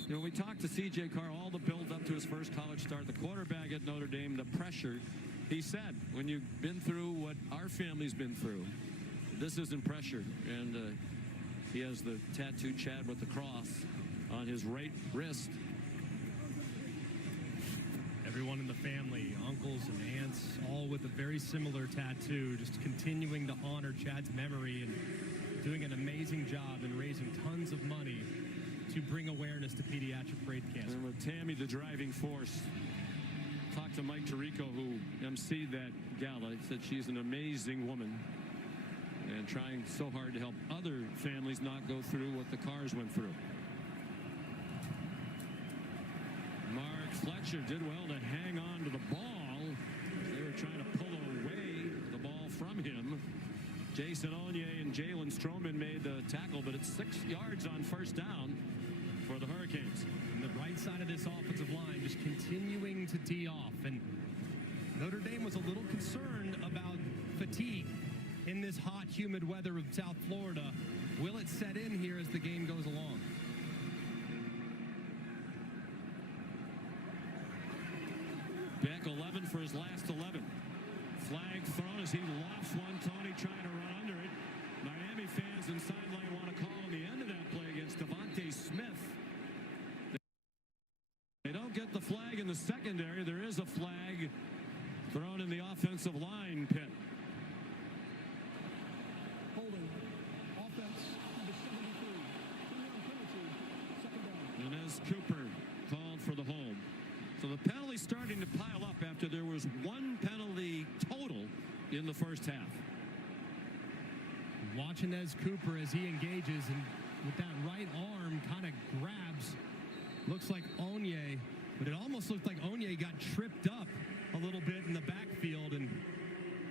You know, we talked to C.J. Carr, all the build up to his first college start, the quarterback at Notre Dame, the pressure. He said, when you've been through what our family's been through, this isn't pressure. And he has the tattooed Chad with the cross on his right wrist. Everyone in the family, uncles and aunts, all with a very similar tattoo, just continuing to honor Chad's memory and doing an amazing job and raising tons of money to bring awareness to pediatric brain cancer. And with Tammy, the driving force. Talked to Mike Tirico, who emceed that gala. He said she's an amazing woman and trying so hard to help other families not go through what the Carrs went through. Mark Fletcher did well to hang on to the ball. They were trying to pull away the ball from him. Jason Onye and Jalen Stroman made the tackle, but it's 6 yards on first down for the Hurricanes. And the right side of this offensive line just continuing to tee off. And Notre Dame was a little concerned about fatigue in this hot, humid weather of South Florida. Will it set in here as the game goes along? Beck 11 for his last 11. Flag thrown as he lofts one. Tony trying to run under it. Miami fans and sideline want to call on the end of that play against Devontae Smith. They don't get the flag in the secondary. There is a flag thrown in the offensive line pit. Holding. Offense, number 73. Second down. Inez Cooper called for the hold. So the penalty starting to pile up after there was one penalty total in the first half. Watching Inez Cooper as he engages and with that right arm kind of grabs. Looks like Onye, but it almost looked like Onye got tripped up a little bit in the backfield. And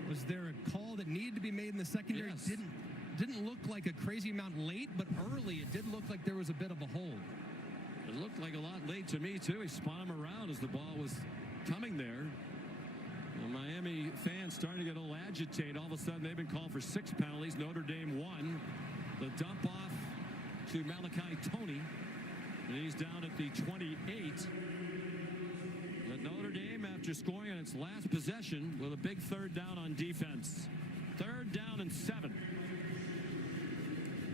was there a call that needed to be made in the secondary? Yes. Didn't look like a crazy amount late, but early it did look like there was a bit of a hold. It looked like a lot late to me, too. He spun him around as the ball was coming there. The Miami fans starting to get a little agitated. All of a sudden, they've been called for 6 penalties. Notre Dame 1. The dump off to Malachi Toney. And he's down at the 28. But Notre Dame, after scoring on its last possession, with a big third down on defense. 3rd down and 7.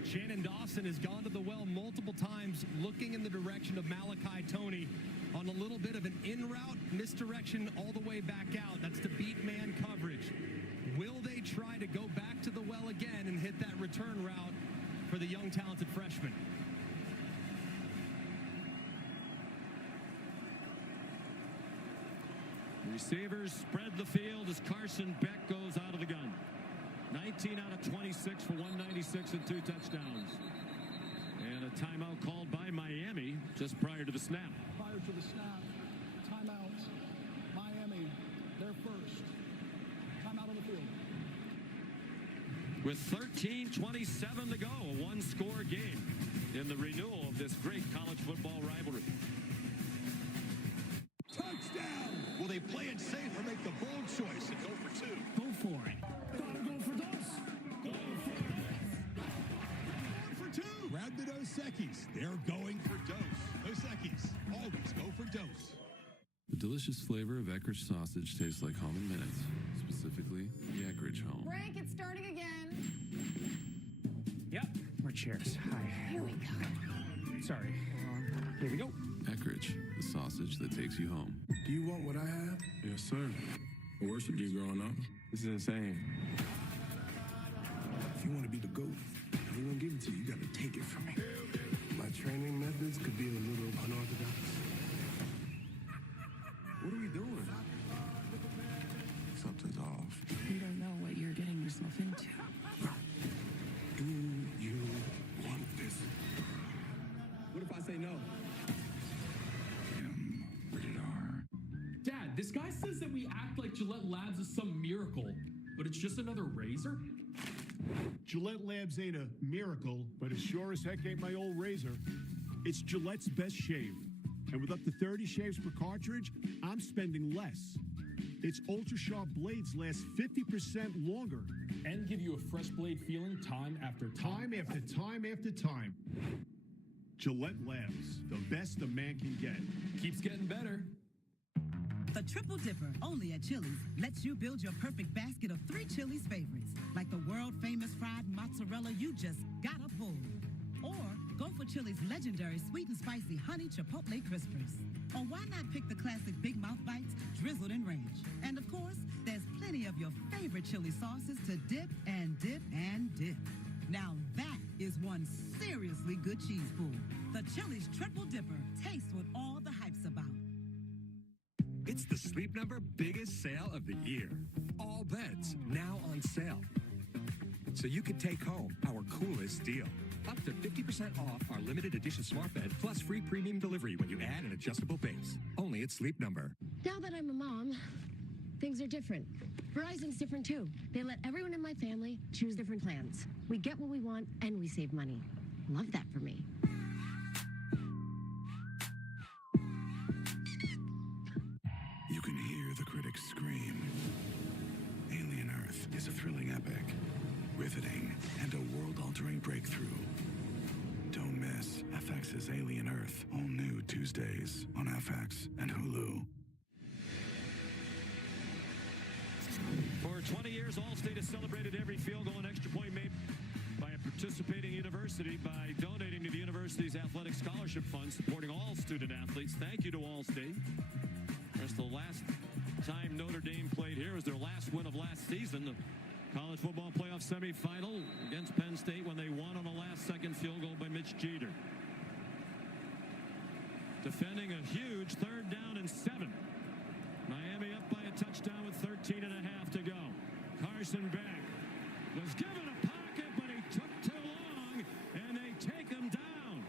Shannon Dawson has gone to the well multiple times looking in the direction of Malachi Toney on a little bit of an in-route misdirection all the way back out. That's the beat man coverage. Will they try to go back to the well again and hit that return route for the young talented freshman? Receivers spread the field as Carson Beck goes out of the gun. 19 out of 26 for 196 and 2 touchdowns. And timeout called by Miami just prior to the snap. Prior to the snap, timeout. Miami, they're first. Timeout on the field. With 13:27 to go, a one-score game in the renewal of this great college football rivalry. Touchdown! Will they play it safe or make the bold choice and go for two? Go for it. Gotta go for dos. Go for two. Grab the Dos Equis. They're going for Dos. Dos Equis. Always go for Dos. The delicious flavor of Eckrich sausage tastes like home in minutes, specifically the Eckrich home. Frank, it's starting again. Yep, more chairs. Hi. Here we go. Sorry. Here we go. Eckrich, the sausage that takes you home. Do you want what I have? Yes, sir. I worshiped you growing up. This is insane. If you want to be the GOAT, I ain't gonna give it to you. You gotta take it from me. My training methods could be a little unorthodox. What are we doing? Something's off. You don't know what you're getting yourself into. Do you want this? What if I say no? Dad, this guy says that we act like Gillette Labs is some miracle, but it's just another razor? Gillette Labs ain't a miracle, but it sure as heck ain't my old razor. It's Gillette's best shave. And with up to 30 shaves per cartridge, I'm spending less. Its ultra-sharp blades last 50% longer. And give you a fresh blade feeling time after time. Time after time after time. Gillette Labs, the best a man can get. Keeps getting better. The Triple Dipper, only at Chili's, lets you build your perfect basket of 3 Chili's favorites, like the world-famous fried mozzarella you just gotta pull. Or go for Chili's legendary sweet and spicy honey chipotle crispers. Or why not pick the classic Big Mouth Bites drizzled in ranch? And of course, there's plenty of your favorite chili sauces to dip and dip and dip. Now that is one seriously good cheese pool. The Chili's Triple Dipper. Taste what all the hype's about. It's the Sleep Number biggest sale of the year. All beds now on sale. So you can take home our coolest deal. Up to 50% off our limited edition smart bed plus free premium delivery when you add an adjustable base. Only at Sleep Number. Now that I'm a mom, things are different. Verizon's different too. They let everyone in my family choose different plans. We get what we want and we save money. Love that for me. You can hear the critics scream. Alien Earth is a thrilling epic, riveting, and a world-altering breakthrough. Don't miss FX's Alien Earth, all new Tuesdays on FX and Hulu. For 20 years, Allstate has celebrated every field goal and extra point made by a participating university by donating to the university's athletic scholarship fund, supporting all student athletes. Thank you to Allstate. That's the last time Notre Dame played here. Was their last win of last season. The college football playoff semifinal against Penn State when they won on a last-second field goal by Mitch Jeter. Defending a huge 3rd down and 7. Miami up by a touchdown with 13 and a half to go. Carson Beck was given a pocket, but he took too long, and they take him down.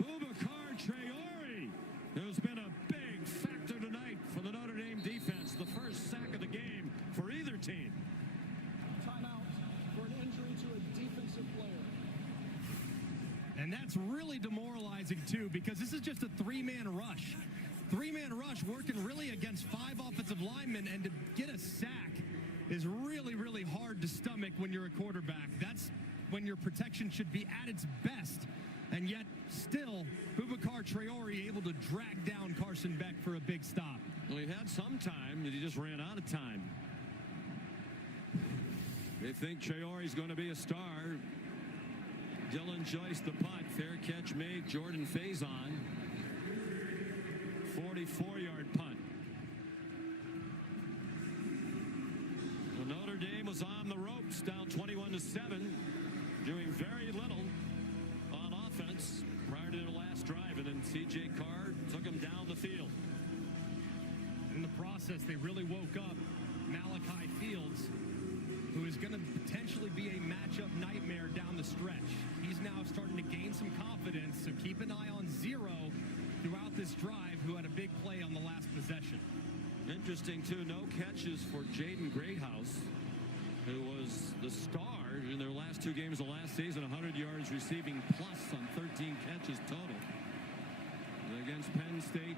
Boubacar Traore, who's been a big factor tonight for the Notre Dame defense. The first sack of the game for either team. Timeout for an injury to a defensive player. And that's really demoralizing, too, because this is just a 3-man rush. 3-man rush working really against 5 offensive linemen, and to get a sack is really, really hard to stomach when you're a quarterback. That's when your protection should be at its best. And yet, still, Boubacar Traore able to drag down Carson Beck for a big stop. Well, he had some time, but he just ran out of time. They think Traore's going to be a star. Dylan Joyce, the punt. Fair catch made. Jordan Faison. 44-yard punt. Well, Notre Dame was on the ropes, down 21-7, doing very little on offense prior to their last drive, and then C.J. Carr took them down the field. In the process, they really woke up Malachi Fields. who is going to potentially be a matchup nightmare down the stretch. He's now starting to gain some confidence, so keep an eye on Zero throughout this drive, who had a big play on the last possession. Interesting, too, no catches for Jaden Greathouse, who was the star in their last 2 games of last season, 100 yards receiving plus on 13 catches total. Against Penn State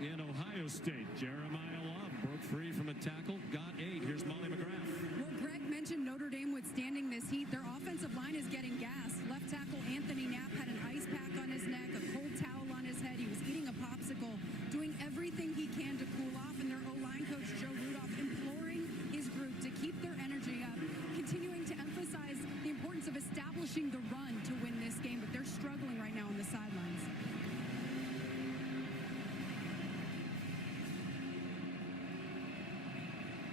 and Ohio State, Jeremiah Love broke free from a tackle, got 8. Here's Molly McGrath. Well, Greg mentioned Notre Dame withstanding this heat. Their offensive line is getting gas. Left tackle Anthony Knapp had an ice pack on his neck, a cold towel on his head. He was eating a popsicle, doing everything he can to cool off, and their O-line coach, Joe Rudolph, imploring his group to keep their energy up, continuing to emphasize the importance of establishing the run to win this game, but they're struggling right now on the sidelines.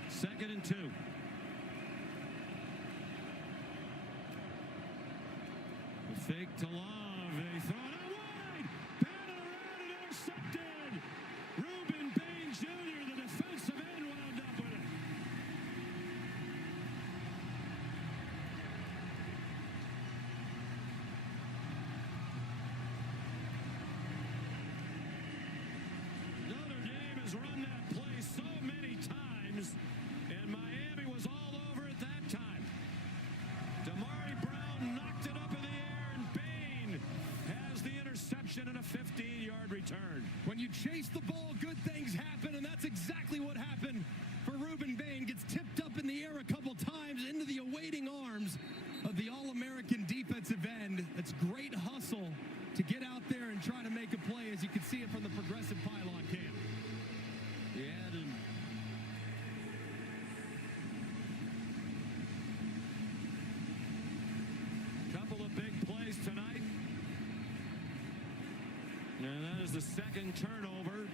Second and 2. The fake to Love. They throw it out wide. Batted around and intercepted. Reuben Bain Jr., the defensive end, wound up with it. Notre Dame has run that play so many times, and Miami was all over it that time. Damari Brown knocked it up in the air, and Bain has the interception and a 15-yard return. When you chase the ball, good things happen, and that's exactly what happened for Reuben Bain. Gets tipped up in the air a couple times into the awaiting arms of the All-American defensive end. That's great hustle to get out there and try to make a play, as you can see it from the progressive pylon cam. Yeah, and couple of big plays tonight. And that is the second turnover,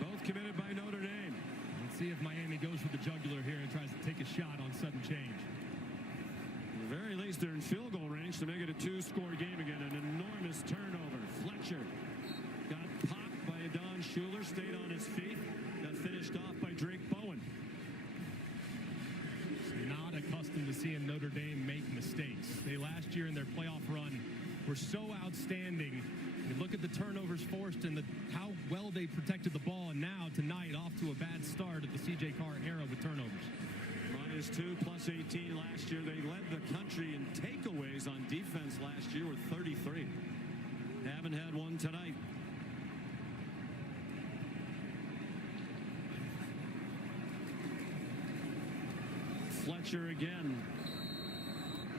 both committed by Notre Dame. Let's see if Miami goes for the jugular here and tries to take a shot on sudden change. At the very least, they're in field goal range to make it a 2-score game again. An enormous turnover. Fletcher got popped by Don Schuler, stayed on his feet, got finished off by Drake Bowen. Not accustomed to seeing Notre Dame make mistakes. They last year in their playoff run were so outstanding. You look at the turnovers forced and how well they protected the ball, and now tonight off to a bad start at the C.J. Carr era with turnovers. -2, plus 18 last year. They led the country in takeaways on defense last year with 33. Haven't had one tonight. Fletcher again.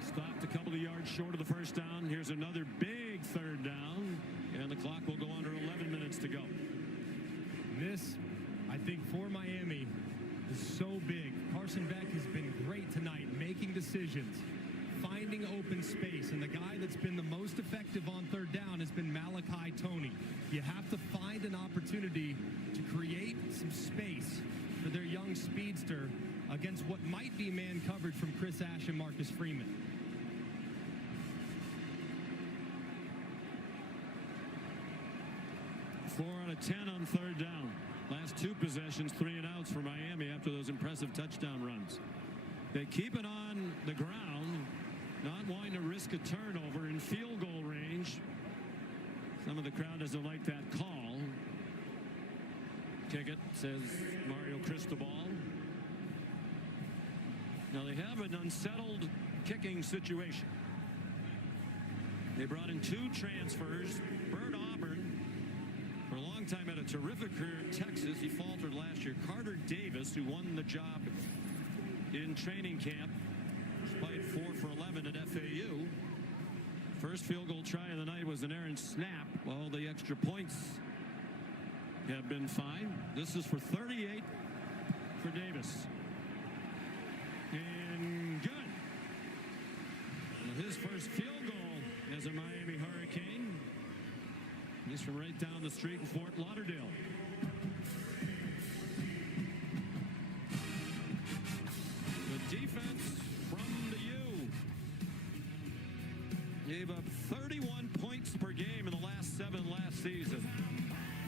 Stopped a couple of yards short of the first down. Here's another big third down, and the clock will go under 11 minutes to go. This, I think, for Miami is so big. Carson Beck has been great tonight, making decisions, finding open space, and the guy that's been the most effective on third down has been Malachi Toney. You have to find an opportunity to create some space for their young speedster against what might be man coverage from Chris Ash and Marcus Freeman. Four out of 10 on third down. Last 2 possessions, 3 and outs for Miami after those impressive touchdown runs. They keep it on the ground, not wanting to risk a turnover in field goal range. Some of the crowd doesn't like that call. Kick it, says Mario Cristobal. Now they have an unsettled kicking situation. They brought in 2 transfers. Bert Auburn, for a long time, had a terrific career in Texas. He faltered last year. Carter Davis, who won the job in training camp, despite 4 for 11 at FAU. First field goal try of the night was an errant snap. Well, the extra points have been fine. This is for 38 for Davis. And good. Well, his first field goal as a Miami Hurricane. He's from right down the street in Fort Lauderdale. The defense from the U gave up 31 points per game in the last 7 last season.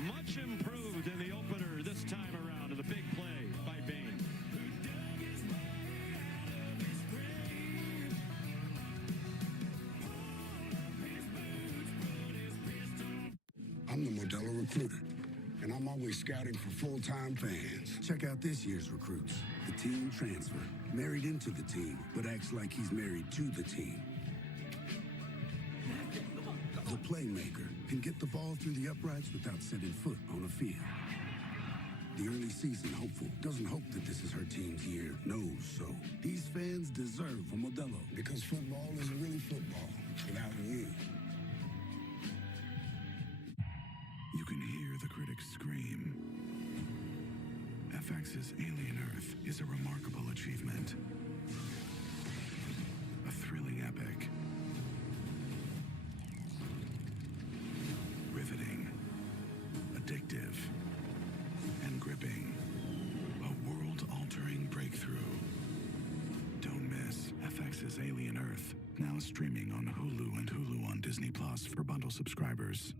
Much improved in the opener this time around, in the big play by Bain. recruiter, and I'm always scouting for full-time fans. Check out this year's recruits. The team transfer, married into the team, but acts like he's married to the team. The playmaker can get the ball through the uprights without setting foot on a field. The early season hopeful doesn't hope that this is her team's year, knows so. These fans deserve a Modelo because football is really football without you. You can hear the critics scream. FX's Alien Earth is a remarkable achievement. A thrilling epic. Riveting. Addictive. And gripping. A world-altering breakthrough. Don't miss FX's Alien Earth, now streaming on Hulu and Hulu on Disney Plus for bundle subscribers.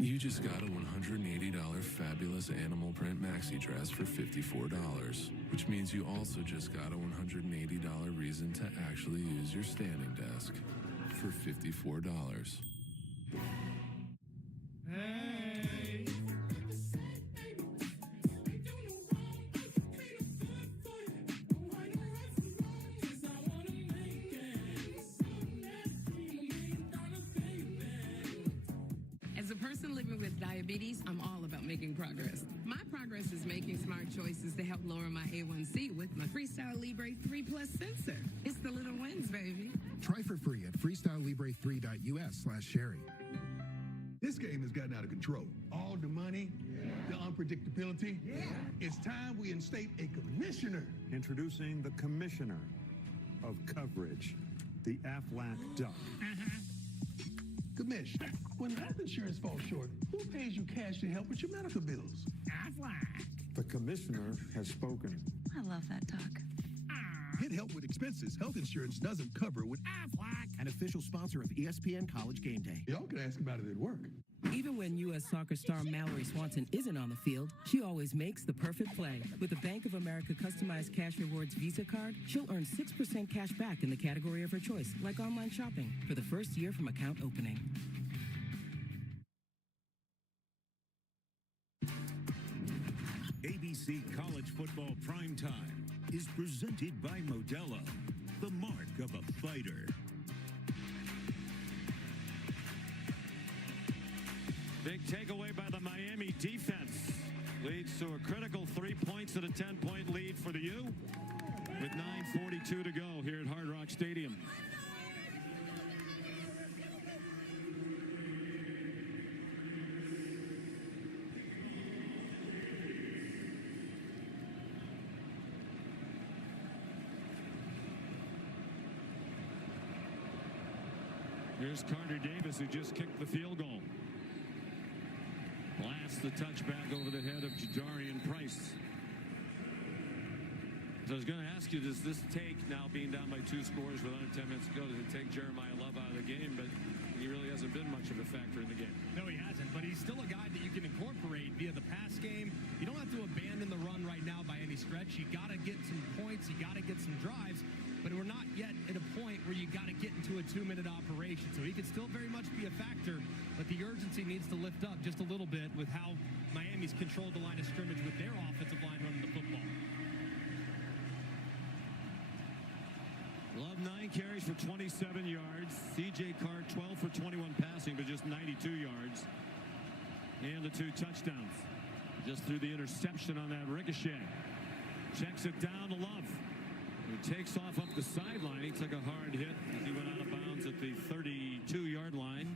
You just got a $180 fabulous animal print maxi dress for $54, which means you also just got a $180 reason to actually use your standing desk for $54. Hey. As a person living with diabetes, I'm all about making progress. My progress is making smart choices to help lower my A1C with my Freestyle Libre 3 Plus sensor. It's the little wins, baby. Try for free at freestylelibre3.us/Sherry. This game has gotten out of control. All the money, the unpredictability. It's time we instate a commissioner. Introducing the commissioner of coverage, the Aflac Duck. Commish, when health insurance falls short, who pays you cash to help with your medical bills? Aflac. The commissioner has spoken. I love that duck. Get help with expenses health insurance doesn't cover with Aflac. An official sponsor of ESPN College Game Day. Y'all can ask about it at work. Even when U.S. soccer star Mallory Swanson isn't on the field, she always makes the perfect play. With a Bank of America customized cash rewards Visa card, she'll earn 6% cash back in the category of her choice, like online shopping, for the first year from account opening. ABC College Football Primetime is presented by Modelo, the mark of a fighter. Big takeaway by the Miami defense. Leads to a critical 3 points and a 10-point lead for the U with 9:42 to go here at Hard Rock Stadium. Here's Carter Davis, who just kicked the field goal. Blasts the touchback over the head of Jadarian Price. So I was going to ask you, does this take, now being down by 2 scores with under 10 minutes to go, does it take Jeremiah Love out of the game? But he really hasn't been much of a factor in the game. No, he hasn't, but he's still a guy that you can incorporate via the pass game. You don't have to abandon the run right now by any stretch. You got to get some points. You got to get some drives. But we're not yet at a point where you got to get into a 2-minute operation. So he could still very much be a factor, but the urgency needs to lift up just a little bit with how Miami's controlled the line of scrimmage with their offensive line running the football. Love 9 carries for 27 yards. C.J. Carr 12 for 21 passing, but just 92 yards. And the 2 touchdowns. Just threw the interception on that ricochet. Checks it down to Love. He takes off up the sideline. He took a hard hit as he went out of bounds at the 32-yard line.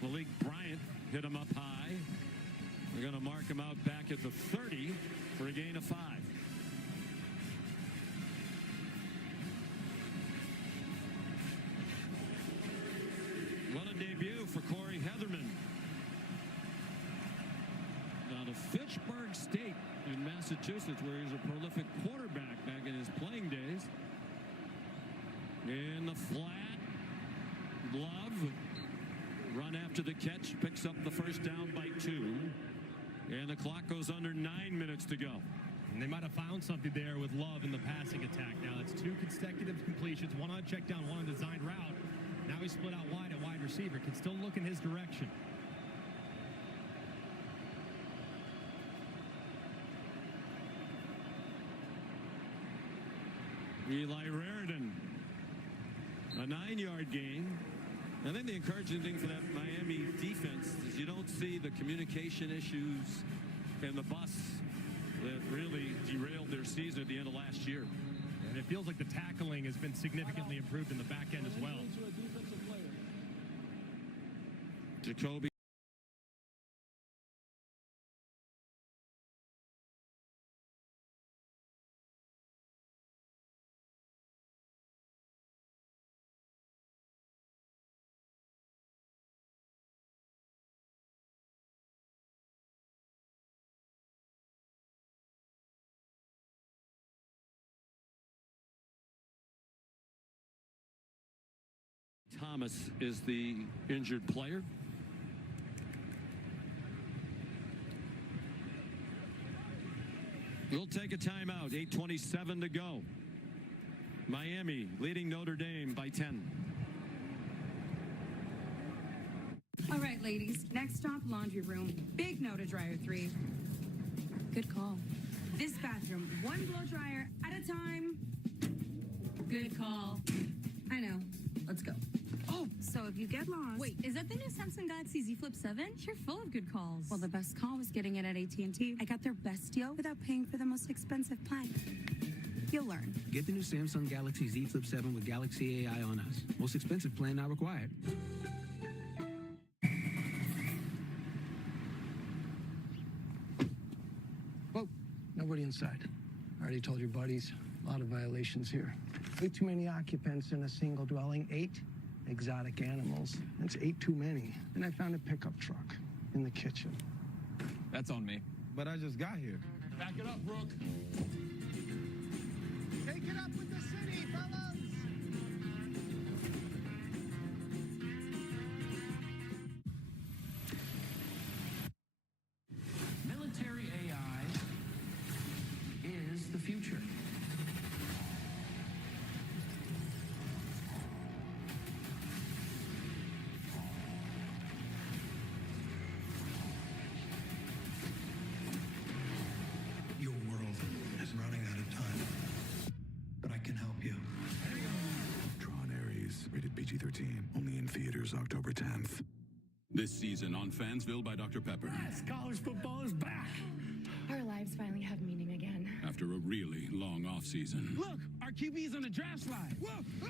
Malik Bryant hit him up high. They're going to mark him out back at the 30 for a gain of 5. What a debut for Corey Heatherman. Now to Fitchburg State in Massachusetts, where he was a prolific quarterback back in his playing days. In the flat, Love, run after the catch, picks up the first down by 2. And the clock goes under 9 minutes to go. And they might have found something there with Love in the passing attack. Now it's 2 consecutive completions, 1 on check down, 1 on designed route. Now he's split out wide at wide receiver. Can still look in his direction. Eli Raridan, a 9-yard gain. I think the encouraging thing for that Miami defense is you don't see the communication issues and the bus that really derailed their season at the end of last year. And it feels like the tackling has been significantly improved in the back end as well. Jacoby. Thomas is the injured player. We'll take a timeout. 8:27 to go. Miami leading Notre Dame by 10. All right, ladies. Next stop, laundry room. Big no to dryer 3. Good call. This bathroom, 1 blow dryer at a time. Good call. I know. Let's go. Oh, so if you get lost... Wait, is that the new Samsung Galaxy Z Flip 7? You're full of good calls. Well, the best call was getting it at AT&T. I got their best deal without paying for the most expensive plan. You'll learn. Get the new Samsung Galaxy Z Flip 7 with Galaxy AI on us. Most expensive plan not required. Whoa, nobody inside. I already told your buddies. A lot of violations here. Way too many occupants in a single dwelling. 8 exotic animals. That's 8 too many. And I found a pickup truck in the kitchen. That's on me. But I just got here. Back it up, Brooke. Take it up with the city, fellas! Military AI is the future. Your world is running out of time, but I can help you. Tron Ares, rated PG-13, only in theaters October 10th. This season on Fansville by Dr. Pepper. Yes, college football is back. Our lives finally have meaning again. After a really long off-season. Look, our QB's on the draft slide. Whoa! Oh,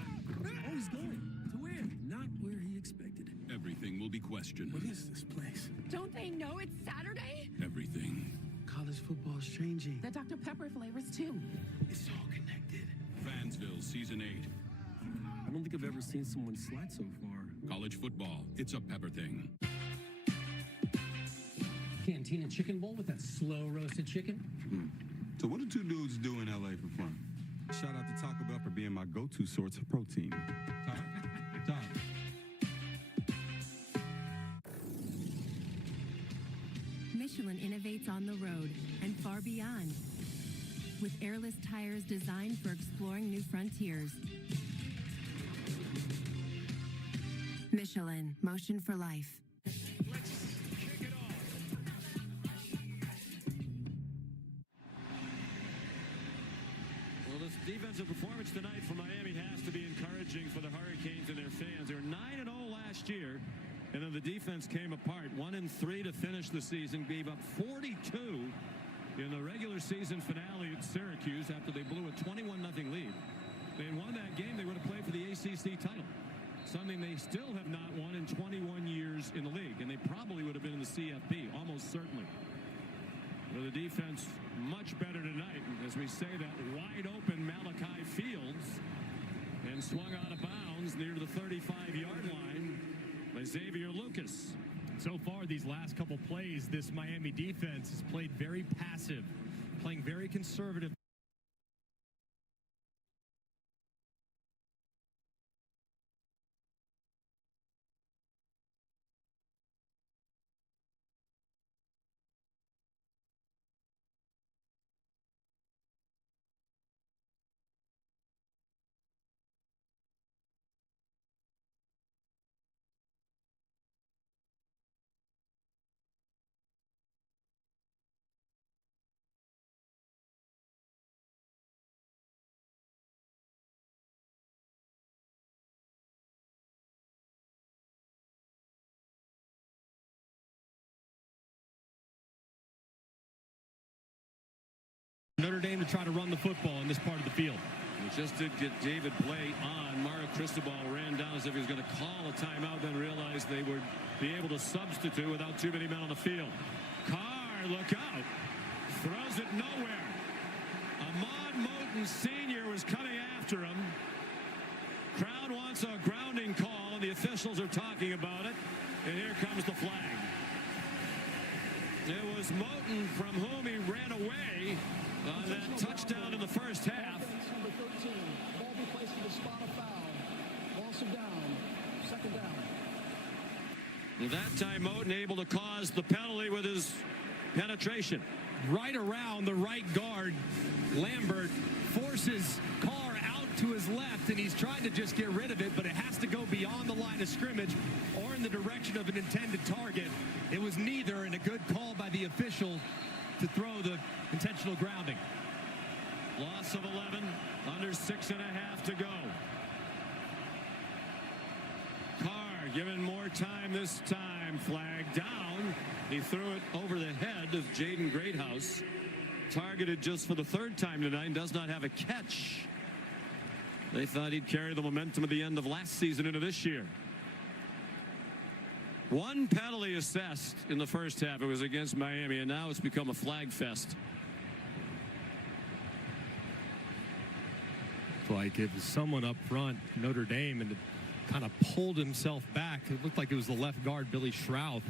he's going. To where? Not where he expected. Everything will be questioned. What is this place? Don't they know it's Saturday? Everything. College football is changing. The Dr. Pepper flavors, too. It's all connected. Fansville Season 8. I don't think I've ever seen someone slide so far. College football. It's a Pepper thing. Cantina chicken bowl with that slow roasted chicken. So what do 2 dudes do in LA for fun? Shout out to Taco Bell for being my go-to source of protein. Top. Michelin innovates on the road and far beyond, with airless tires designed for exploring new frontiers. Michelin, motion for life. Well, this defensive performance tonight for Miami has to be encouraging for the Hurricanes and their fans. They were 9-0 last year, and then the defense came apart. 1-3 to finish the season, gave up 42 in the regular season finale at Syracuse after they blew a 21-0 lead. They had won that game, they would have played for the ACC title, something they still have not won in 21 years in the league, and they probably would have been in the CFP, almost certainly. But the defense much better tonight, as we say that wide open Malachi Fields, and swung out of bounds near the 35-yard line by Xavier Lucas. So far, these last couple plays, this Miami defense has played very passive, playing very conservative. Notre Dame to try to run the football in this part of the field. We just did get David Blay on. Mario Cristobal ran down as if he was going to call a timeout, then realized they would be able to substitute without too many men on the field. Carr, look out. Throws it nowhere. Ahmad Moten Sr. was coming after him. Crowd wants a grounding call, and the officials are talking about it. And here comes the flag. It was Moten from whom he ran away on that touchdown in the first half. Number 13. Ball be placed in the spot of foul. Also down. Second down. That time Moten able to cause the penalty with his penetration. Right around the right guard, Lambert forces Carr out to his left, and he's trying to just get rid of it, but it has to go beyond the line of scrimmage or in the direction of an intended target. It was neither, and a good call by the official to throw the intentional grounding. Loss of 11, under 6.5 to go. Carr given more time this time. Flag down. He threw it over the head of Jaden Greathouse. Targeted just for the third time tonight and does not have a catch. They thought he'd carry the momentum of the end of last season into this year. One penalty assessed in the first half. It was against Miami, and now it's become a flag fest. Like it was someone up front, Notre Dame, and it kind of pulled himself back. It looked like it was the left guard, Billy Shrouth.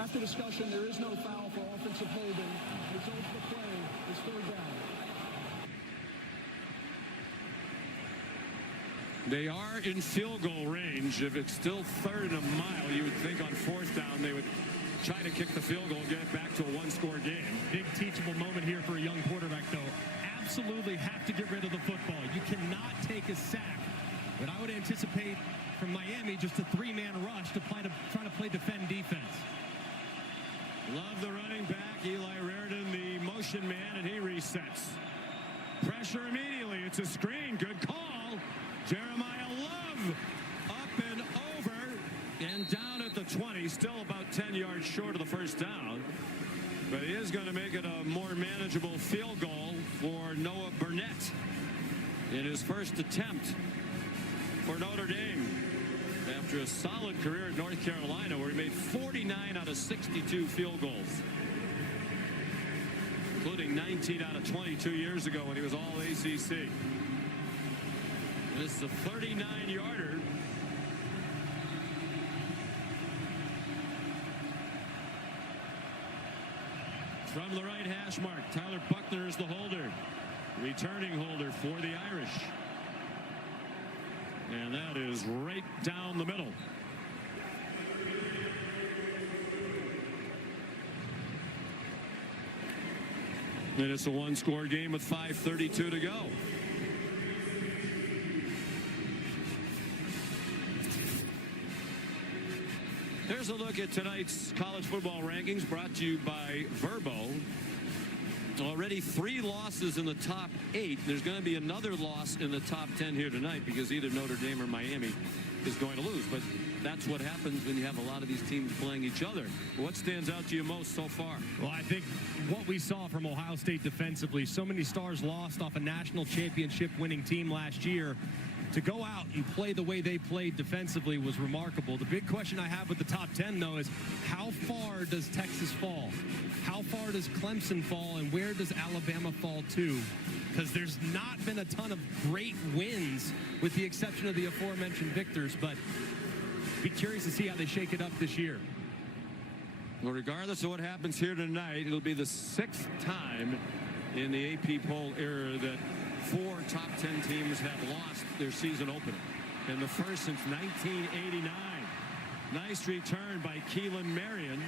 After discussion, there is no foul for offensive holding. The result of the play is third down. They are in field goal range. If it's still 3rd and a mile, you would think on 4th down they would try to kick the field goal and get it back to a one-score game. Big teachable moment here for a young quarterback, though. Absolutely have to get rid of the football. You cannot take a sack. But I would anticipate from Miami just a 3-man rush to try to play defend defense. Love the running back, Eli Reardon, the motion man, and he resets. Pressure immediately. It's a screen. Good call. Jeremiah Love up and over and down at the 20. Still about 10 yards short of the first down. But he is going to make it a more manageable field goal for Noah Burnett in his first attempt for Notre Dame. After a solid career at North Carolina, where he made 49 out of 62 field goals, including 19 out of 22 years ago when he was all ACC. This is a 39-yarder. From the right hash mark, Tyler Buckner is the holder. Returning holder for the Irish. And that is right down the middle. And it's a one-score game with 5:32 to go. Here's a look at tonight's college football rankings brought to you by Verbo. Already 3 losses in the top 8. There's going to be another loss in the top 10 here tonight because either Notre Dame or Miami is going to lose. But that's what happens when you have a lot of these teams playing each other. What stands out to you most so far? Well, I think what we saw from Ohio State defensively, so many stars lost off a national championship winning team last year. To go out and play the way they played defensively was remarkable. The big question I have with the top 10, though, is how far does Texas fall? How far does Clemson fall, and where does Alabama fall to? Because there's not been a ton of great wins, with the exception of the aforementioned victors, but be curious to see how they shake it up this year. Well, regardless of what happens here tonight, it'll be the 6th time in the AP poll era that 4 top 10 teams have lost their season opener, and the first since 1989. Nice return by Keelan Marion.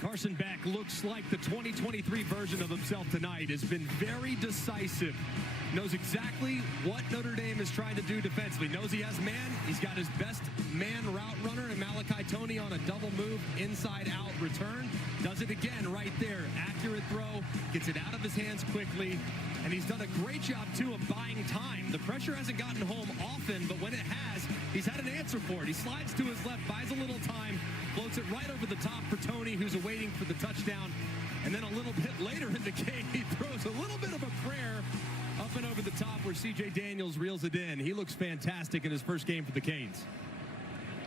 Carson Beck looks like the 2023 version of himself tonight. Has been very decisive. Knows exactly what Notre Dame is trying to do defensively. Knows he has man. He's got his best man route runner in Malachi Toney on a double move, inside out return. Does it again right there. Accurate throw. Gets it out of his hands quickly. And he's done a great job, too, of buying time. The pressure hasn't gotten home often, but when it has, he's had an answer for it. He slides to his left, buys a little time, floats it right over the top for Toney. Toney, who's awaiting for the touchdown. And then a little bit later in the game, he throws a little bit of a prayer up and over the top where C.J. Daniels reels it in. He looks fantastic in his first game for the Canes.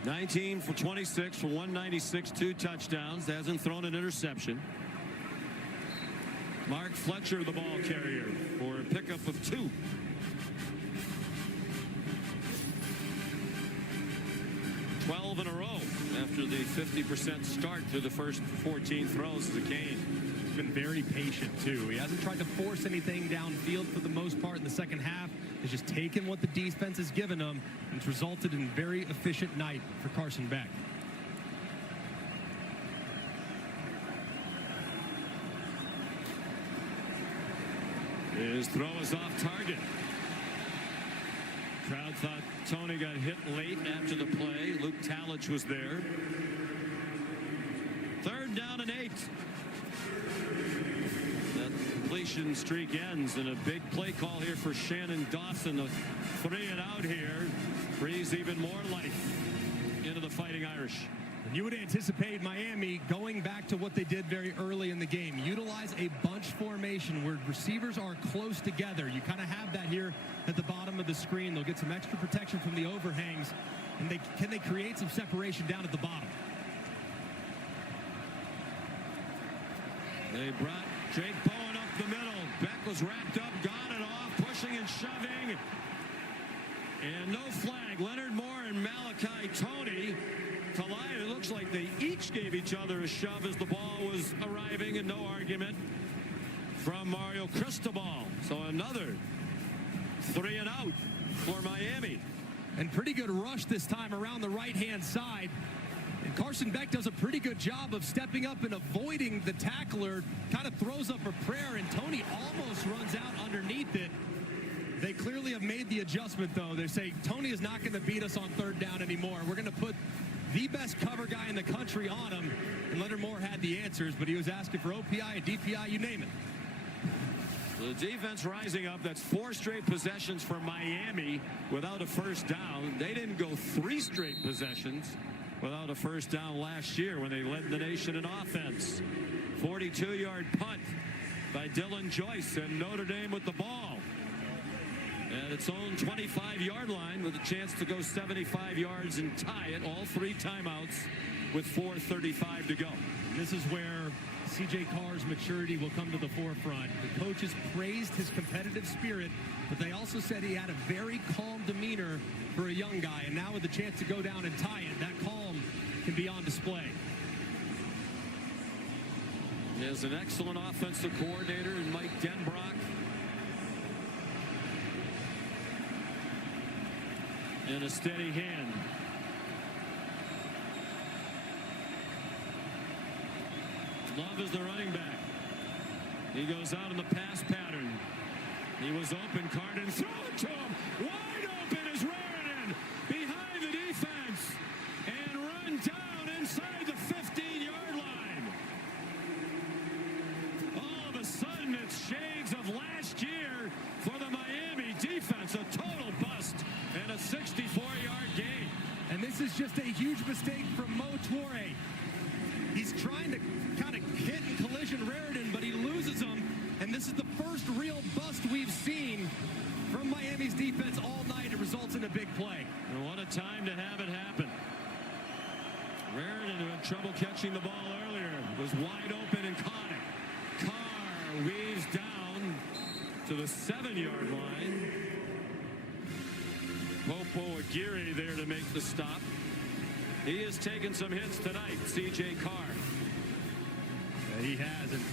19 for 26 for 196, 2 touchdowns. Hasn't thrown an interception. Mark Fletcher, the ball carrier, for a pickup of 2. $12 in a row after the 50% start through the first 14 throws as a Cane. He's been very patient, too. He hasn't tried to force anything downfield for the most part in the second half. He's just taken what the defense has given him, and it's resulted in a very efficient night for Carson Beck. His throw is off target. Crowd thought Toney got hit late after the play. Luke Talich was there. 3rd down and 8. That completion streak ends, and a big play call here for Shannon Dawson. A 3 and out here breathes even more life into the Fighting Irish. And you would anticipate Miami going back to what they did very early in the game. Utilize a bunch formation where receivers are close together. You kind of have that here at the bottom of the screen. They'll get some extra protection from the overhangs. And can they create some separation down at the bottom? They brought Jake Bowen up the middle. Beck was wrapped up, got it off, pushing and shoving. And no flag. Leonard Moore and Malachi Toney collided. It looks like they each gave each other a shove as the ball was arriving, and no argument from Mario Cristobal. So another 3 and out for Miami. And pretty good rush this time around the right-hand side. And Carson Beck does a pretty good job of stepping up and avoiding the tackler. Kind of throws up a prayer, and Toney almost runs out underneath it. They clearly have made the adjustment, though. They say Toney is not going to beat us on 3rd down anymore. We're going to put the best cover guy in the country on him. And Leonard Moore had the answers, but he was asking for OPI, a DPI, you name it. So the defense rising up. That's 4 straight possessions for Miami without a first down. They didn't go 3 straight possessions without a first down last year when they led the nation in offense. 42-yard punt by Dylan Joyce, and Notre Dame with the ball at its own 25-yard line with a chance to go 75 yards and tie it. All 3 timeouts with 4:35 to go. This is where C.J. Carr's maturity will come to the forefront. The coaches praised his competitive spirit, but they also said he had a very calm demeanor for a young guy. And now with the chance to go down and tie it, that calm can be on display. He has an excellent offensive coordinator in Mike Denbrock. And a steady hand. Love is the running back. He goes out in the pass pattern. He was open. Carden throw it to him. Wide open is Raritan behind the defense and run down inside the 15-yard line. All of a sudden, it's shades of last year for the Miami defense. A total bust and a 64-yard gain. And this is just a huge mistake from Mo Toure. He's trying to kind of hit and collision Raritan, but he loses him. And this is the first real bust we've seen from Miami's defense all night. It results in a big play. And what a time to have it happen. Raritan, who had trouble catching the ball earlier, was wide open and caught it. Carr weaves down to the 7-yard line. Popo Aguirre there to make the stop. He has taken some hits tonight, C.J. Carr. Yeah, he has, and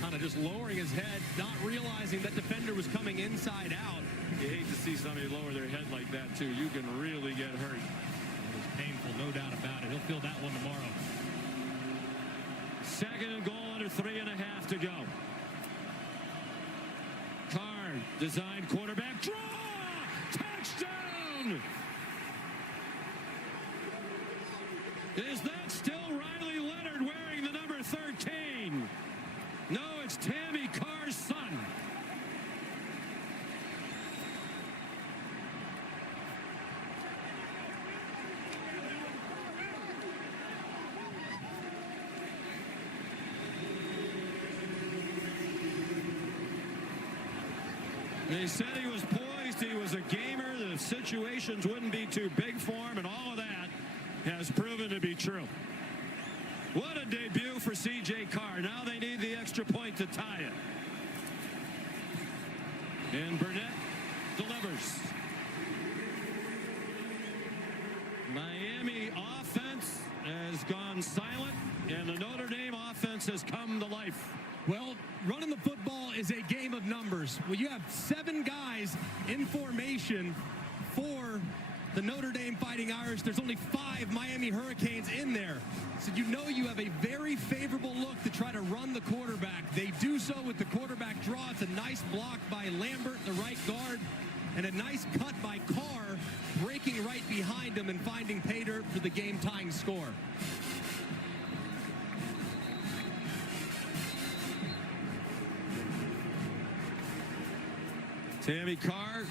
kind of just lowering his head, not realizing that defender was coming inside out. You hate to see somebody lower their head like that, too. You can really get hurt. It was painful, no doubt about it. He'll feel that one tomorrow. 2nd and goal under 3.5 to go. Carr, designed quarterback, draw! Touchdown! Is that still Riley Leonard wearing the number 13? No, it's Tammy Carr's son. They said he was poised, he was a gamer, the situations wouldn't be too big for him, and all of that has proven to be true. What a debut for C.J. Carr. Now they need the extra point to tie it. And Burnett delivers. Miami offense has gone silent, and the Notre Dame offense has come to life. Well, running the football is a game of numbers. Well, you have 7 guys in formation for the Notre Dame Fighting Irish. There's only 5 Miami Hurricanes in there. So you know you have a very favorable look to try to run the quarterback. They do so with the quarterback draw. It's a nice block by Lambert, the right guard, and a nice cut by Carr, breaking right behind him and finding pay dirt for the game-tying score. Tammy Carr,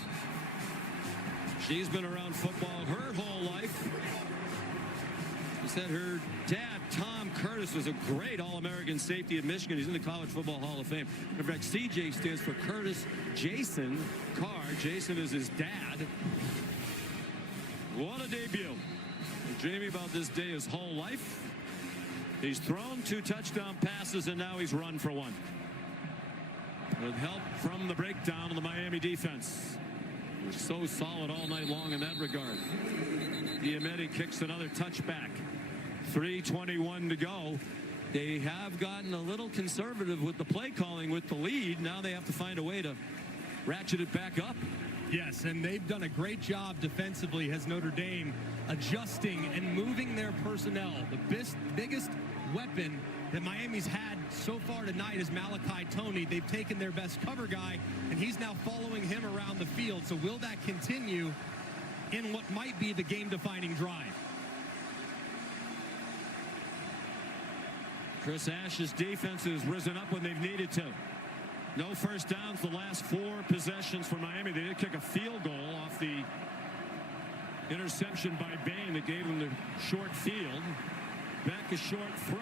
she's been around football her whole life. She said her dad, Tom Curtis, was a great All-American safety at Michigan. He's in the College Football Hall of Fame. In fact, CJ stands for Curtis Jason Carr. Jason is his dad. What a debut. Been dreaming about this day his whole life. He's thrown 2 touchdown passes, and now he's run for 1. With help from the breakdown of the Miami defense. They're so solid all night long in that regard. Diamete kicks another touchback. 3:21 to go. They have gotten a little conservative with the play calling with the lead. Now they have to find a way to ratchet it back up. Yes, and they've done a great job defensively as Notre Dame adjusting and moving their personnel. The biggest weapon that Miami's had so far tonight is Malachi Toney. They've taken their best cover guy, and he's now following him around the field. So will that continue in what might be the game-defining drive? Chris Ash's defense has risen up when they've needed to. No first downs the last 4 possessions for Miami. They did kick a field goal off the interception by Bain that gave them the short field. Back a short throw.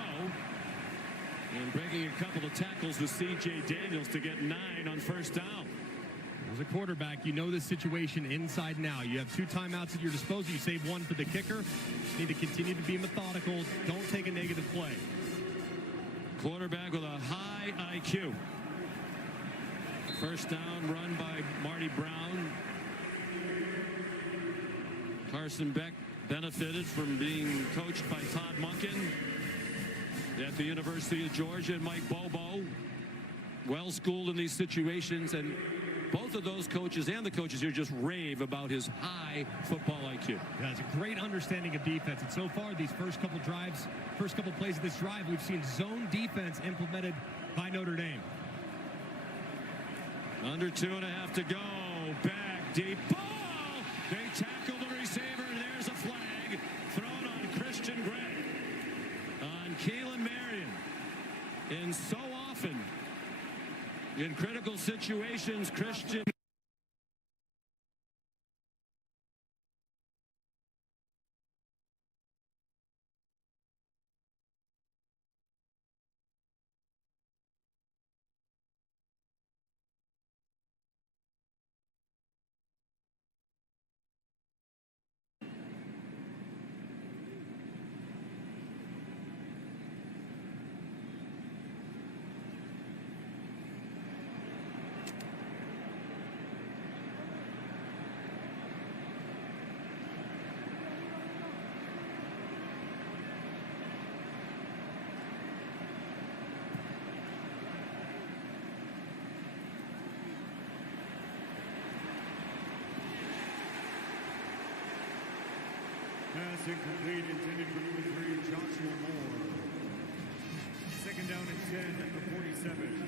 And breaking a couple of tackles with C.J. Daniels to get 9 on first down. As a quarterback, you know this situation inside and out. You have 2 timeouts at your disposal. You save 1 for the kicker. You need to continue to be methodical. Don't take a negative play. Quarterback with a high IQ. First down run by Marty Brown. Carson Beck benefited from being coached by Todd Monken at the University of Georgia, and Mike Bobo, well schooled in these situations, and both of those coaches and the coaches here just rave about his high football IQ. Yeah, it's a great understanding of defense, and so far these first couple plays of this drive, we've seen zone defense implemented by Notre Dame. Under 2.5 to go. Back deep ball. They tackle the receiver, and there's a flag thrown on Christian Gray. On Keelan Marion. And so often in critical situations, Christian Pass incomplete, intended for number 3, Joshua Moore. Second down and 10 at the 47.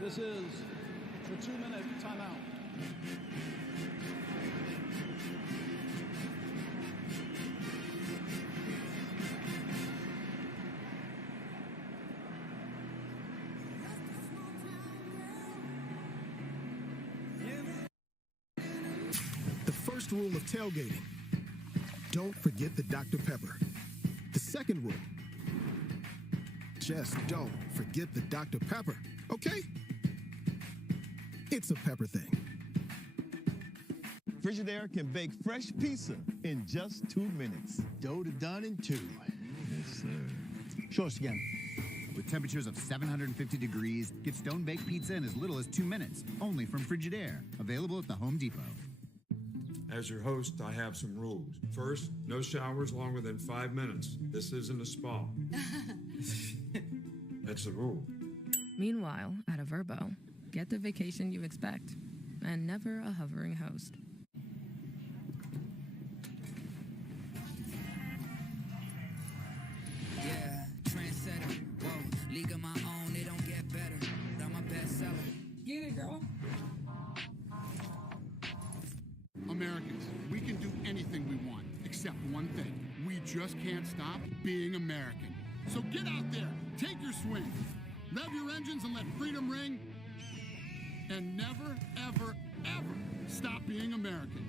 This is the 2-minute timeout. The first rule of tailgating: don't forget the Dr. Pepper. The second rule: just don't forget the Dr. Pepper, okay? It's a pepper thing. Frigidaire can bake fresh pizza in just 2 minutes. Dough to done in 2. Yes, sir. Show us again. With temperatures of 750 degrees, get stone-baked pizza in as little as 2 minutes, only from Frigidaire. Available at the Home Depot. As your host, I have some rules. First, no showers longer than 5 minutes. This isn't a spa. That's the rule. Meanwhile, at a Verbo, get the vacation you expect and never a hovering host. Yeah, trendsetter. Whoa, league of my own, it don't get better. I'm a bestseller. Get it, girl. Americans, we can do anything we want, except one thing. We just can't stop being American. So get out there, take your swing, rev your engines and let freedom ring, and never, ever, ever stop being American.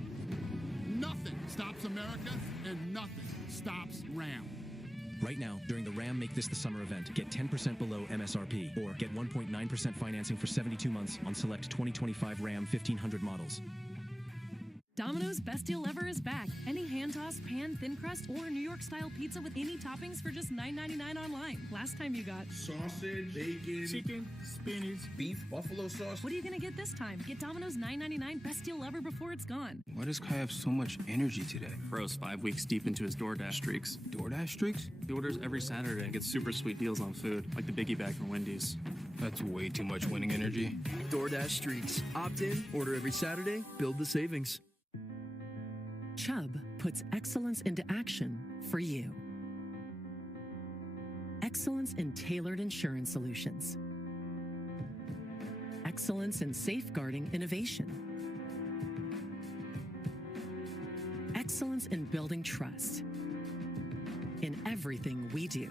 Nothing stops America, and nothing stops Ram. Right now, during the Ram Make This the Summer event, get 10% below MSRP or get 1.9% financing for 72 months on select 2025 Ram 1500 models. Domino's Best Deal Ever is back. Any hand-tossed, pan, thin crust, or New York-style pizza with any toppings for just $9.99 online. Last time you got sausage, bacon, chicken, spinach, beef, buffalo sauce. What are you going to get this time? Get Domino's $9.99 Best Deal Ever before it's gone. Why does Kai have so much energy today? Bro's 5 weeks deep into his DoorDash streaks. DoorDash streaks? He orders every Saturday and gets super sweet deals on food, like the Biggie Bag from Wendy's. That's way too much winning energy. DoorDash streaks. Opt in, order every Saturday, build the savings. Chubb puts excellence into action for you. Excellence in tailored insurance solutions. Excellence in safeguarding innovation. Excellence in building trust. In everything we do.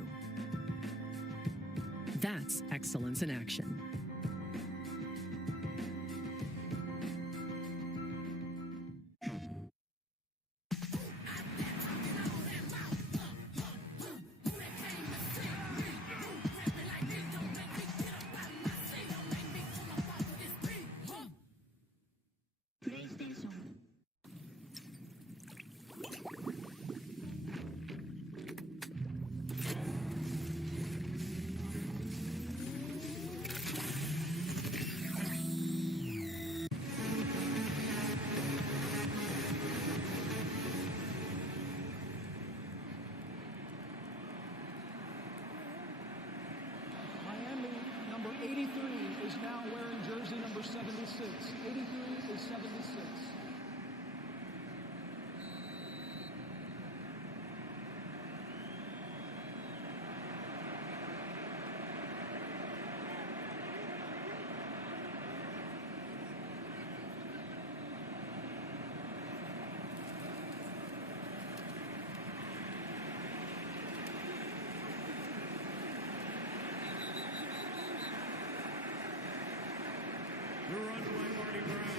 That's excellence in action. Number 83 is now wearing jersey number 76. 83 is 76. The run by Marty Brown.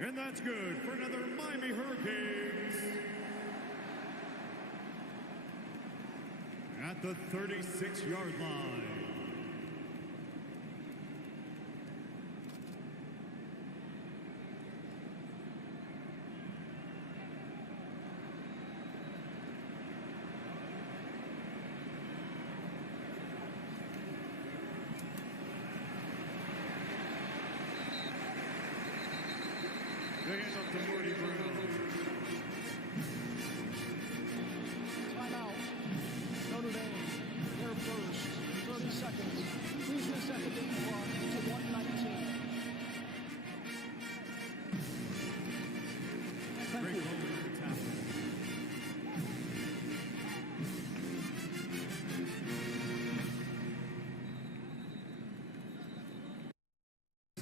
And that's good for another Miami Hurricanes. At the 36-yard line. They hand up to Marty Brown. Timeout. Notre Dame, their first 30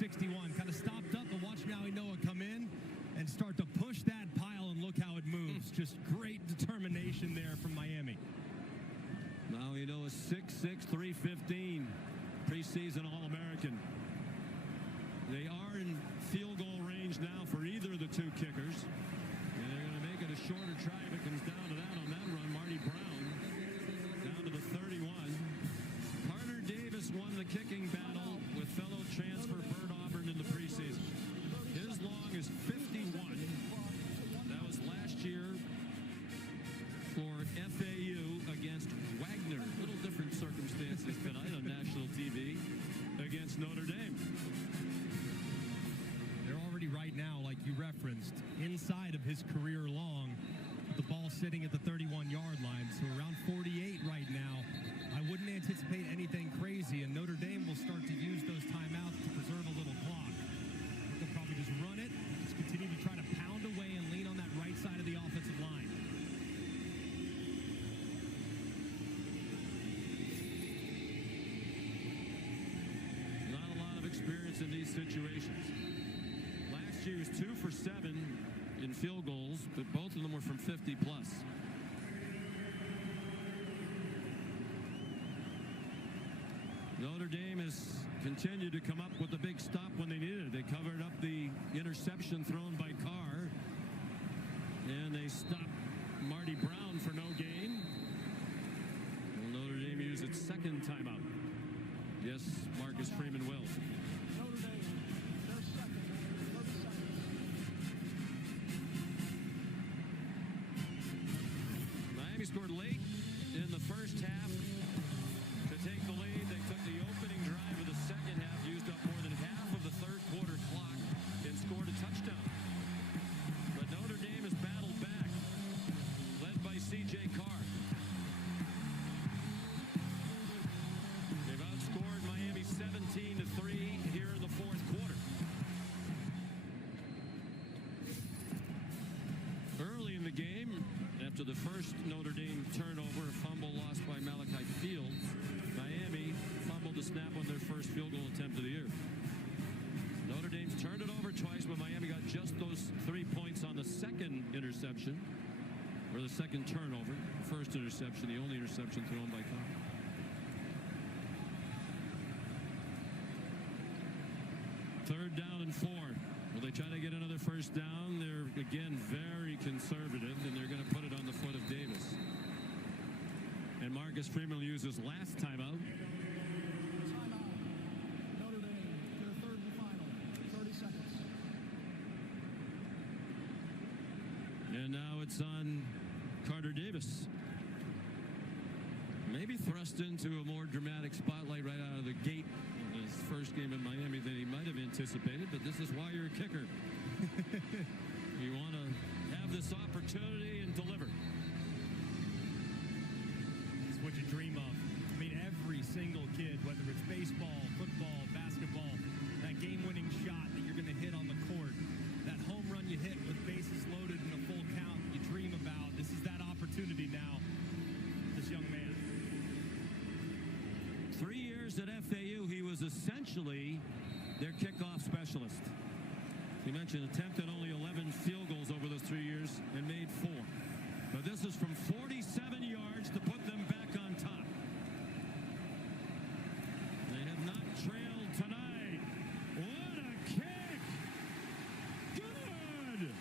61. Kind of stopped up and watched Maui Noah come in and start to push that pile, and look how it moves. Just great determination there from Miami. Maui Noah 6'6", 315, preseason All-American. They are in field goal range now for either of the two kickers. And they're going to make it a shorter try if it comes down to that on that run. Marty Brown down to the 31. Carter Davis won the kicking battle with fellow transfer Bert Auburn in the preseason. His long is 51. That was last year for FAU against Wagner. A little different circumstances tonight on national TV against Notre Dame. They're already right now, like you referenced, inside of his career long, with the ball sitting at the 31-yard line. So around 48 right now. I wouldn't anticipate anything crazy, and Notre Dame will start to use those timeouts to preserve a little clock. They'll probably just run it, just continue to try to pound away and lean on that right side of the offensive line. Not a lot of experience in these situations. Last year was 2 for 7 in field goals, but both of them were from 50 plus. Notre Dame has continued to come up with a big stop when they needed it. They covered up the interception thrown by Carr, and they stopped Marty Brown for no gain. Will Notre Dame use its second timeout? Yes, Marcus Freeman will. Notre Dame, their second, 30 seconds. Miami scored late in the first half to take the lead. They took the opening drive of the second half, used up more than half of the third quarter clock, and scored a touchdown. But Notre Dame has battled back, led by C.J. Carr. They've outscored Miami 17-3 here in the fourth quarter. Early in the game, after the first Notre Dame turnover, a fumble lost by Malachi Fields, Miami fumbled the snap on their first field goal attempt of the year. Notre Dame's turned it over twice, but Miami got just those 3 points on the second interception, or the second turnover. First interception, the only interception thrown by Carr. Third down and 4. Will they try to get another first down? They're, again, very conservative, and they're going to put it on the foot of Davis. And Marcus Freeman will use his last timeout. Timeout. Notre Dame, their third and final. 30 seconds. And now it's on Carter Davis. Maybe thrust into a more dramatic spotlight right out of the gate in his first game in Miami than he might have anticipated, but this is why you're a kicker. You want to have this opportunity and deliver. It's what you dream of. I mean, every single kid, whether it's baseball, football, basketball, that game-winning shot that you're going to hit on the court, that home run you hit with bases loaded and a full count, you dream about. This is that opportunity now, this young man. 3 years at FAU, he was essentially their kickoff specialist. He mentioned attempted only 11 field goals over those 3 years and made 4. But this is from 47 yards to put them back on top. They have not trailed tonight. What a kick! Good!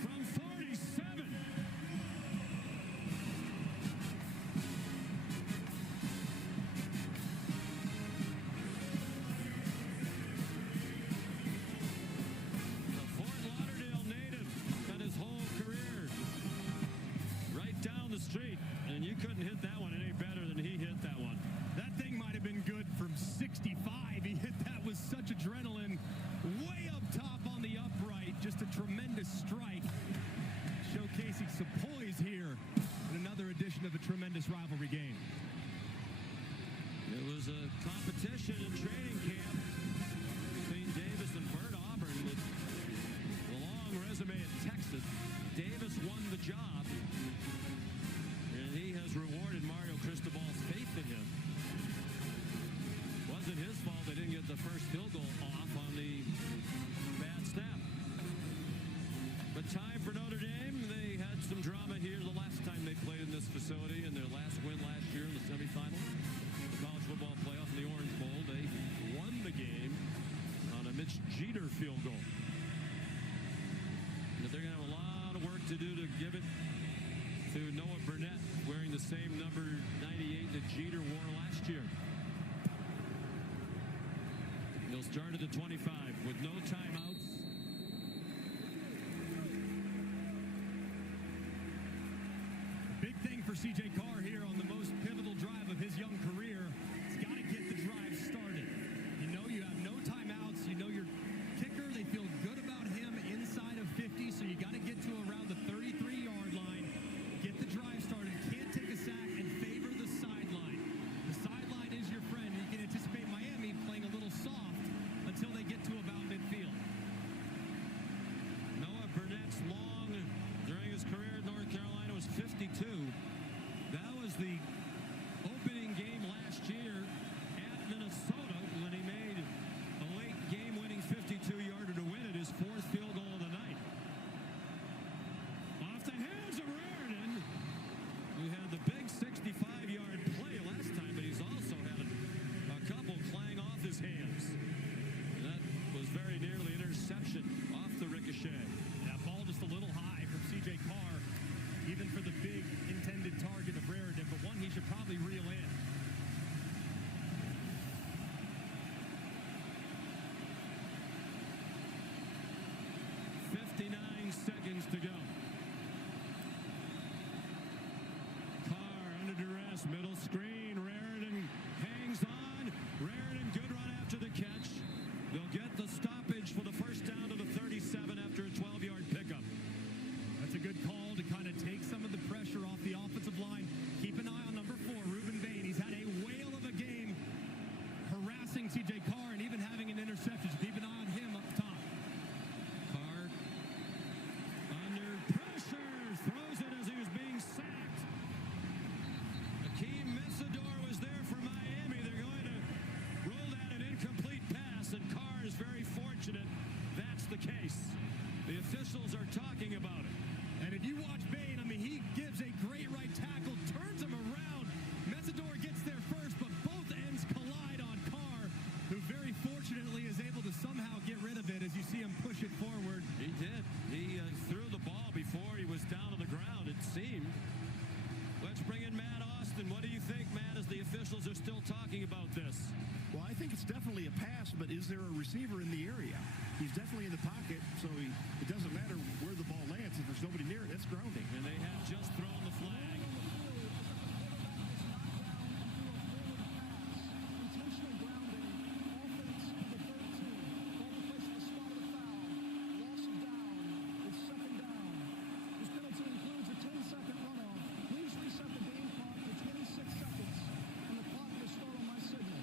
From 47. Street, and you couldn't hit that one any better than he hit that one. That thing might have been good from 65. He hit that with such adrenaline, way up top on the upright. Just a tremendous strike, showcasing some poise here in another edition of a tremendous rivalry game. It was a competition in training camp between Davis and Bert Auburn with the long resume at Texas. Davis won the job. He has rewarded Mario Cristobal's faith in him. Wasn't his fault they didn't get the first field goal off some drama here the last time they played in this facility in their last win last year in the semifinals. The college football playoff in the Orange Bowl. They won the game on a Mitch Jeter field goal. But they're going to have a lot of work to do to give it to Noah Burnett, wearing the same number 98 that Jeter wore last year. He'll start at the 25 with no timeouts. Big thing for C.J. Carr here on the most pivotal drive of his young career. He's got to get the drive started. You know you have no timeouts. You know your kicker, they feel good about him inside of 50, so you got to get to around the 33-yard line. Get the drive started. Can't take a sack and favor the sideline. The sideline is your friend. You can anticipate Miami playing a little soft until they get to about midfield. Noah Burnett's long during his career at North Carolina was 52. That was the opening game last year at Minnesota when he made a late game-winning 52-yarder to win it, his fourth field goal of the night. Off the hands of Raridan, who had the big 65-yard play last time, but he's also had a couple clang off his hands. And that was very nearly an interception off the ricochet. That ball just a little high from C.J. Carr, even for the big intended target of Raridan, but one he should probably reel in. Seconds to go. Carr under duress, middle screen. Raridan hangs on. Raridan, good run after the catch. They'll get the stoppage for the first down to the 37 after a 12-yard pickup. That's a good call to kind of take some of the pressure off the offensive line. Keep an eye on number 4, Reuben Bain. He's had a whale of a game harassing C.J. Carr and even having an interception. So keep an eye on him up top. Carr under pressure, throws it as he was being sacked. Akeem Messidor was there for Miami. They're going to roll out an incomplete pass, and Carr is very fortunate that's the case. The officials are talking about it. And if you watch Bain, I mean, he gives a great right tackle, turns him around. Messidor gets there first, but both ends collide on Carr, who very fortunately is able to somehow get rid of it as you see him push it forward. He did. He threw the ball before he was down on the ground, it seemed. Let's bring in Matt Austin. What do you think, Matt, as the officials are still talking about this? Well, I think it's definitely a pass, but is there a receiver in the area? He's definitely in the pocket, so it doesn't matter where the ball lands. If there's nobody near it, it's grounding. And they have just thrown the flag. Intentional grounding, offense to the 13. Ball to place at the spot of the foul. Loss of down. It's second down. This penalty includes a 10-second runoff. Please reset the game clock to 26 seconds, and the clock will start on my signal.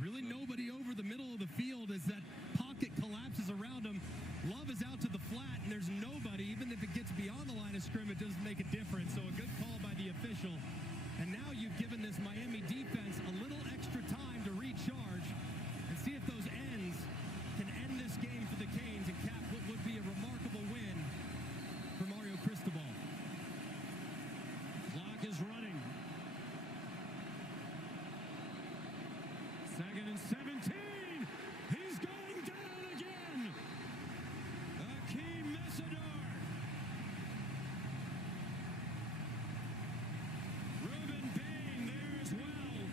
Really nobody over the middle of the field as that pocket collapses around him. Love is out to the flat, and there's nobody. Even if it gets beyond the line of scrimmage, it doesn't make a difference. So a good call by the official. And now you've given this Miami defense a little extra time to recharge and see if those ends can end this game for the Canes and cap what would be a remarkable win for Mario Cristobal. Clock is running. 2nd and 17. He's going down again. Akeem Messidor. Reuben Bain there as well.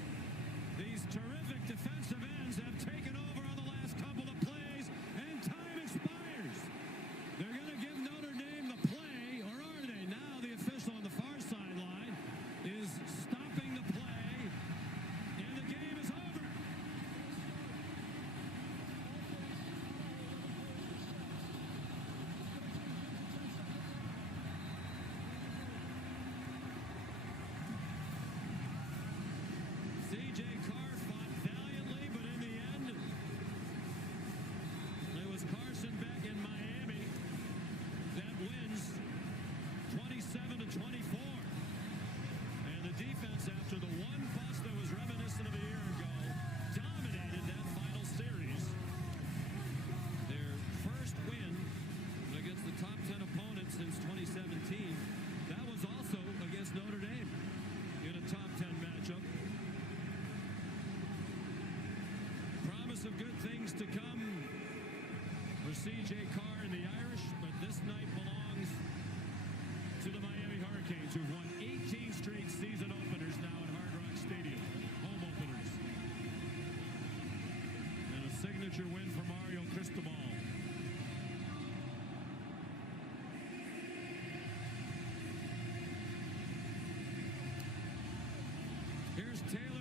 Here's Taylor.